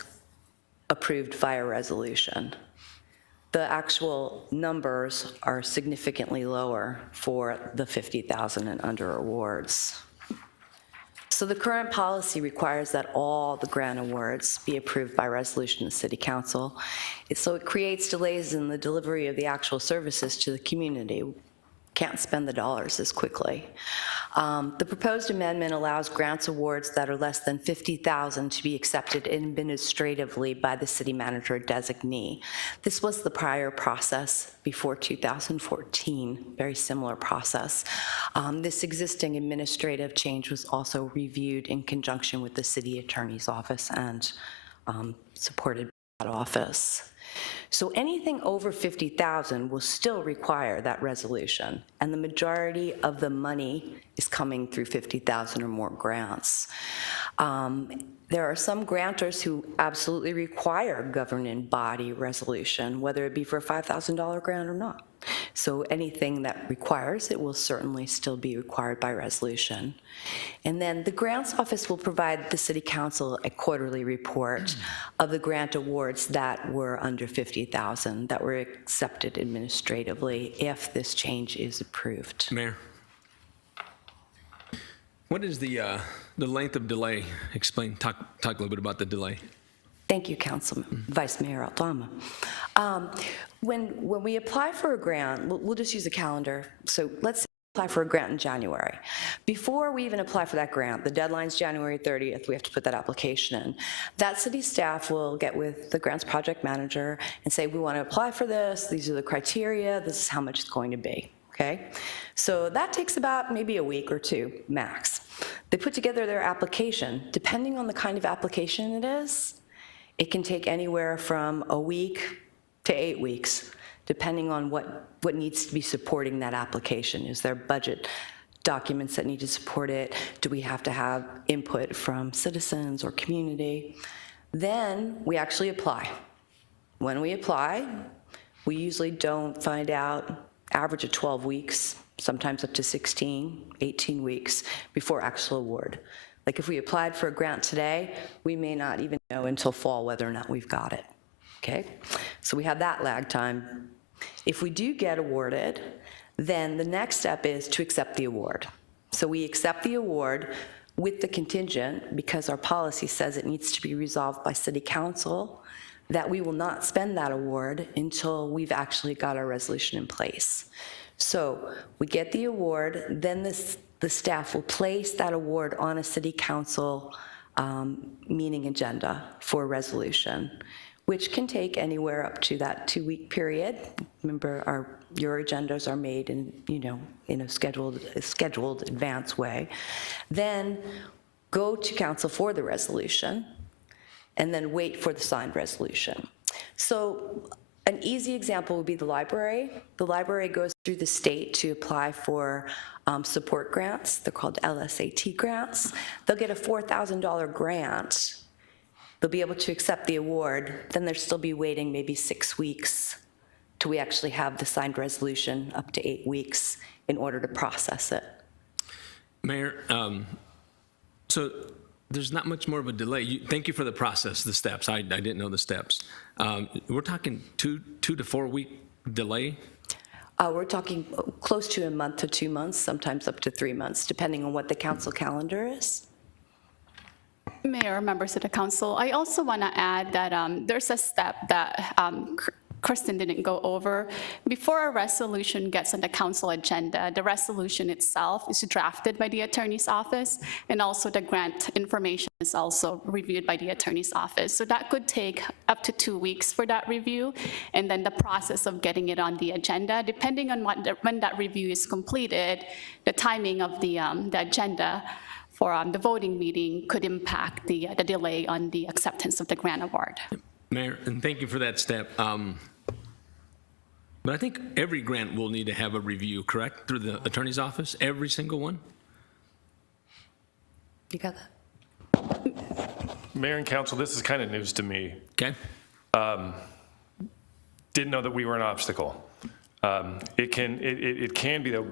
approved via resolution. The actual numbers are significantly lower for the 50,000 and under awards. So the current policy requires that all the grant awards be approved by resolution of the City Council. So it creates delays in the delivery of the actual services to the community. Can't spend the dollars as quickly. The proposed amendment allows grants awards that are less than $50,000 to be accepted administratively by the city manager designee. This was the prior process before 2014, very similar process. This existing administrative change was also reviewed in conjunction with the city attorney's office and supported by that office. So anything over 50,000 will still require that resolution, and the majority of the money is coming through 50,000 or more grants. There are some grantors who absolutely require governing body resolution, whether it be for a $5,000 grant or not. So anything that requires it will certainly still be required by resolution. And then the grants office will provide the city council a quarterly report of the grant awards that were under 50,000 that were accepted administratively if this change is approved. Mayor, what is the length of delay? Talk a little bit about the delay. Thank you, Vice Mayor Aldama. When we apply for a grant, we'll just use a calendar. So let's say we apply for a grant in January. Before we even apply for that grant, the deadline's January 30th, we have to put that application in. That city staff will get with the grants project manager and say, we want to apply for this, these are the criteria, this is how much it's going to be. Okay, so that takes about maybe a week or two max. They put together their application. Depending on the kind of application it is, it can take anywhere from a week to 8 weeks, depending on what needs to be supporting that application. Is there budget documents that need to support it? Do we have to have input from citizens or community? Then we actually apply. When we apply, we usually don't find out, average of 12 weeks, sometimes up to 16, 18 weeks before actual award. Like if we applied for a grant today, we may not even know until fall whether or not we've got it, okay? So we have that lag time. If we do get awarded, then the next step is to accept the award. So we accept the award with the contingent, because our policy says it needs to be resolved by City Council, that we will not spend that award until we've actually got our resolution in place. So we get the award, then the staff will place that award on a City Council meeting agenda for resolution, which can take anywhere up to that 2-week period. Remember, your agendas are made in a scheduled advance way. Then go to council for the resolution, and then wait for the signed resolution. So An easy example would be the library. The library goes through the state to apply for support grants. They're called LSAT grants. They'll get a $4,000 grant. They'll be able to accept the award. Then they'll still be waiting maybe 6 weeks till we actually have the signed resolution, up to 8 weeks, in order to process it. Mayor, so there's not much more of a delay. Thank you for the process, the steps. I didn't know the steps. We're talking 2 to 4 week delay? We're talking close to a month to 2 months, sometimes up to 3 months, depending on what the council calendar is. Mayor, members of the council, I also want to add that there's a step that Kristen didn't go over. Before a resolution gets on the council agenda, the resolution itself is drafted by the attorney's office, and also the grant information is also reviewed by the attorney's office. So that could take up to 2 weeks for that review, and then the process of getting it on the agenda, depending on when that review is completed, the timing of the agenda for the voting meeting could impact the delay on the acceptance of the grant award. Mayor, and thank you for that step. But I think every grant will need to have a review, correct, through the attorney's office? Every single one? You got that? Mayor and council, this is kind of news to me. Okay. Didn't know that we were an obstacle. It can be, though,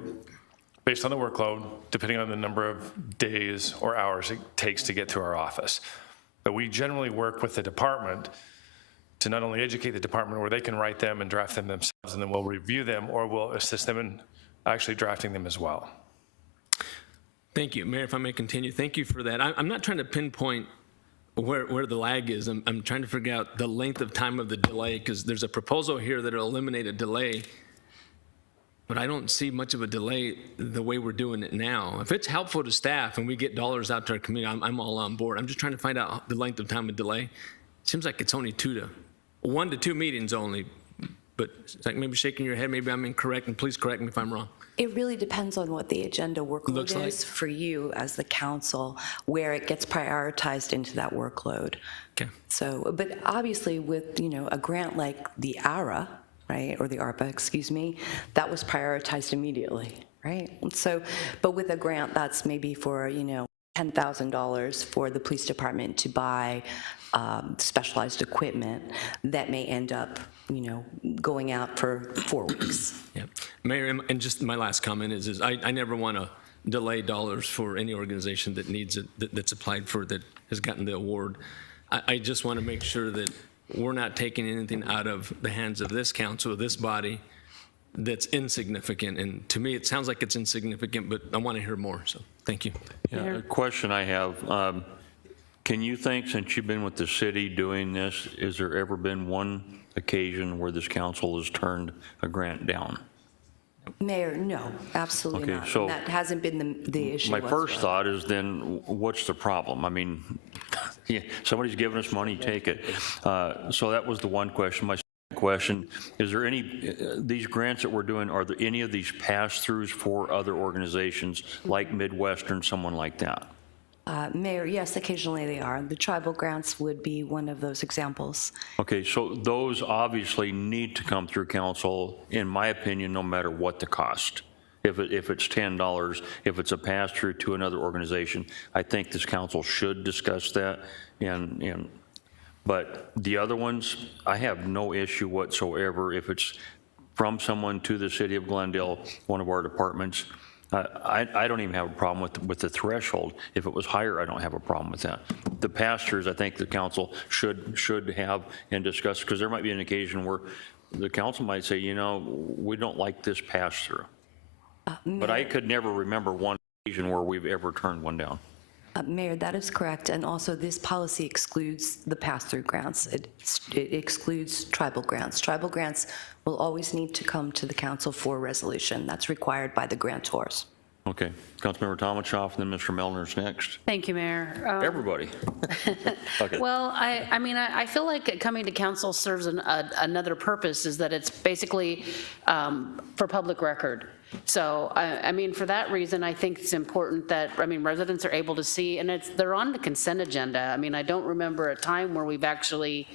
based on the workload, depending on the number of days or hours it takes to get to our office. But we generally work with the department to not only educate the department where they can write them and draft them themselves, and then we'll review them, or we'll assist them in actually drafting them as well. Thank you. Mayor, if I may continue, thank you for that. I'm not trying to pinpoint where the lag is. I'm trying to figure out the length of time of the delay, because there's a proposal here that will eliminate a delay, but I don't see much of a delay the way we're doing it now. If it's helpful to staff and we get dollars out to our community, I'm all on board. I'm just trying to find out the length of time of delay. It seems like it's only 1 to 2 meetings only, but it's like maybe shaking your head, maybe I'm incorrect, and please correct me if I'm wrong. It really depends on what the agenda workload is for you as the council, where it gets prioritized into that workload. Okay. So, but obviously with, a grant like the ARA, right, or the ARPA, excuse me, that was prioritized immediately, right? So, but with a grant that's maybe for, $10,000 for the police department to buy specialized equipment, that may end up, going out for 4 weeks. Yeah, Mayor, and just my last comment is I never want to delay dollars for any organization that needs it, that's applied for, that has gotten the award. I just want to make sure that we're not taking anything out of the hands of this council, this body, that's insignificant. And to me, it sounds like it's insignificant, but I want to hear more, so thank you. Yeah, a question I have, can you think, since you've been with the city doing this, has there ever been one occasion where this council has turned a grant down? Mayor, no, absolutely Okay, not. so And that hasn't been the issue My first whatsoever. thought is then, what's the problem? I mean, yeah, somebody's giving us money, take it. So that was the one question. My second question, is there any, these grants that we're doing, are there any of these pass-throughs for other organizations like Midwestern, someone like that? Mayor, yes, occasionally they are. The tribal grants would be one of those examples. Okay, so those obviously need to come through council, in my opinion, no matter what the cost. If it's $10, if it's a pass-through to another organization, I think this council should discuss that. But the other ones, I have no issue whatsoever if it's from someone to the city of Glendale, one of our departments. I don't even have a problem with the threshold. If it was higher, I don't have a problem with that. The pass-throughs, I think the council should have and discuss, because there might be an occasion where the council might say, we don't like this pass-through. But I could never remember one occasion where we've ever turned one down. Mayor, that is correct, and also this policy excludes the pass-through grants. It excludes tribal grants. Tribal grants will always need to come to the council for resolution. That's required by the grantors. Okay, Councilmember Tomachoff, and then Mr. Mellner's next. Thank you, Mayor. Everybody. Okay. Well, I mean, I feel like coming to council serves another purpose, is that it's basically for public record. So, I mean, for that reason, I think it's important that, residents are able to see, and they're on the consent agenda. I mean, I don't remember a time where we've actually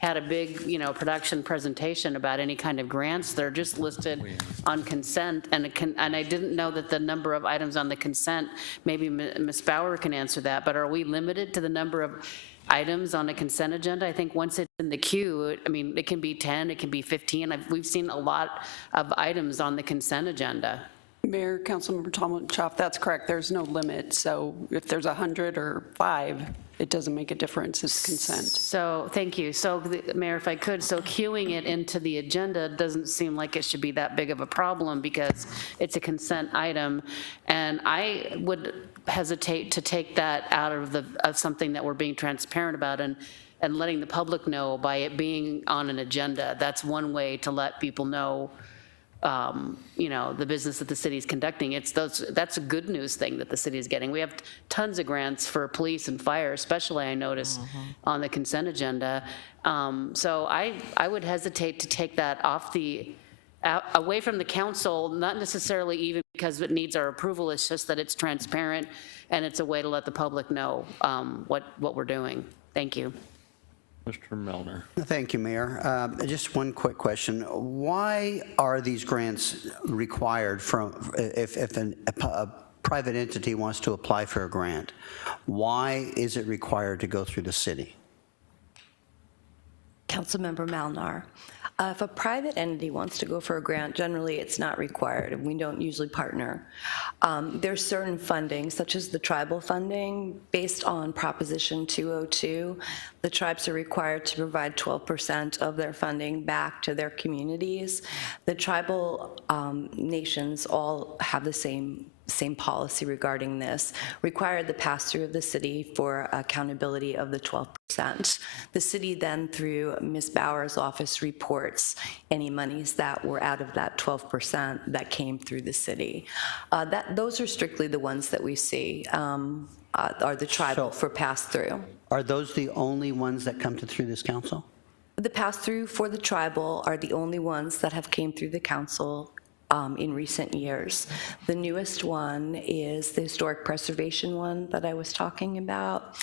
had a big, production presentation about any kind of grants. They're just listed on consent, and I didn't know that the number of items on the consent, maybe Ms. Bauer can answer that, but are we limited to the number of items on a consent agenda? I think once it's in the queue, it can be 10, it can be 15. We've seen a lot of items on the consent agenda. Mayor, Councilmember Tomlinchoff, that's correct. There's no limit. So if there's 100 or 5, it doesn't make a difference. It's consent. So, thank you. So, Mayor, if I could, so queuing it into the agenda doesn't seem like it should be that big of a problem because it's a consent item. And I would hesitate to take that out of something that we're being transparent about and letting the public know by it being on an agenda. That's one way to let people know the business that the city is conducting. That's a good news thing that the city is getting. We have tons of grants for police and fire, especially I notice on the consent agenda. So I would hesitate to take that away from the council, not necessarily even because it needs our approval. It's just that it's transparent and it's a way to let the public know what we're doing. Thank you. Mr. Melner. Thank you, Mayor. Just one quick question. Why are these grants required if a private entity wants to apply for a grant? Why is it required to go through the city? Councilmember Malnar. If a private entity wants to go for a grant, generally it's not required, and we don't usually partner. There's certain funding, such as the tribal funding, based on Proposition 202. The tribes are required to provide 12% of their funding back to their communities. The tribal nations all have the same policy regarding this, required the pass-through of the city for accountability of the 12%. The city then, through Ms. Bauer's office, reports any monies that were out of that 12% that came through the city. Those are strictly the ones that we see are the tribal for pass-through. Are those the only ones that come through this council? The pass-through for the tribal are the only ones that have came through the council in recent years. The newest one is the historic preservation one that I was talking about.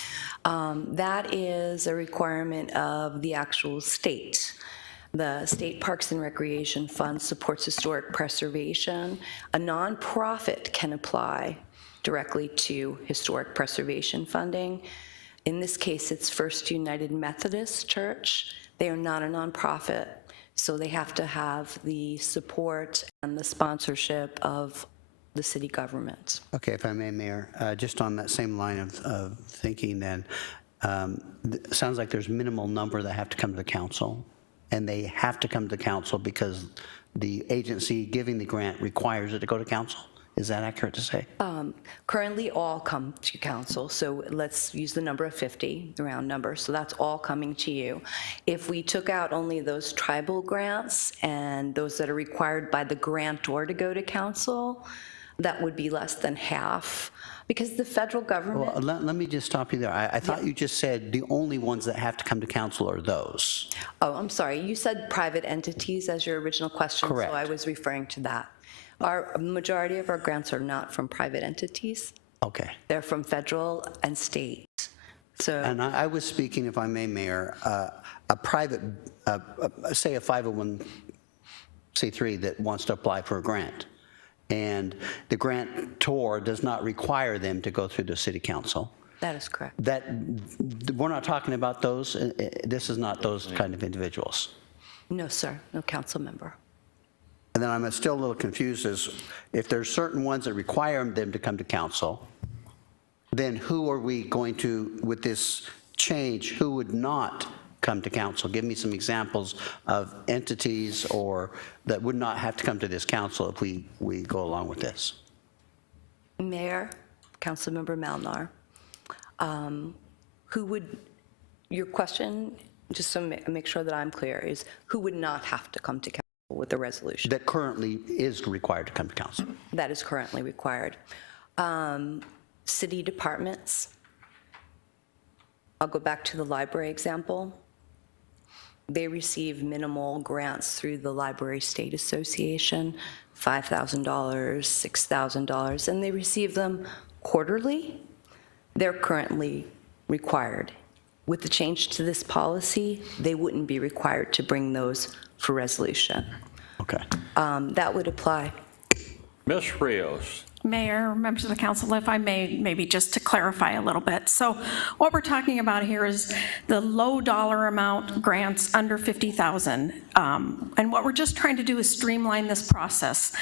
That is a requirement of the actual state. The State Parks and Recreation Fund supports historic preservation. A nonprofit can apply directly to historic preservation funding. In this case, it's First United Methodist Church. They are not a nonprofit, so they have to have the support and the sponsorship of the city government. Okay, if I may, Mayor, just on that same line of thinking then, sounds like there's minimal number that have to come to the council, and they have to come to the council because the agency giving the grant requires it to go to council. Is that accurate to say? Currently, all come to council, so let's use the number of 50, the round number, so that's all coming to you. If we took out only those tribal grants and those that are required by the grantor to go to council, that would be less than half, because the federal government... Well, let me just stop you there. I thought you just said the only ones that have to come to council are those. Oh, I'm sorry, you said private entities as your original question. Correct. So I was referring to that. Our majority of our grants are not from private entities. Okay. They're from federal and state. So. And I was speaking, if I may, Mayor, a private, say a 501c3 that wants to apply for a grant, and the grantor does not require them to go through the city council. That is correct. We're not talking about those. This is not those kind of individuals. No, sir. No council member. And then I'm still a little confused as if there's certain ones that require them to come to council, then who are we going to, with this change, who would not come to council? Give me some examples of entities or that would not have to come to this council if we go along with this. Mayor, Councilmember Malnar, who would, your question, just to make sure that I'm clear, is who would not have to come to council with the resolution? That currently is required to come to council. That is currently required. City departments. I'll go back to the library example. They receive minimal grants through the Library State Association, $5,000, $6,000, and they receive them quarterly. They're currently required With the change to this policy, they wouldn't be required to bring those for resolution. Okay. That would apply. Ms. Rios. Mayor, members of the council, if I may, maybe just to clarify a little bit. So what we're talking about here is the low dollar amount grants under 50,000. And what we're just trying to do is streamline this process.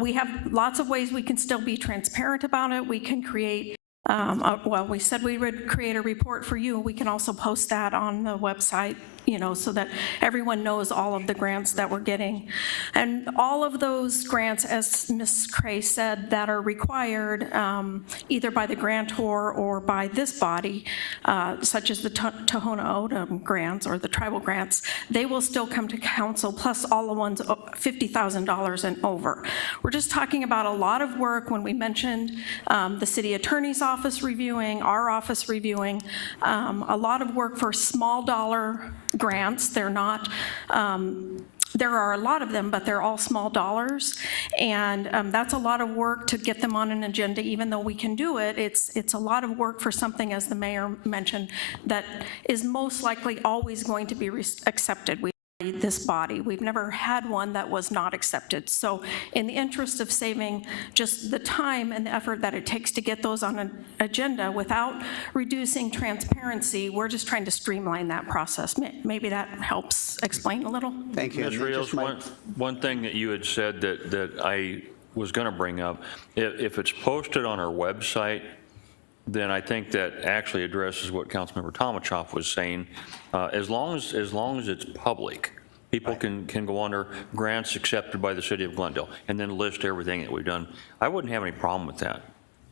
We have lots of ways we can still be transparent about it. We can create, well, we said we would create a report for you. We can also post that on the website, you know, so that everyone knows all of the grants that we're getting. And all of those grants, as Ms. Cray said, that are required either by the grantor or by this body, such as the Tohono O'odham grants or the tribal grants, they will still come to council, plus all the ones $50,000 and over. We're just talking about a lot of work when we mentioned the city attorney's office reviewing, our office reviewing, a lot of work for small dollar grants. They're not, there are a lot of them, but they're all small dollars. And that's a lot of work to get them on an agenda, even though we can do it. It's a lot of work for something, as the mayor mentioned, that is most likely always going to be accepted. This body. We've never had one that was not accepted. So in the interest of saving just the time and the effort that it takes to get those on an agenda without reducing transparency, we're just trying to streamline that process. Maybe that helps explain a little. Thank you. Ms. Rios, one thing that you had said that I was going to bring up, if it's posted on our website, then I think that actually addresses what Councilmember Tomachoff was saying. As long as it's public, people can go under grants accepted by the city of Glendale and then list everything that we've done. I wouldn't have any problem with that.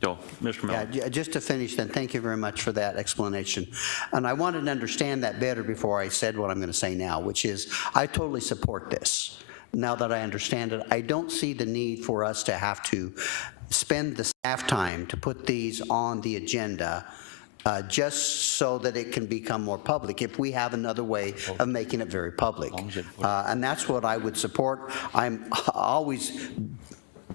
So, Mr. Miller. Yeah, just to finish then, thank you very much for that explanation. And I wanted to understand that better before I said what I'm going to say now, which is I totally support this. Now that I understand it, I don't see the need for us to have to spend the staff time to put these on the agenda just so that it can become more public if we have another way of making it very public. And that's what I would support. I'm always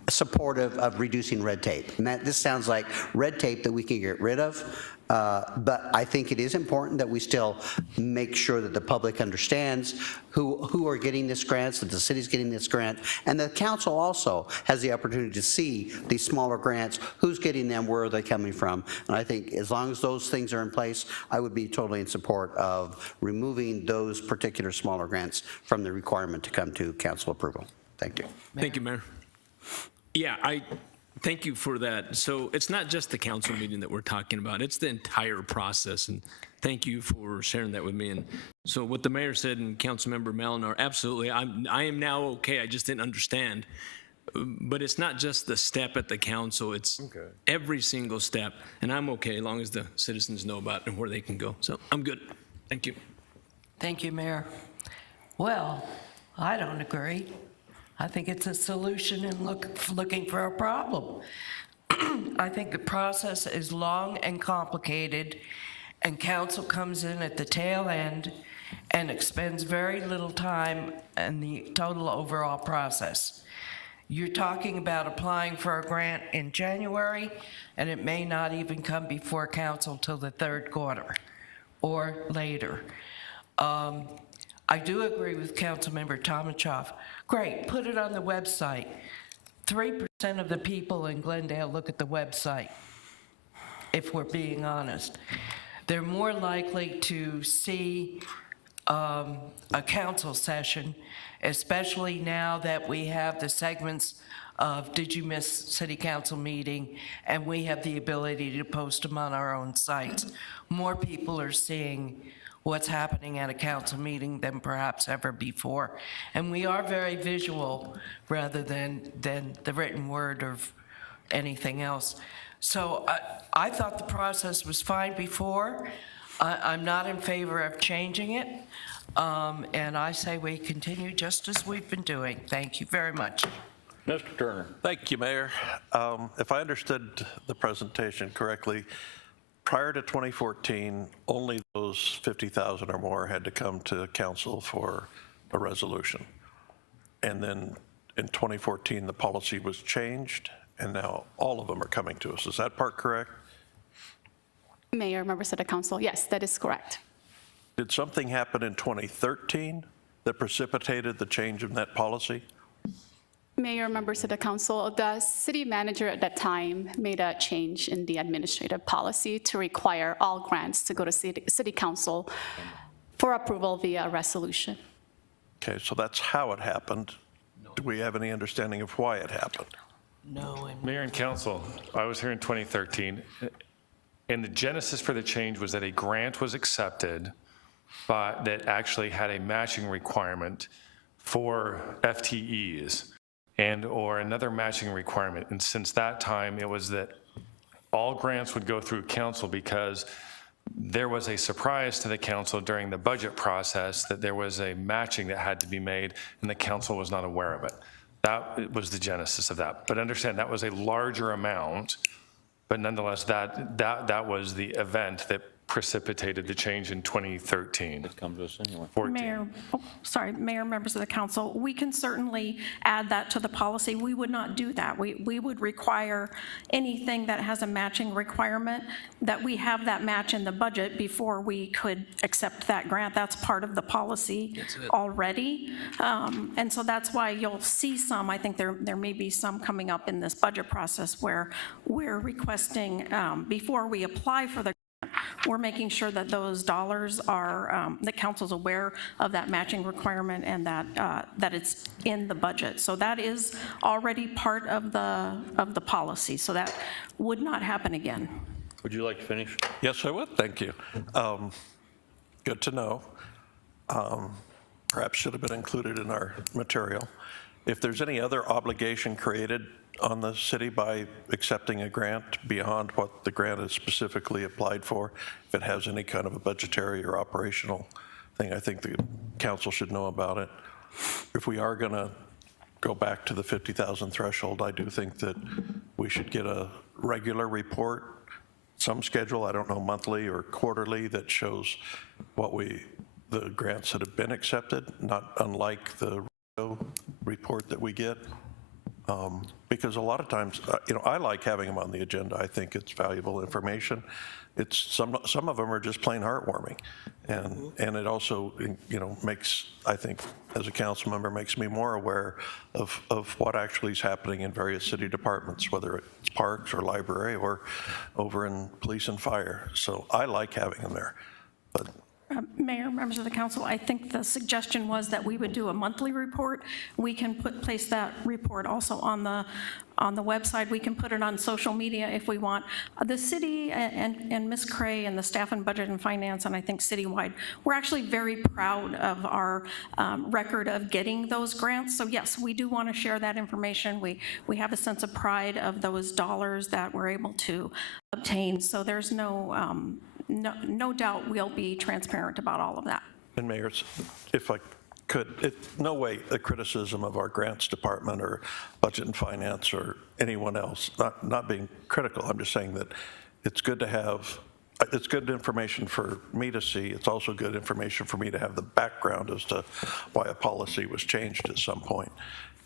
supportive of reducing red tape. And this sounds like red tape that we can get rid of. But I think it is important that we still make sure that the public understands who are getting this grants, that the city's getting this grant, and the council also has the opportunity to see these smaller grants, who's getting them, where are they coming from. And I think as long as those things are in place, I would be totally in support of removing those particular smaller grants from the requirement to come to council approval. Thank you. Thank you, Mayor. Yeah, thank you for that. So it's not just the council meeting that we're talking about, it's the entire process. And thank you for sharing that with me. And so what the mayor said and Councilmember Malinar, absolutely, I am now okay, I just didn't understand. But it's not just the step at the council, it's every single step. And I'm okay as long as the citizens know about it and where they can go. So I'm good. Thank you. Thank you, Mayor. Well, I don't agree. I think it's a solution in looking for a problem. I think the process is long and complicated, and council comes in at the tail end and expends very little time in the total overall process. You're talking about applying for a grant in January, and it may not even come before council till the third quarter or later. I do agree with Councilmember Tomachoff. Great, put it on the website. 3% of the people in Glendale look at the website, if we're being honest. They're more likely to see a council session, especially now that we have the segments of Did You Miss City Council Meeting, and we have the ability to post them on our own sites. More people are seeing what's happening at a council meeting than perhaps ever before. And we are very visual rather than the written word or anything else. So I thought the process was fine before. I'm not in favor of changing it. And I say we continue just as we've been doing. Thank you very much. Mr. Turner. Thank you, Mayor. If I understood the presentation correctly, prior to 2014, only those 50,000 or more had to come to council for a resolution. And then in 2014, the policy was changed, and now all of them are coming to us. Is that part correct? Mayor, members of the council, yes, that is correct. Did something happen in 2013 that precipitated the change in that policy? Mayor, members of the council, the city manager at that time made a change in the administrative policy to require all grants to go to city council for approval via resolution. Okay, so that's how it happened. Do we have any understanding of why it happened? No. Mayor and council, I was here in 2013, and the genesis for the change was that a grant was accepted that actually had a matching requirement for FTEs and or another matching requirement. And since that time, it was that all grants would go through council because there was a surprise to the council during the budget process that there was a matching that had to be made, and the council was not aware of it. That was the genesis of that. But understand, that was a larger amount, but nonetheless, that was the event that precipitated the change in 2013. It comes to us anyway. Mayor, members of the council, we can certainly add that to the policy. We would not do that. We would require anything that has a matching requirement, that we have that match in the budget before we could accept that grant. That's part of the policy already. And so that's why you'll see some, I think there may be some coming up in this budget process where we're requesting, before we apply for the we're making sure that those dollars are, that council's aware of that matching requirement and that it's in the budget. So that is already part of the policy. So that would not happen again. Would you like to finish? Yes, I would. Thank you. Good to know. Perhaps should have been included in our material. If there's any other obligation created on the city by accepting a grant beyond what the grant is specifically applied for, if it has any kind of a budgetary or operational thing, I think the council should know about it. If we are going to go back to the 50,000 threshold, I do think that we should get a regular report, some schedule, I don't know, monthly or quarterly, that shows the grants that have been accepted, not unlike the report that we get. Because a lot of times, I like having them on the agenda. I think it's valuable information. It's some of them are just plain heartwarming, and it also makes, I think, as a council member, makes me more aware of what actually is happening in various city departments, whether it's parks or library or over in police and fire. So I like having them there, but. Mayor, members of the council, I think the suggestion was that we would do a monthly report. We can place that report also on the website. We can put it on social media if we want. The city and Ms. Cray and the staff in budget and finance, and I think citywide, we're actually very proud of our record of getting those grants. So yes, we do want to share that information. We have a sense of pride of those dollars that we're able to obtain. So there's no doubt we'll be transparent about all of that. And Mayor, if I could, it's no way a criticism of our grants department or budget and finance or anyone else, not being critical. I'm just saying that it's good to have, it's good information for me to see. It's also good information for me to have the background as to why a policy was changed at some point.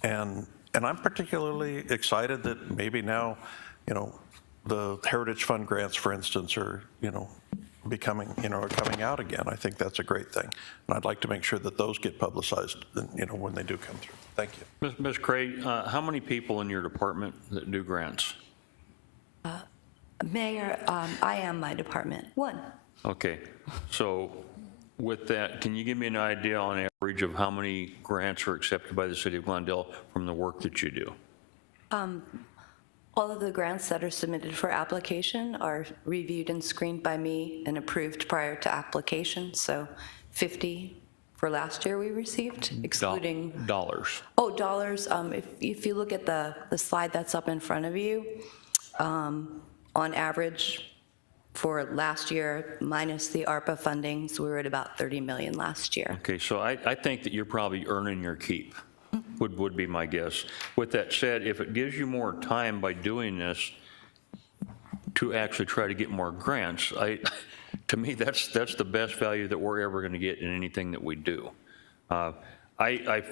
And I'm particularly excited that maybe now, the Heritage Fund grants, for instance, are, becoming, are coming out again. I think that's a great thing. And I'd like to make sure that those get publicized, when they do come through. Thank you. Ms. Cray, how many people in your department that do grants? Mayor, I am my department. One. Okay. So with that, can you give me an idea on average of how many grants are accepted by the city of Glendale from the work that you do? All of the grants that are submitted for application are reviewed and screened by me and approved prior to application. So 50 for last year we received, excluding dollars. Oh, dollars. If you look at the slide that's up in front of you, on average for last year, minus the ARPA fundings, we were at about 30 million last year. Okay, so I think that you're probably earning your keep. Would be my guess. With that said, if it gives you more time by doing this to actually try to get more grants, to me, that's the best value that we're ever going to get in anything that we do. I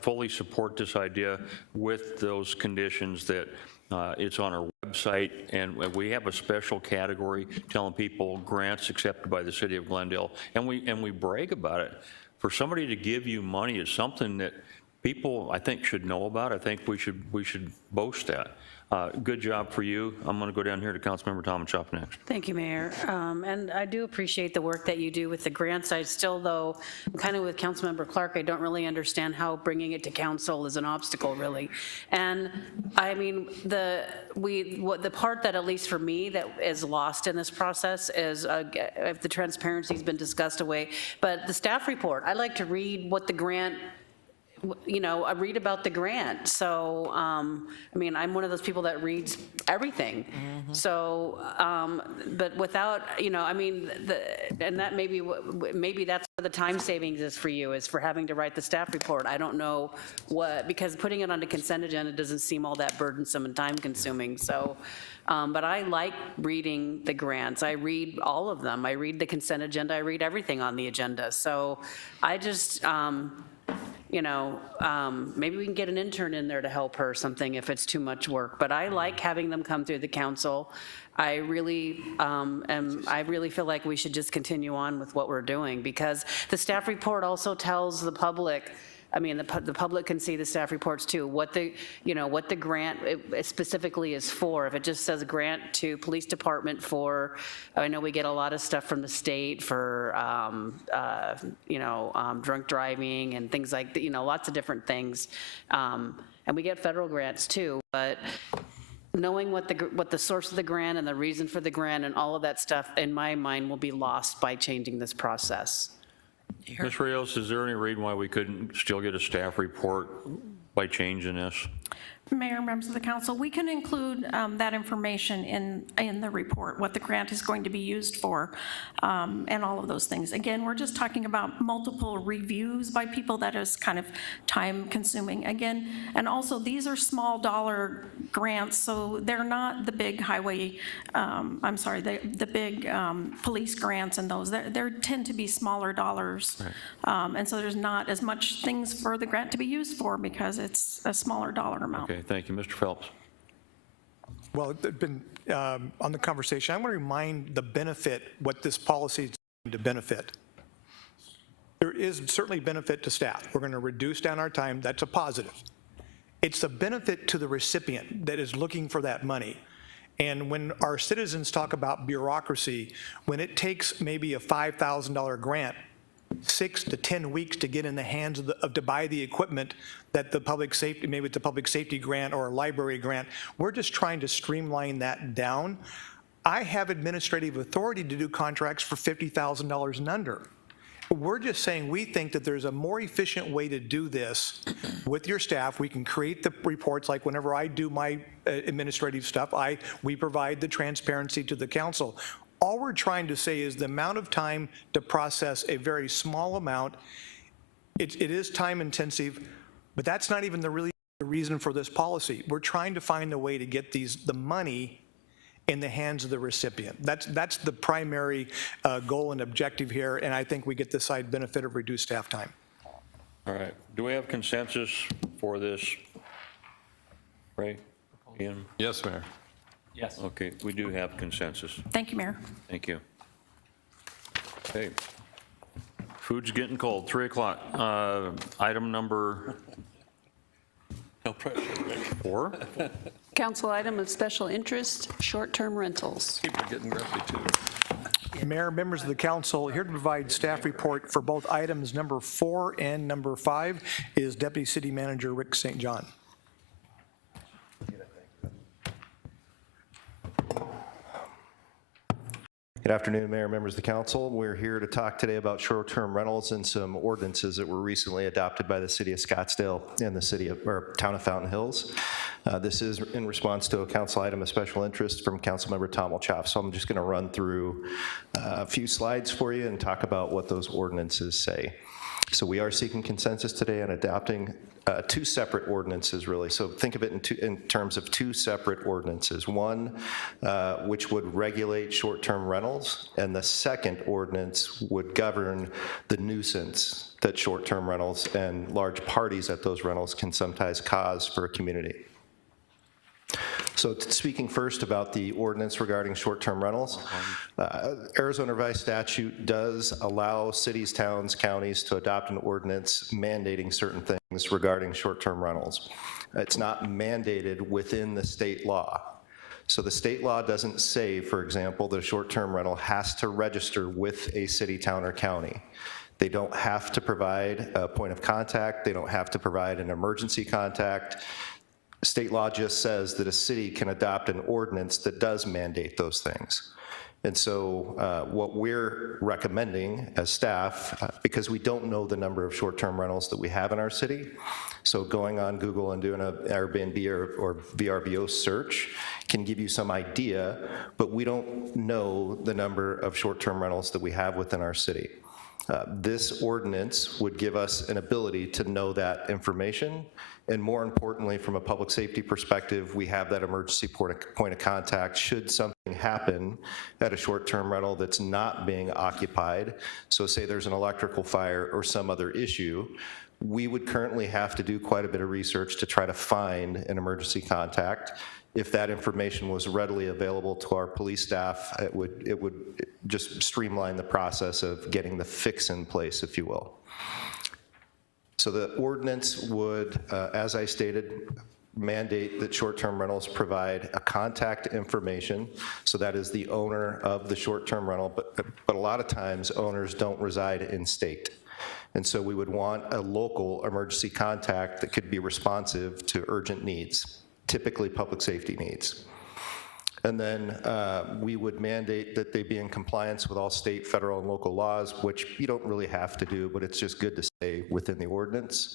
fully support this idea with those conditions that it's on our website, and we have a special category telling people grants accepted by the city of Glendale, and we brag about it. For somebody to give you money is something that people, I think, should know about. I think we should boast that. Good job for you. I'm going to go down here to Councilmember Tom Chop next. Thank you, Mayor. And I do appreciate the work that you do with the grants. I still, though, kind of with Councilmember Clark, I don't really understand how bringing it to council is an obstacle, really. And I mean, the part that, at least for me, that is lost in this process is if the transparency's been discussed away. But the staff report, I like to read what the grant, you know, I read about the grant. So, I mean, I'm one of those people that reads everything. So, but without, you know, I mean, and that maybe that's where the time savings is for you, is for having to write the staff report. I don't know what, because putting it on the consent agenda doesn't seem all that burdensome and time consuming. So, but I like reading the grants. I read all of them. I read the consent agenda. I read everything on the agenda. So I just, you know, maybe we can get an intern in there to help her or something if it's too much work. But I like having them come through the council. I really I really feel like we should just continue on with what we're doing, because the staff report also tells the public, I mean, the public can see the staff reports too, what the, you know, what the grant it specifically is for. If it just says grant to police department for, I know we get a lot of stuff from the state for, you know, drunk driving and things like that, you know, lots of different things. And we get federal grants too, but knowing what the source of the grant and the reason for the grant and all of that stuff, in my mind, will be lost by changing this process. Ms. Rios, is there any reason why we couldn't still get a staff report by changing this? Mayor, members of the council, we can include that information in the report, what the grant is going to be used for, and all of those things. Again, we're just talking about multiple reviews by people. That is kind of time consuming. Again, and also these are small dollar grants, so they're not the big highway, I'm sorry, the big police grants and those. They tend to be smaller dollars. Right. And so there's not as much things for the grant to be used for because it's a smaller dollar amount. Okay, thank you. Mr. Phelps. Well, on the conversation, I want to remind the benefit, what this policy is to benefit. There is certainly benefit to staff. We're going to reduce down our time. That's a positive. It's a benefit to the recipient that is looking for that money. And when our citizens talk about bureaucracy, when it takes maybe a $5,000 grant 6 to 10 weeks to get in the hands of to buy the equipment that the public safety, maybe it's a public safety grant or a library grant, we're just trying to streamline that down. I have administrative authority to do contracts for $50,000 and under. We're just saying we think that there's a more efficient way to do this with your staff. We can create the reports, like whenever I do my administrative stuff, we provide the transparency to the council. All we're trying to say is the amount of time to process a very small amount, it is time intensive, but that's not even the reason for this policy. We're trying to find a way to get the money in the hands of the recipient. That's the primary goal and objective here, and I think we get the side benefit of reduced staff time. All right. Do we have consensus for this? Ray? Ian? Yes, Mayor. Yes. Okay, we do have consensus. Thank you, Mayor. Thank you. Okay. Food's getting cold, 3 o'clock. Item number No pressure, Rick. 4? Council item of special interest, short-term rentals. People are getting grumpy too. Mayor, members of the council, here to provide staff report for both items number 4 and number 5 is Deputy City Manager Rick St. John. Good afternoon, Mayor, members of the council. We're here to talk today about short-term rentals and some ordinances that were recently adopted by the city of Scottsdale and the city of, or town of Fountain Hills. This is in response to a council item of special interest from Councilmember Tom Chop. So I'm just going to run through a few slides for you and talk about what those ordinances say. So we are seeking consensus today on adopting 2 separate ordinances, really. So think of it in terms of 2 separate ordinances. One, which would regulate short-term rentals, and the second ordinance would govern the nuisance that short-term rentals and large parties at those rentals can sometimes cause for a community. So speaking first about the ordinance regarding short-term rentals, Arizona Revised Statute does allow cities, towns, counties to adopt an ordinance mandating certain things regarding short-term rentals. It's not mandated within the state law. So the state law doesn't say, for example, that a short-term rental has to register with a city, town, or county. They don't have to provide a point of contact. They don't have to provide an emergency contact. State law just says that a city can adopt an ordinance that does mandate those things. And so what we're recommending as staff, because we don't know the number of short-term rentals that we have in our city, so going on Google and doing an Airbnb or VRBO search can give you some idea, but we don't know the number of short-term rentals that we have within our city. This ordinance would give us an ability to know that information, and more importantly, from a public safety perspective, we have that emergency point of contact should something happen at a short-term rental that's not being occupied. So say there's an electrical fire or some other issue, we would currently have to do quite a bit of research to try to find an emergency contact. If that information was readily available to our police staff, it would just streamline the process of getting the fix in place, if you will. So the ordinance would, as I stated, mandate that short-term rentals provide a contact information, so that is the owner of the short-term rental, but a lot of times owners don't reside in state. And so we would want a local emergency contact that could be responsive to urgent needs, typically public safety needs. And then we would mandate that they be in compliance with all state, federal, and local laws, which you don't really have to do, but it's just good to say within the ordinance.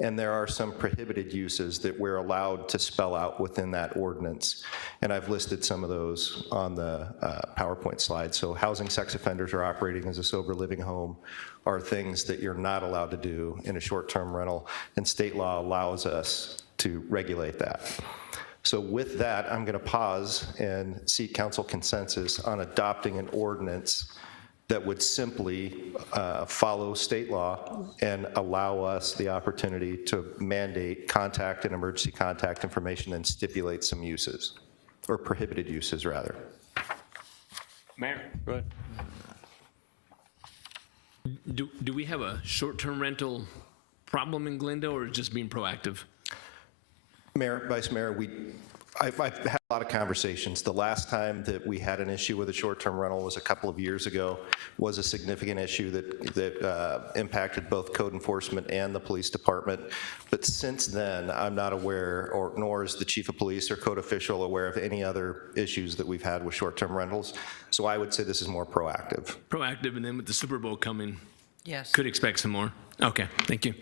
And there are some prohibited uses that we're allowed to spell out within that ordinance. And I've listed some of those on the PowerPoint slide. So housing sex offenders or operating as a sober living home are things that you're not allowed to do in a short-term rental, and state law allows us to regulate that. So with that, I'm going to pause and seek council consensus on adopting an ordinance that would simply follow state law and allow us the opportunity to mandate contact and emergency contact information and stipulate some uses, or prohibited uses, rather. Mayor, go ahead. Do we have a short-term rental problem in Glendale, or just being proactive? Mayor, Vice Mayor, I've had a lot of conversations. The last time that we had an issue with a short-term rental was a couple of years ago, was a significant issue that impacted both code enforcement and the police department. But since then, I'm not aware, or nor is the chief of police or code official aware of any other issues that we've had with short-term rentals. So I would say this is more proactive. Proactive, and then with the Super Bowl coming, yes, could expect some more. Okay, thank you.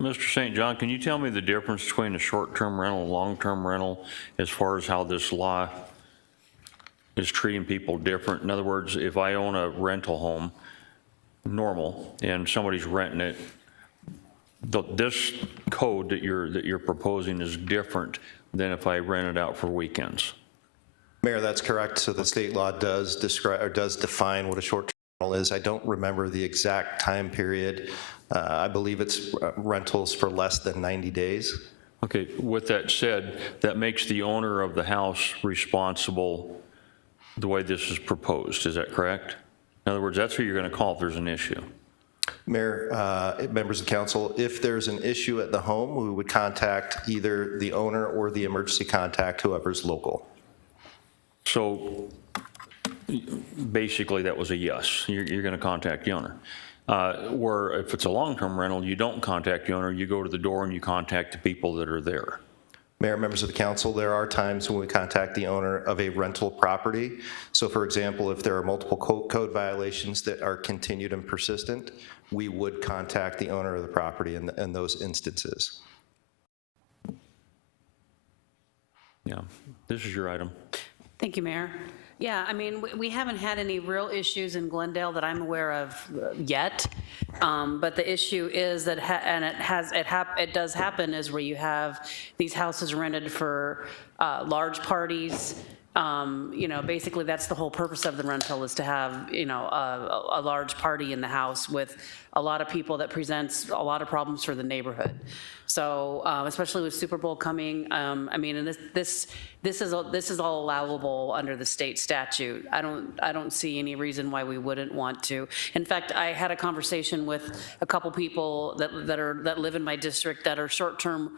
Mr. St. John, can you tell me the difference between a short-term rental and long-term rental as far as how this law is treating people different? In other words, if I own a rental home, normal, and somebody's renting it, this code that you're proposing is different than if I rent it out for weekends. Mayor, that's correct. So the state law does describe, or does define what a short-term rental is. I don't remember the exact time period. I believe it's rentals for less than 90 days. Okay, with that said, that makes the owner of the house responsible the way this is proposed, is that correct? In other words, that's who you're going to call if there's an issue. Mayor, members of council, if there's an issue at the home, we would contact either the owner or the emergency contact, whoever's local. So basically that was a yes, you're going to contact the owner. Where if it's a long-term rental, you don't contact the owner, you go to the door and you contact the people that are there. Mayor, members of the council, there are times when we contact the owner of a rental property. So for example, if there are multiple code violations that are continued and persistent, we would contact the owner of the property in those instances. Yeah, this is your item. Thank you, Mayor. Yeah, I mean, we haven't had any real issues in Glendale that I'm aware of yet, but the issue is that, it does happen, is where you have these houses rented for large parties, You know, basically that's the whole purpose of the rental, is to have, you know, a large party in the house with a lot of people that presents a lot of problems for the neighborhood. So especially with Super Bowl coming, I mean, and this is all allowable under the state statute. I don't see any reason why we wouldn't want to. In fact, I had a conversation with a couple people that live in my district that are short-term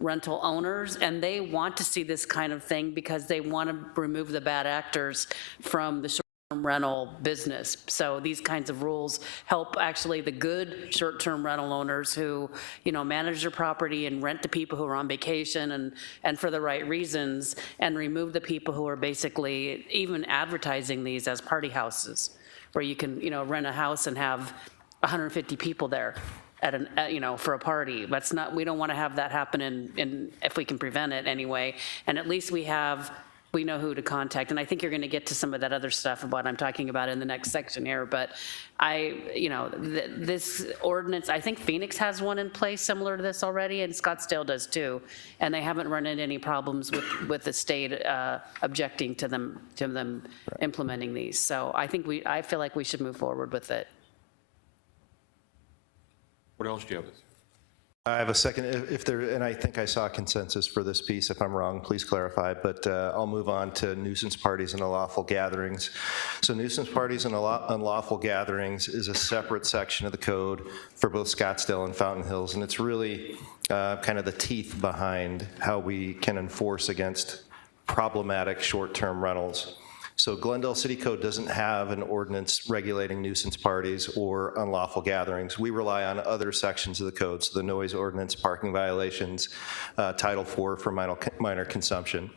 rental owners, and they want to see this kind of thing because they want to remove the bad actors from the short-term rental business. So these kinds of rules help actually the good short-term rental owners who, you know, manage their property and rent to people who are on vacation and for the right reasons, and remove the people who are basically even advertising these as party houses, where you can, you know, rent a house and have 150 people there you know, for a party. That's not, we don't want to have that happen in if we can prevent it anyway. And at least we know who to contact. And I think you're going to get to some of that other stuff about I'm talking about in the next section here. But you know, this ordinance, I think Phoenix has one in place similar to this already, and Scottsdale does too. And they haven't run into any problems with the state objecting to them implementing these. So I feel like we should move forward with it. What else do you have? I have a second, and I think I saw consensus for this piece. If I'm wrong, please clarify, but I'll move on to nuisance parties and unlawful gatherings. So nuisance parties and unlawful gatherings is a separate section of the code for both Scottsdale and Fountain Hills, and it's really kind of the teeth behind how we can enforce against problematic short-term rentals. So Glendale City Code doesn't have an ordinance regulating nuisance parties or unlawful gatherings. We rely on other sections of the code, so the noise ordinance, parking violations, Title IV for minor consumption.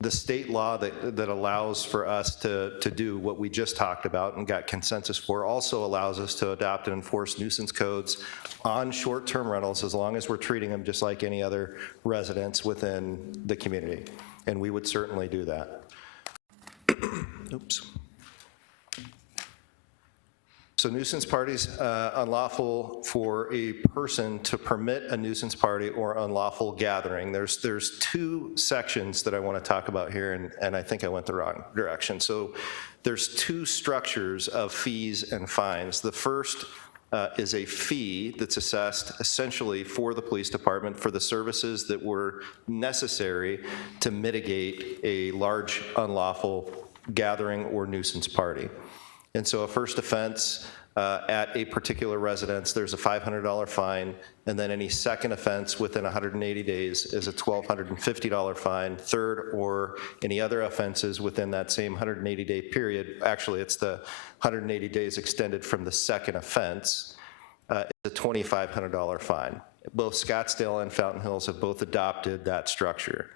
The state law that allows for us to do what we just talked about and got consensus for also allows us to adopt and enforce nuisance codes on short-term rentals as long as we're treating them just like any other residents within the community. And we would certainly do that. Oops. So nuisance parties, unlawful for a person to permit a nuisance party or unlawful gathering. There's two sections that I want to talk about here, and I think I went the wrong direction. So there's two structures of fees and fines. The first is a fee that's assessed essentially for the police department for the services that were necessary to mitigate a large unlawful gathering or nuisance party. And so a first offense at a particular residence, there's a $500 fine, and then any second offense within 180 days is a $1,250 fine. Third or any other offenses within that same 180-day period, actually it's the 180 days extended from the second offense, is a $2,500 fine. Both Scottsdale and Fountain Hills have both adopted that structure.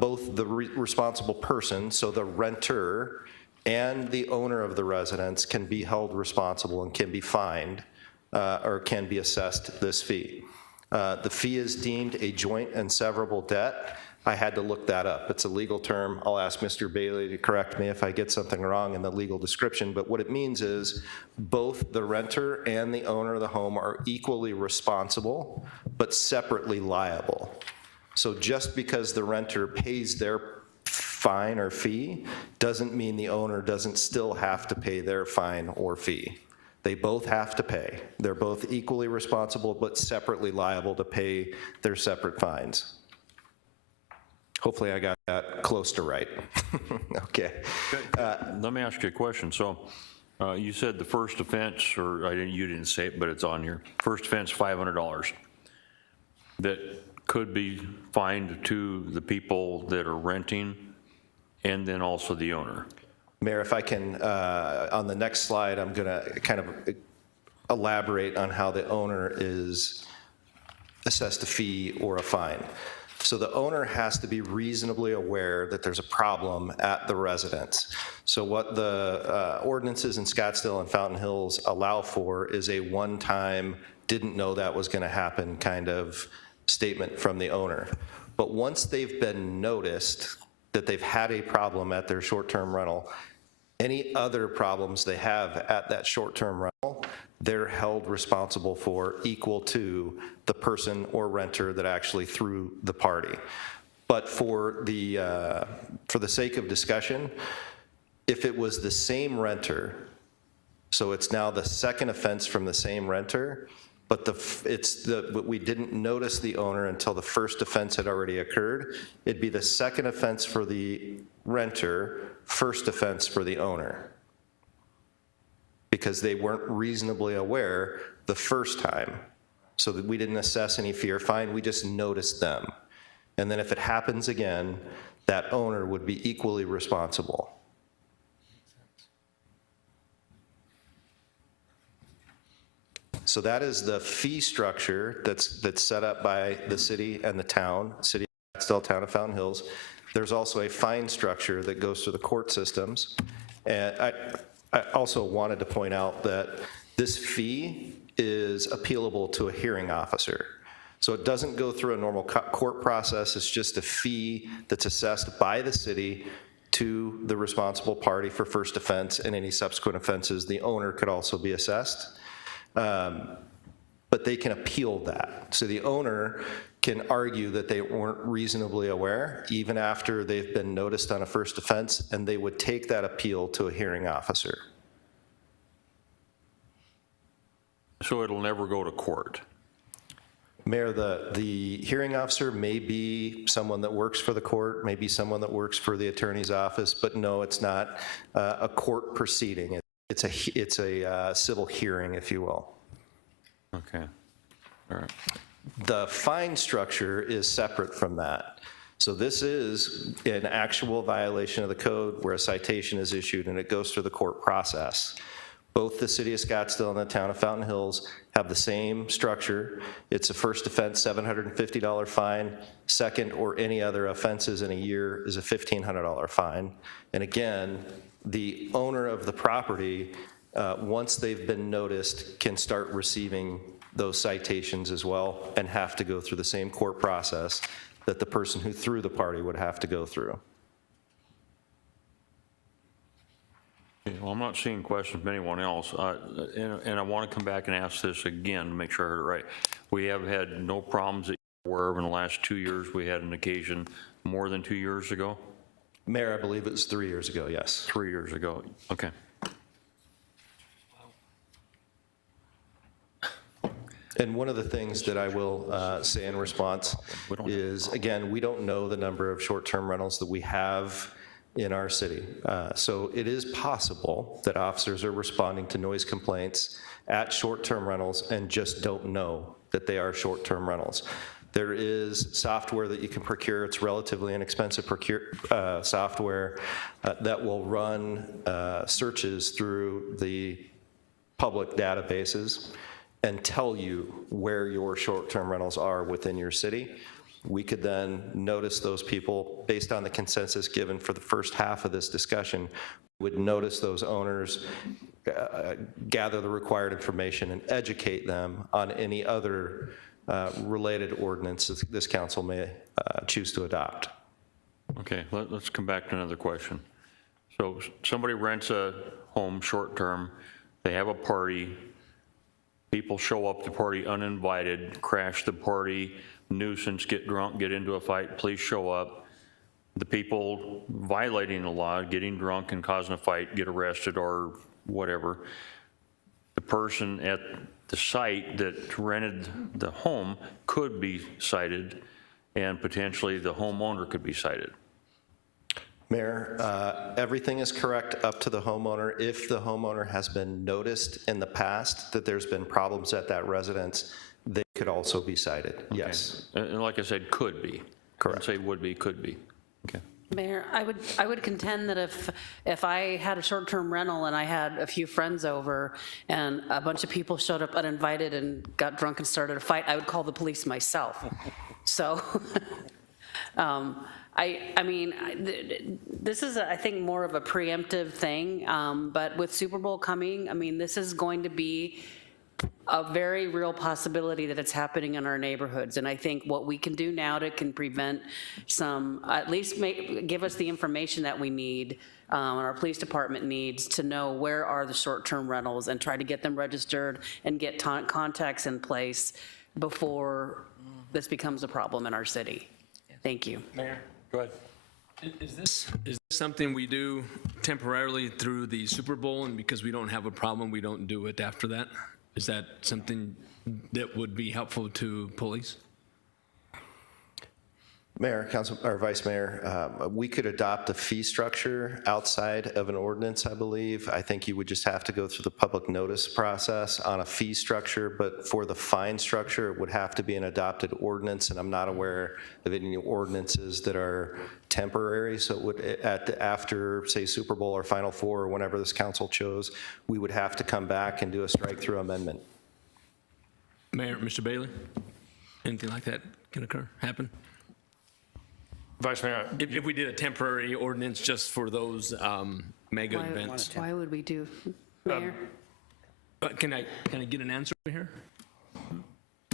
Both the responsible person, so the renter, and the owner of the residence can be held responsible and can be fined or can be assessed this fee. The fee is deemed a joint and severable debt. I had to look that up. It's a legal term. I'll ask Mr. Bailey to correct me if I get something wrong in the legal description, but what it means is both the renter and the owner of the home are equally responsible, but separately liable. So just because the renter pays their fine or fee doesn't mean the owner doesn't still have to pay their fine or fee. They both have to pay. They're both equally responsible but separately liable to pay their separate fines. Hopefully I got that close to right. Okay. Let me ask you a question. So you said the first offense, or you didn't say it, but it's on here. First offense, $500. That could be fined to the people that are renting and then also the owner. Mayor, if I can, on the next slide, I'm going to kind of elaborate on how the owner is assessed a fee or a fine. So the owner has to be reasonably aware that there's a problem at the residence. So what the ordinances in Scottsdale and Fountain Hills allow for is a one-time, didn't know that was going to happen kind of statement from the owner. But once they've been noticed that they've had a problem at their short-term rental, any other problems they have at that short-term rental, they're held responsible for equal to the person or renter that actually threw the party. But for the sake of discussion, if it was the same renter, so it's now the second offense from the same renter, but but we didn't notice the owner until the first offense had already occurred, it'd be the second offense for the renter, first offense for the owner, because they weren't reasonably aware the first time. So that we didn't assess any fee or fine, we just noticed them. And then if it happens again, that owner would be equally responsible. So that is the fee structure that's set up by the city and the town, City of Scottsdale, Town of Fountain Hills. There's also a fine structure that goes through the court systems. And I also wanted to point out that this fee is appealable to a hearing officer. So it doesn't go through a normal court process. It's just a fee that's assessed by the city to the responsible party for first offense, and any subsequent offenses, the owner could also be assessed. But they can appeal that. So the owner can argue that they weren't reasonably aware, even after they've been noticed on a first offense, and they would take that appeal to a hearing officer. So it'll never go to court? Mayor, the hearing officer may be someone that works for the court, maybe someone that works for the attorney's office, but no, it's not a court proceeding. It's a civil hearing, if you will. Okay, all right. The fine structure is separate from that. So this is an actual violation of the code where a citation is issued and it goes through the court process. Both the City of Scottsdale and the Town of Fountain Hills have the same structure. It's a first offense, $750 fine. Second or any other offenses in a year is a $1,500 fine. And again, the owner of the property, once they've been noticed, can start receiving those citations as well and have to go through the same court process that the person who threw the party would have to go through. Well, I'm not seeing questions from anyone else, and I want to come back and ask this again to make sure I heard it right. We have had no problems that you're aware of in the last 2 years. We had an occasion more than 2 years ago? Mayor, I believe it was 3 years ago, yes. 3 years ago, okay. And one of the things that I will say in response is, again, we don't know the number of short-term rentals that we have in our city. So it is possible that officers are responding to noise complaints at short-term rentals and just don't know that they are short-term rentals. There is software that you can procure. It's relatively inexpensive software that will run searches through the public databases and tell you where your short-term rentals are within your city. We could then notice those people based on the consensus given for the first half of this discussion, would notice those owners, gather the required information and educate them on any other related ordinances this council may choose to adopt. Okay, let's come back to another question. So somebody rents a home short-term, they have a party, people show up to the party uninvited, crash the party, nuisance, get drunk, get into a fight, police show up. The people violating the law, getting drunk and causing a fight, get arrested or whatever. The person at the site that rented the home could be cited, and potentially the homeowner could be cited. Mayor, everything is correct up to the homeowner. If the homeowner has been noticed in the past that there's been problems at that residence, they could also be cited, okay. Yes. And like I said, could be. Correct. Say would be, could be. Okay. Mayor, I would contend that if I had a short-term rental and I had a few friends over and a bunch of people showed up uninvited and got drunk and started a fight, I would call the police myself. So, I mean, this is, I think, more of a preemptive thing, but with Super Bowl coming, I mean, this is going to be a very real possibility that it's happening in our neighborhoods. And I think what we can do now can prevent some, at least give us the information that we need, and our police department needs to know where are the short-term rentals and try to get them registered and get contacts in place before this becomes a problem in our city. Yeah. Thank you. Mayor, go ahead. Is this something we do temporarily through the Super Bowl, and because we don't have a problem, we don't do it after that? Is that something that would be helpful to police? Mayor, Council, or Vice Mayor, we could adopt a fee structure outside of an ordinance, I believe. I think you would just have to go through the public notice process on a fee structure, but for the fine structure, it would have to be an adopted ordinance, and I'm not aware of any ordinances that are temporary, so it would, after, say, Super Bowl or Final Four, or whenever this council chose, we would have to come back and do a strike-through amendment. Mayor, Mr. Bailey, anything like that can happen? Vice Mayor, if we did a temporary ordinance just for those mega events. Why would we do, Mayor? Can I get an answer here?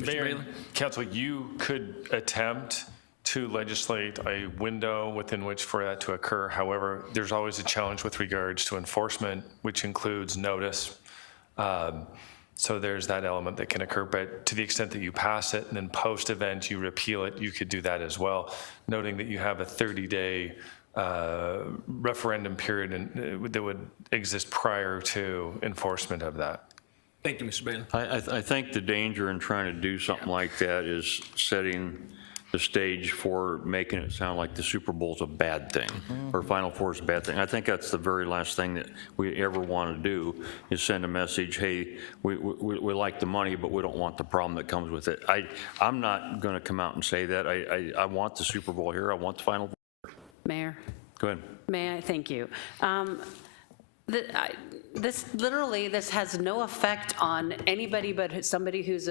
Mr. Mayor, Bailey? Council, you could attempt to legislate a window within which for that to occur. However, there's always a challenge with regards to enforcement, which includes notice. So there's that element that can occur, but to the extent that you pass it and then post-event you repeal it, you could do that as well, noting that you have a 30-day referendum period that would exist prior to enforcement of that. Thank you, Mr. Bailey. I think the danger in trying to do something like that is setting the stage for making it sound like the Super Bowl's a bad thing or Final Four's a bad thing. I think that's the very last thing that we ever want to do is send a message, hey, we like the money, but we don't want the problem that comes with it. I'm not going to come out and say that. I want the Super Bowl here. I want the Final Four. Mayor? Go ahead. May I? Thank you. This has no effect on anybody but somebody who's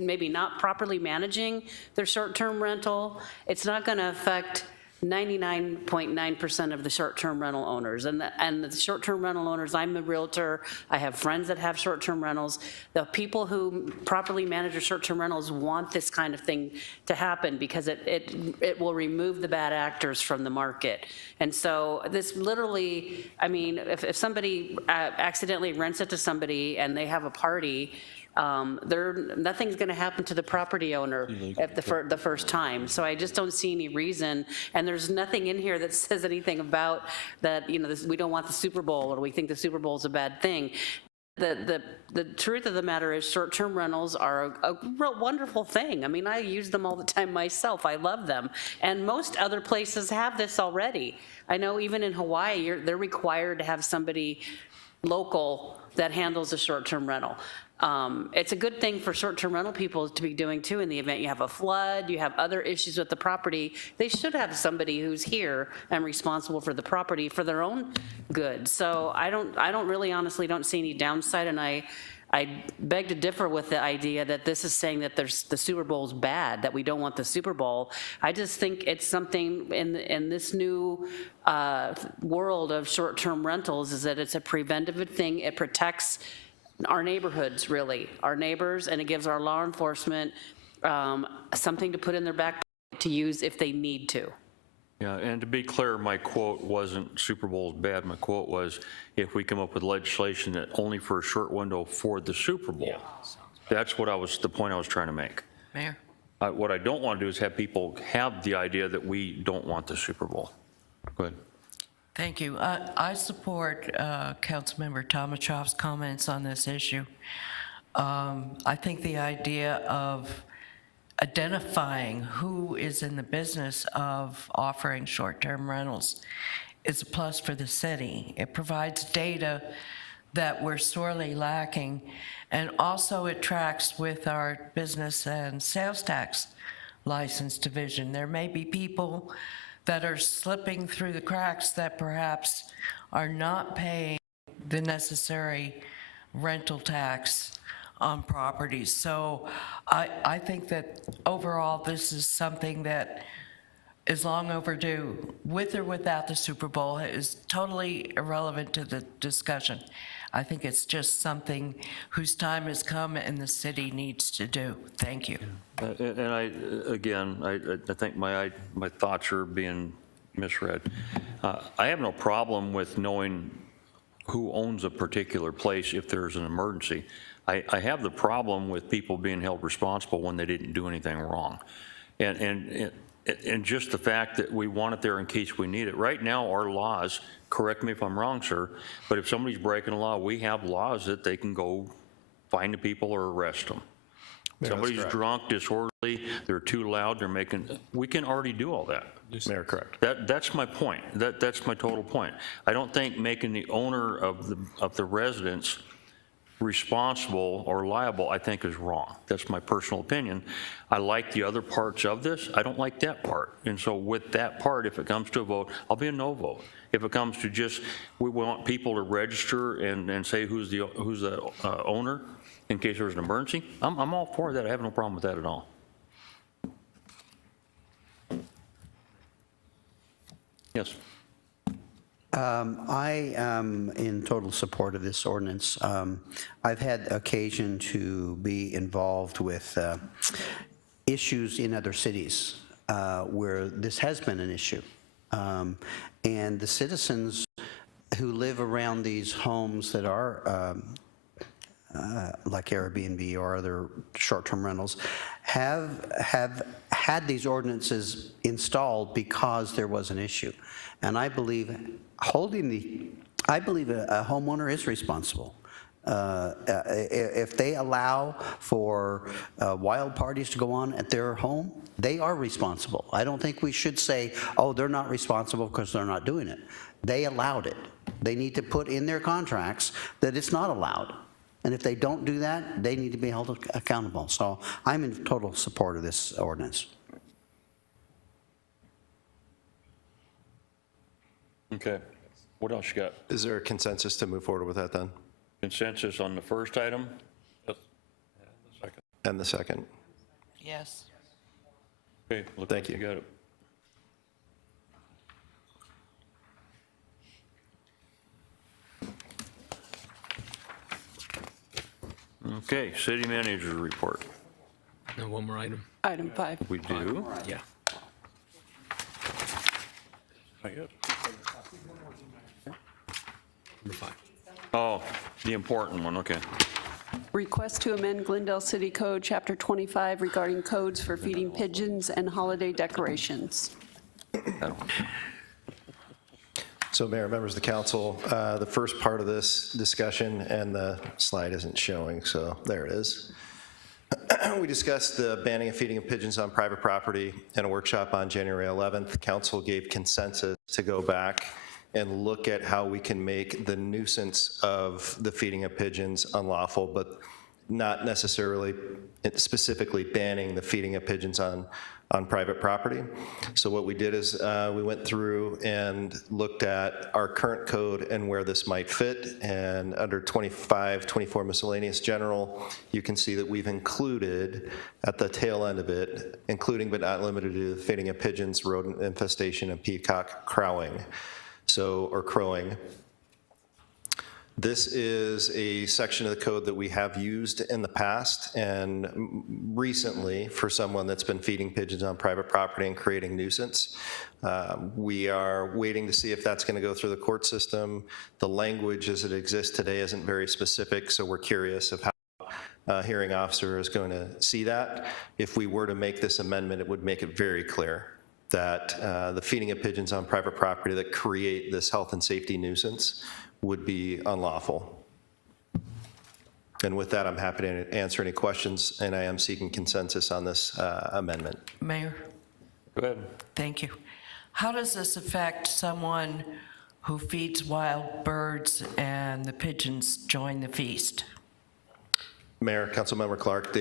maybe not properly managing their short-term rental. It's not going to affect 99.9% of the short-term rental owners. And the short-term rental owners, I'm a realtor, I have friends that have short-term rentals. The people who properly manage their short-term rentals want this kind of thing to happen because it will remove the bad actors from the market. And so this literally, I mean, if somebody accidentally rents it to somebody and they have a party, nothing's going to happen to the property owner at the first time. So I just don't see any reason, and there's nothing in here that says anything about that, you know, we don't want the Super Bowl or we think the Super Bowl is a bad thing. The truth of the matter is short-term rentals are a real wonderful thing. I mean, I use them all the time myself. I love them. And most other places have this already. I know even in Hawaii, they're required to have somebody local that handles a short-term rental. It's a good thing for short-term rental people to be doing too in the event you have a flood, you have other issues with the property. They should have somebody who's here and responsible for the property for their own good. So I don't really honestly don't see any downside, and I beg to differ with the idea that this is saying that the Super Bowl's bad, that we don't want the Super Bowl. I just think it's something in this new world of short-term rentals is that it's a preventative thing. It protects our neighborhoods, really, our neighbors, and it gives our law enforcement something to put in their back pocket to use if they need to. Yeah, and to be clear, my quote wasn't Super Bowl's bad. My quote was, if we come up with legislation that only for a short window for the Super Bowl. Yeah. That's the point I was trying to make. Mayor? What I don't want to do is have people have the idea that we don't want the Super Bowl. Go ahead. Thank you. I support Councilmember Tomachoff's comments on this issue. I think the idea of identifying who is in the business of offering short-term rentals is a plus for the city. It provides data that we're sorely lacking, and also it tracks with our business and sales tax license division. There may be people that are slipping through the cracks that perhaps are not paying the necessary rental tax on properties. So I think that overall this is something that is long overdue, with or without the Super Bowl. It is totally irrelevant to the discussion. I think it's just something whose time has come and the city needs to do. Thank you. And I think my thoughts are being misread. I have no problem with knowing who owns a particular place if there's an emergency. I have the problem with people being held responsible when they didn't do anything wrong. And and just the fact that we want it there in case we need it. Right now, our laws, correct me if I'm wrong, sir, but if somebody's breaking a law, we have laws that they can go find the people or arrest them. Somebody's drunk, disorderly, they're too loud, we can already do all that. Mayor, correct. That's my point. That's my total point. I don't think making the owner of the residence responsible or liable, I think, is wrong. That's my personal opinion. I like the other parts of this. I don't like that part. And so with that part, if it comes to a vote, I'll be a no vote. If it comes to just, we want people to register and say who's the owner in case there's an emergency, I'm all for that. I have no problem with that at all. Yes. I am in total support of this ordinance. I've had occasion to be involved with issues in other cities where this has been an issue. And the citizens who live around these homes that are like Airbnb or other short-term rentals have had these ordinances installed because there was an issue. And I believe a homeowner is responsible. If they allow for wild parties to go on at their home, they are responsible. I don't think we should say, oh, they're not responsible because they're not doing it. They allowed it. They need to put in their contracts that it's not allowed. And if they don't do that, they need to be held accountable. So I'm in total support of this ordinance. Okay. What else you got? Is there a consensus to move forward with that then? Consensus on the first item? And the second? Yes. Okay, Thank you. You got it. Okay, city manager report. Now, one more item. Item 5. We do? Yeah. Number 5. Oh, the important one, okay. Request to amend Glendale City Code, Chapter 25, regarding codes for feeding pigeons and holiday decorations. So Mayor, members of the council, the first part of this discussion, and the slide isn't showing, so there it is. We discussed the banning of feeding of pigeons on private property in a workshop on January 11th. Council gave consensus to go back and look at how we can make the nuisance of the feeding of pigeons unlawful, but not necessarily specifically banning the feeding of pigeons on private property. So what we did is we went through and looked at our current code and where this might fit, and under 25, 24 miscellaneous general, you can see that we've included at the tail end of it, including but not limited to the feeding of pigeons, rodent infestation, and peacock crowing. Or crowing. This is a section of the code that we have used in the past and recently for someone that's been feeding pigeons on private property and creating nuisance. We are waiting to see if that's going to go through the court system. The language as it exists today isn't very specific, so we're curious of how a hearing officer is going to see that. If we were to make this amendment, it would make it very clear that the feeding of pigeons on private property that create this health and safety nuisance would be unlawful. And with that, I'm happy to answer any questions, and I am seeking consensus on this amendment. Mayor? Go ahead. Thank you. How does this affect someone who feeds wild birds and the pigeons join the feast? Mayor, Councilmember Clark,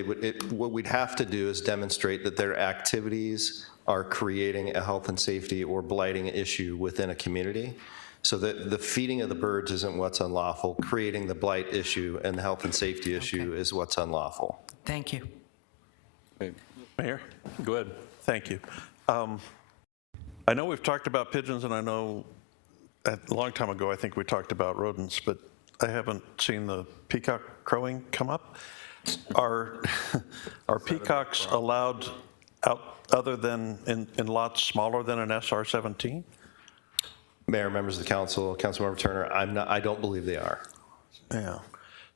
what we'd have to do is demonstrate that their activities are creating a health and safety or blighting issue within a community. So that the feeding of the birds isn't what's unlawful. Creating the blight issue and the health and safety issue is what's unlawful. Thank you. Mayor? Go ahead. Thank you. I know we've talked about pigeons, and I know a long time ago I think we talked about rodents, but I haven't seen the peacock crowing come up. Are peacocks allowed out other than in lots smaller than an SR-17? Mayor, members of the council, Councilmember Turner, I don't believe they are. Yeah.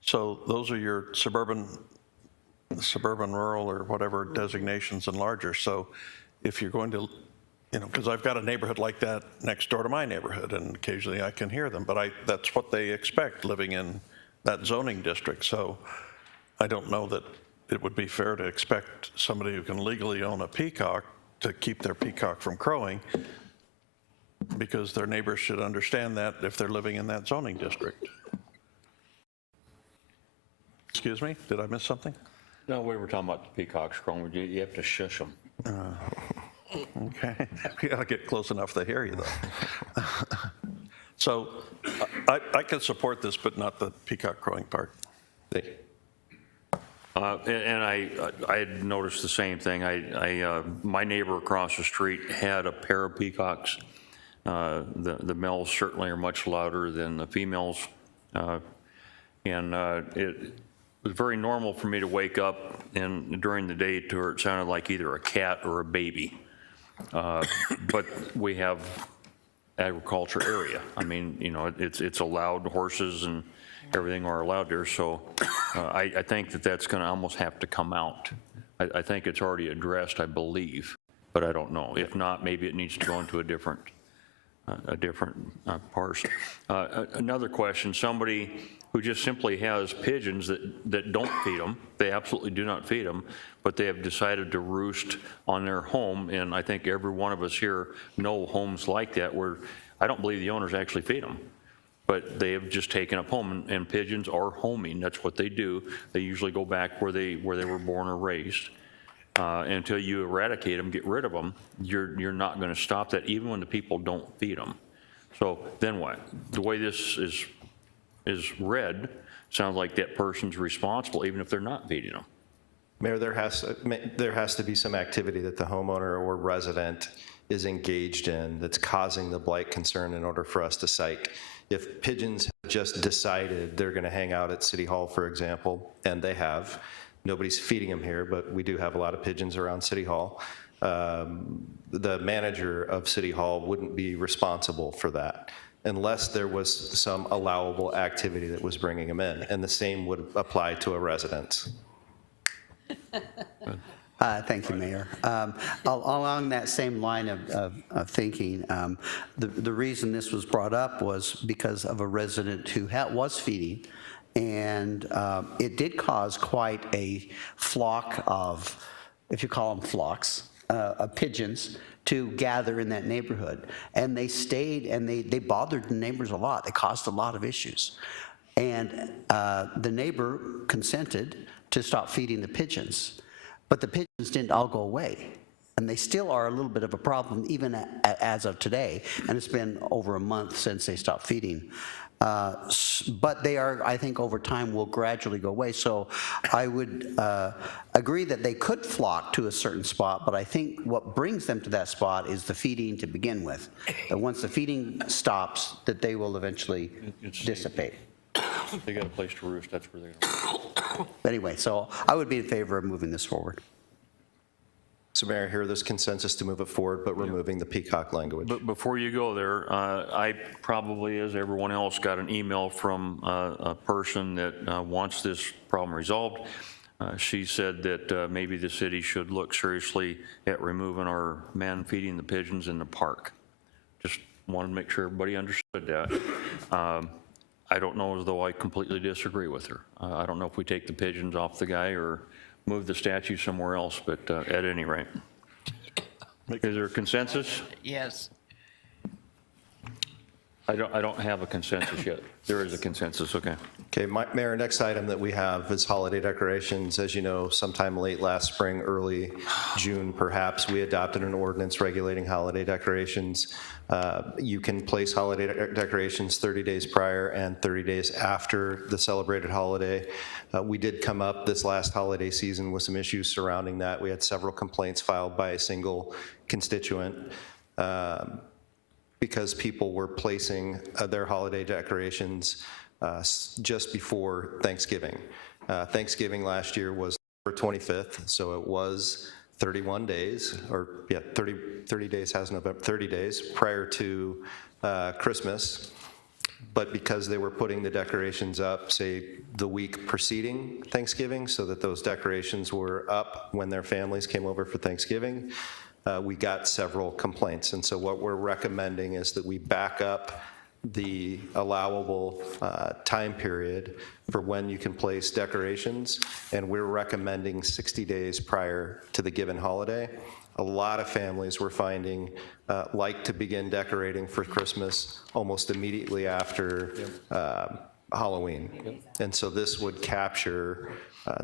So those are your suburban, rural, or whatever designations and larger. So if you're going to, because I've got a neighborhood like that next door to my neighborhood, and occasionally I can hear them, but that's what they expect living in that zoning district. So I don't know that it would be fair to expect somebody who can legally own a peacock to keep their peacock from crowing, because their neighbors should understand that if they're living in that zoning district. Excuse me, did I miss something? No, we were talking about the peacocks crowing. You have to shush them. Okay, you gotta get close enough to hear you though. So I can support this, but not the peacock crowing part. Thank you. And I had noticed the same thing. My neighbor across the street had a pair of peacocks. The males certainly are much louder than the females. And it was very normal for me to wake up and during the day to where it sounded like either a cat or a baby. But we have agriculture area. I mean, it's allowed. Horses and everything are allowed there. So I think that's going to almost have to come out. I think it's already addressed, I believe, but I don't know. If not, maybe it needs to go into a different parcel. Another question, somebody who just simply has pigeons that don't feed them, they absolutely do not feed them, but they have decided to roost on their home, and I think every one of us here know homes like that where I don't believe the owners actually feed them, but they have just taken up home, and pigeons are homing. That's what they do. They usually go back where they were born or raised. Until you eradicate them, get rid of them, you're not going to stop that, even when the people don't feed them. So then what? The way this is read, sounds like that person's responsible, even if they're not feeding them. Mayor, there has to be some activity that the homeowner or resident is engaged in that's causing the blight concern in order for us to cite. If pigeons have just decided they're going to hang out at City Hall, for example, and they have, nobody's feeding them here, but we do have a lot of pigeons around City Hall, the manager of City Hall wouldn't be responsible for that unless there was some allowable activity that was bringing them in, and the same would apply to a residence. Thank you, Mayor. Along that same line of thinking, the reason this was brought up was because of a resident who was feeding, and it did cause quite a flock of, if you call them flocks, of pigeons to gather in that neighborhood. And they stayed, and they bothered the neighbors a lot. They caused a lot of issues. And the neighbor consented to stop feeding the pigeons. But the pigeons didn't all go away. And they still are a little bit of a problem even as of today. And it's been over a month since they stopped feeding. But they are, I think, over time will gradually go away. So I would agree that they could flock to a certain spot, but I think what brings them to that spot is the feeding to begin with. And once the feeding stops, that they will eventually dissipate. They got a place to roost, that's where they're going. But anyway, so I would be in favor of moving this forward. So Mayor, here there's consensus to move it forward, but removing the peacock language. But before you go there, I probably, as everyone else, got an email from a person that wants this problem resolved. She said that maybe the city should look seriously at removing our man feeding the pigeons in the park. Just wanted to make sure everybody understood that. I don't know as though I completely disagree with her. I don't know if we take the pigeons off the guy or move the statue somewhere else, but at any rate. Is there a consensus? Yes. I don't have a consensus yet. There is a consensus, okay. Okay, Mayor, next item that we have is holiday decorations. As you know, sometime late last spring, early June perhaps, we adopted an ordinance regulating holiday decorations. You can place holiday decorations 30 days prior and 30 days after the celebrated holiday. We did come up this last holiday season with some issues surrounding that. We had several complaints filed by a single constituent because people were placing their holiday decorations just before Thanksgiving. Thanksgiving last year was November 25th, so it was 31 days, or yeah, 30 days has November, 30 days prior to Christmas. But because they were putting the decorations up, say, the week preceding Thanksgiving, so that those decorations were up when their families came over for Thanksgiving, we got several complaints. And so what we're recommending is that we back up the allowable time period for when you can place decorations, and we're recommending 60 days prior to the given holiday. A lot of families we're finding like to begin decorating for Christmas almost immediately after Halloween. And so this would capture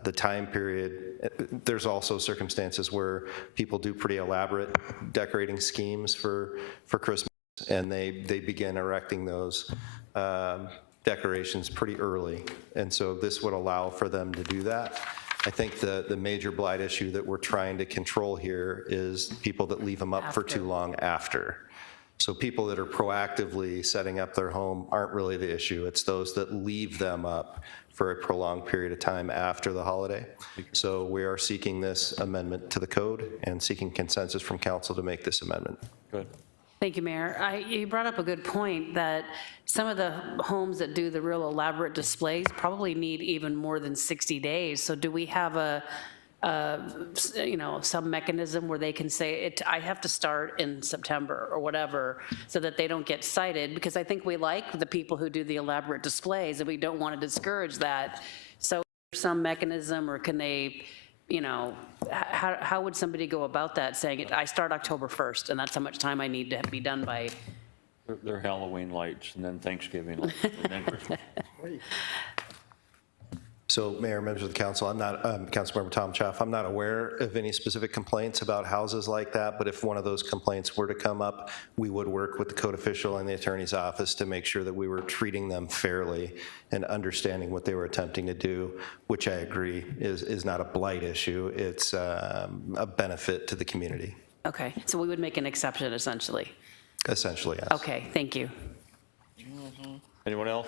the time period. There's also circumstances where people do pretty elaborate decorating schemes for Christmas, and they begin erecting those decorations pretty early. And so this would allow for them to do that. I think the major blight issue that we're trying to control here is people that leave them up for too long after. So people that are proactively setting up their home aren't really the issue. It's those that leave them up for a prolonged period of time after the holiday. So we are seeking this amendment to the code and seeking consensus from council to make this amendment. Good. Thank you, Mayor. You brought up a good point that some of the homes that do the real elaborate displays probably need even more than 60 days. So do we have some mechanism where they can say, I have to start in September or whatever, so that they don't get cited? Because I think we like the people who do the elaborate displays, and we don't want to discourage that. So is there some mechanism, or can they, how would somebody go about that, saying, I start October 1st, and that's how much time I need to be done by? They're Halloween lights, and then Thanksgiving lights, and then Christmas. So, Mayor, members of the council, I'm not, Councilmember Tom Chaff, I'm not aware of any specific complaints about houses like that, but if one of those complaints were to come up, we would work with the code official and the attorney's office to make sure that we were treating them fairly and understanding what they were attempting to do, which I agree is not a blight issue. It's a benefit to the community. Okay, so we would make an exception, essentially. Essentially, yes. Okay, thank you. Anyone else?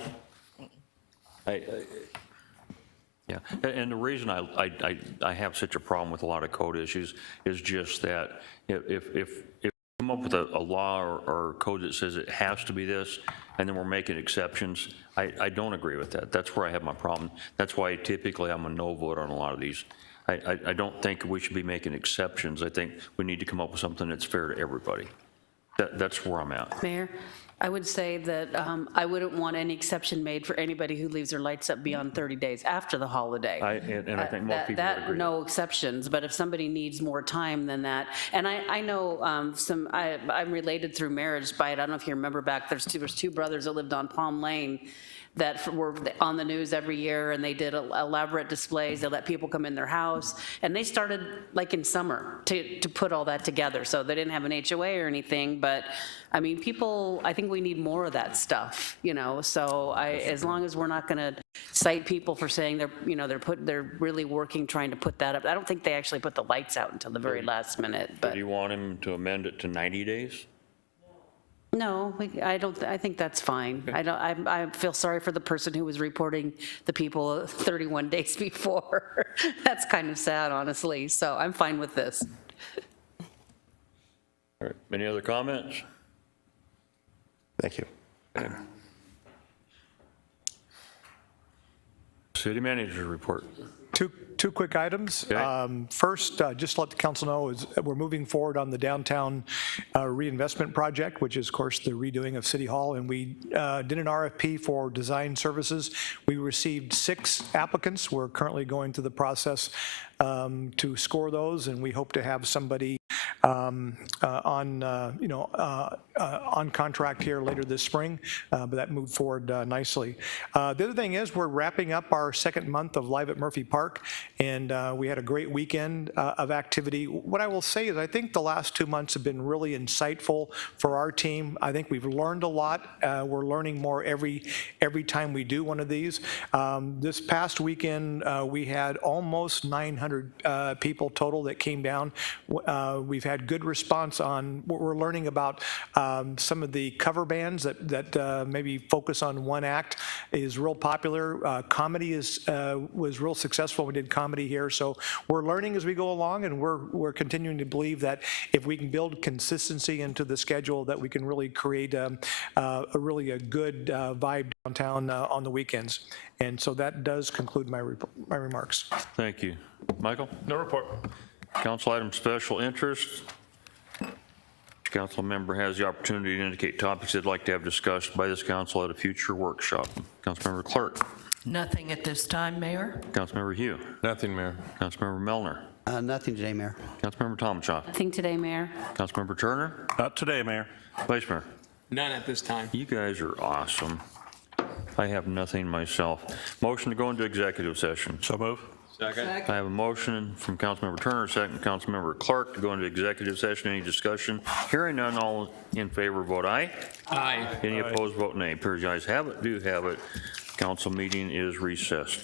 Yeah, and the reason I have such a problem with a lot of code issues is just that if you come up with a law or code that says it has to be this, and then we're making exceptions, I don't agree with that. That's where I have my problem. That's why typically I'm a no vote on a lot of these. I don't think we should be making exceptions. I think we need to come up with something that's fair to everybody. That's where I'm at. Mayor, I would say that I wouldn't want any exception made for anybody who leaves their lights up beyond 30 days after the holiday. And I think most people would agree. No exceptions, but if somebody needs more time than that, and I know I'm related through marriage by it. I don't know if you remember back, there's two brothers that lived on Palm Lane that were on the news every year, and they did elaborate displays. They let people come in their house, and they started like in summer to put all that together. So they didn't have an HOA or anything, but I mean, people, I think we need more of that stuff, so as long as we're not gonna cite people for saying they're really working, trying to put that up. I don't think they actually put the lights out until the very last minute, but. Do you want him to amend it to 90 days? No, I don't. I think that's fine. I feel sorry for the person who was reporting the people 31 days before. That's kind of sad, honestly. So I'm fine with this. All right. Any other comments? Thank you. Okay. City manager report. Two quick items. Okay. First, just to let the council know, is we're moving forward on the downtown reinvestment project, which is, of course, the redoing of City Hall, and we did an RFP for design services. We received 6 applicants. We're currently going through the process to score those, and we hope to have somebody on contract here later this spring, but that moved forward nicely. The other thing is we're wrapping up our second month of Live at Murphy Park, and we had a great weekend of activity. What I will say is I think the last 2 months have been really insightful for our team. I think we've learned a lot. We're learning more every time we do one of these. This past weekend, we had almost 900 people total that came down. We've had good response on what we're learning about some of the cover bands that maybe focus on one act is real popular. Comedy was real successful. We did comedy here, so we're learning as we go along, and we're continuing to believe that if we can build consistency into the schedule, that we can really create a good vibe downtown on the weekends. And so that does conclude my remarks. Thank you. Michael? No report. Council item special interest. Council member has the opportunity to indicate topics they'd like to have discussed by this council at a future workshop. Councilmember Clark. Nothing at this time, Mayor. Councilmember Hugh. Nothing, Mayor. Councilmember Melner. Nothing today, Mayor. Councilmember Tomachoff. Nothing today, Mayor. Councilmember Turner. Not today, Mayor. Vice Mayor. None at this time. You guys are awesome. I have nothing myself. Motion to go into executive session. So move. Second. I have a motion from Councilmember Turner, second Councilmember Clark to go into executive session. Any discussion? Hearing none, all in favor vote aye. Aye. Any opposed vote nay. Appears the ayes have it, do have it. Council meeting is recessed.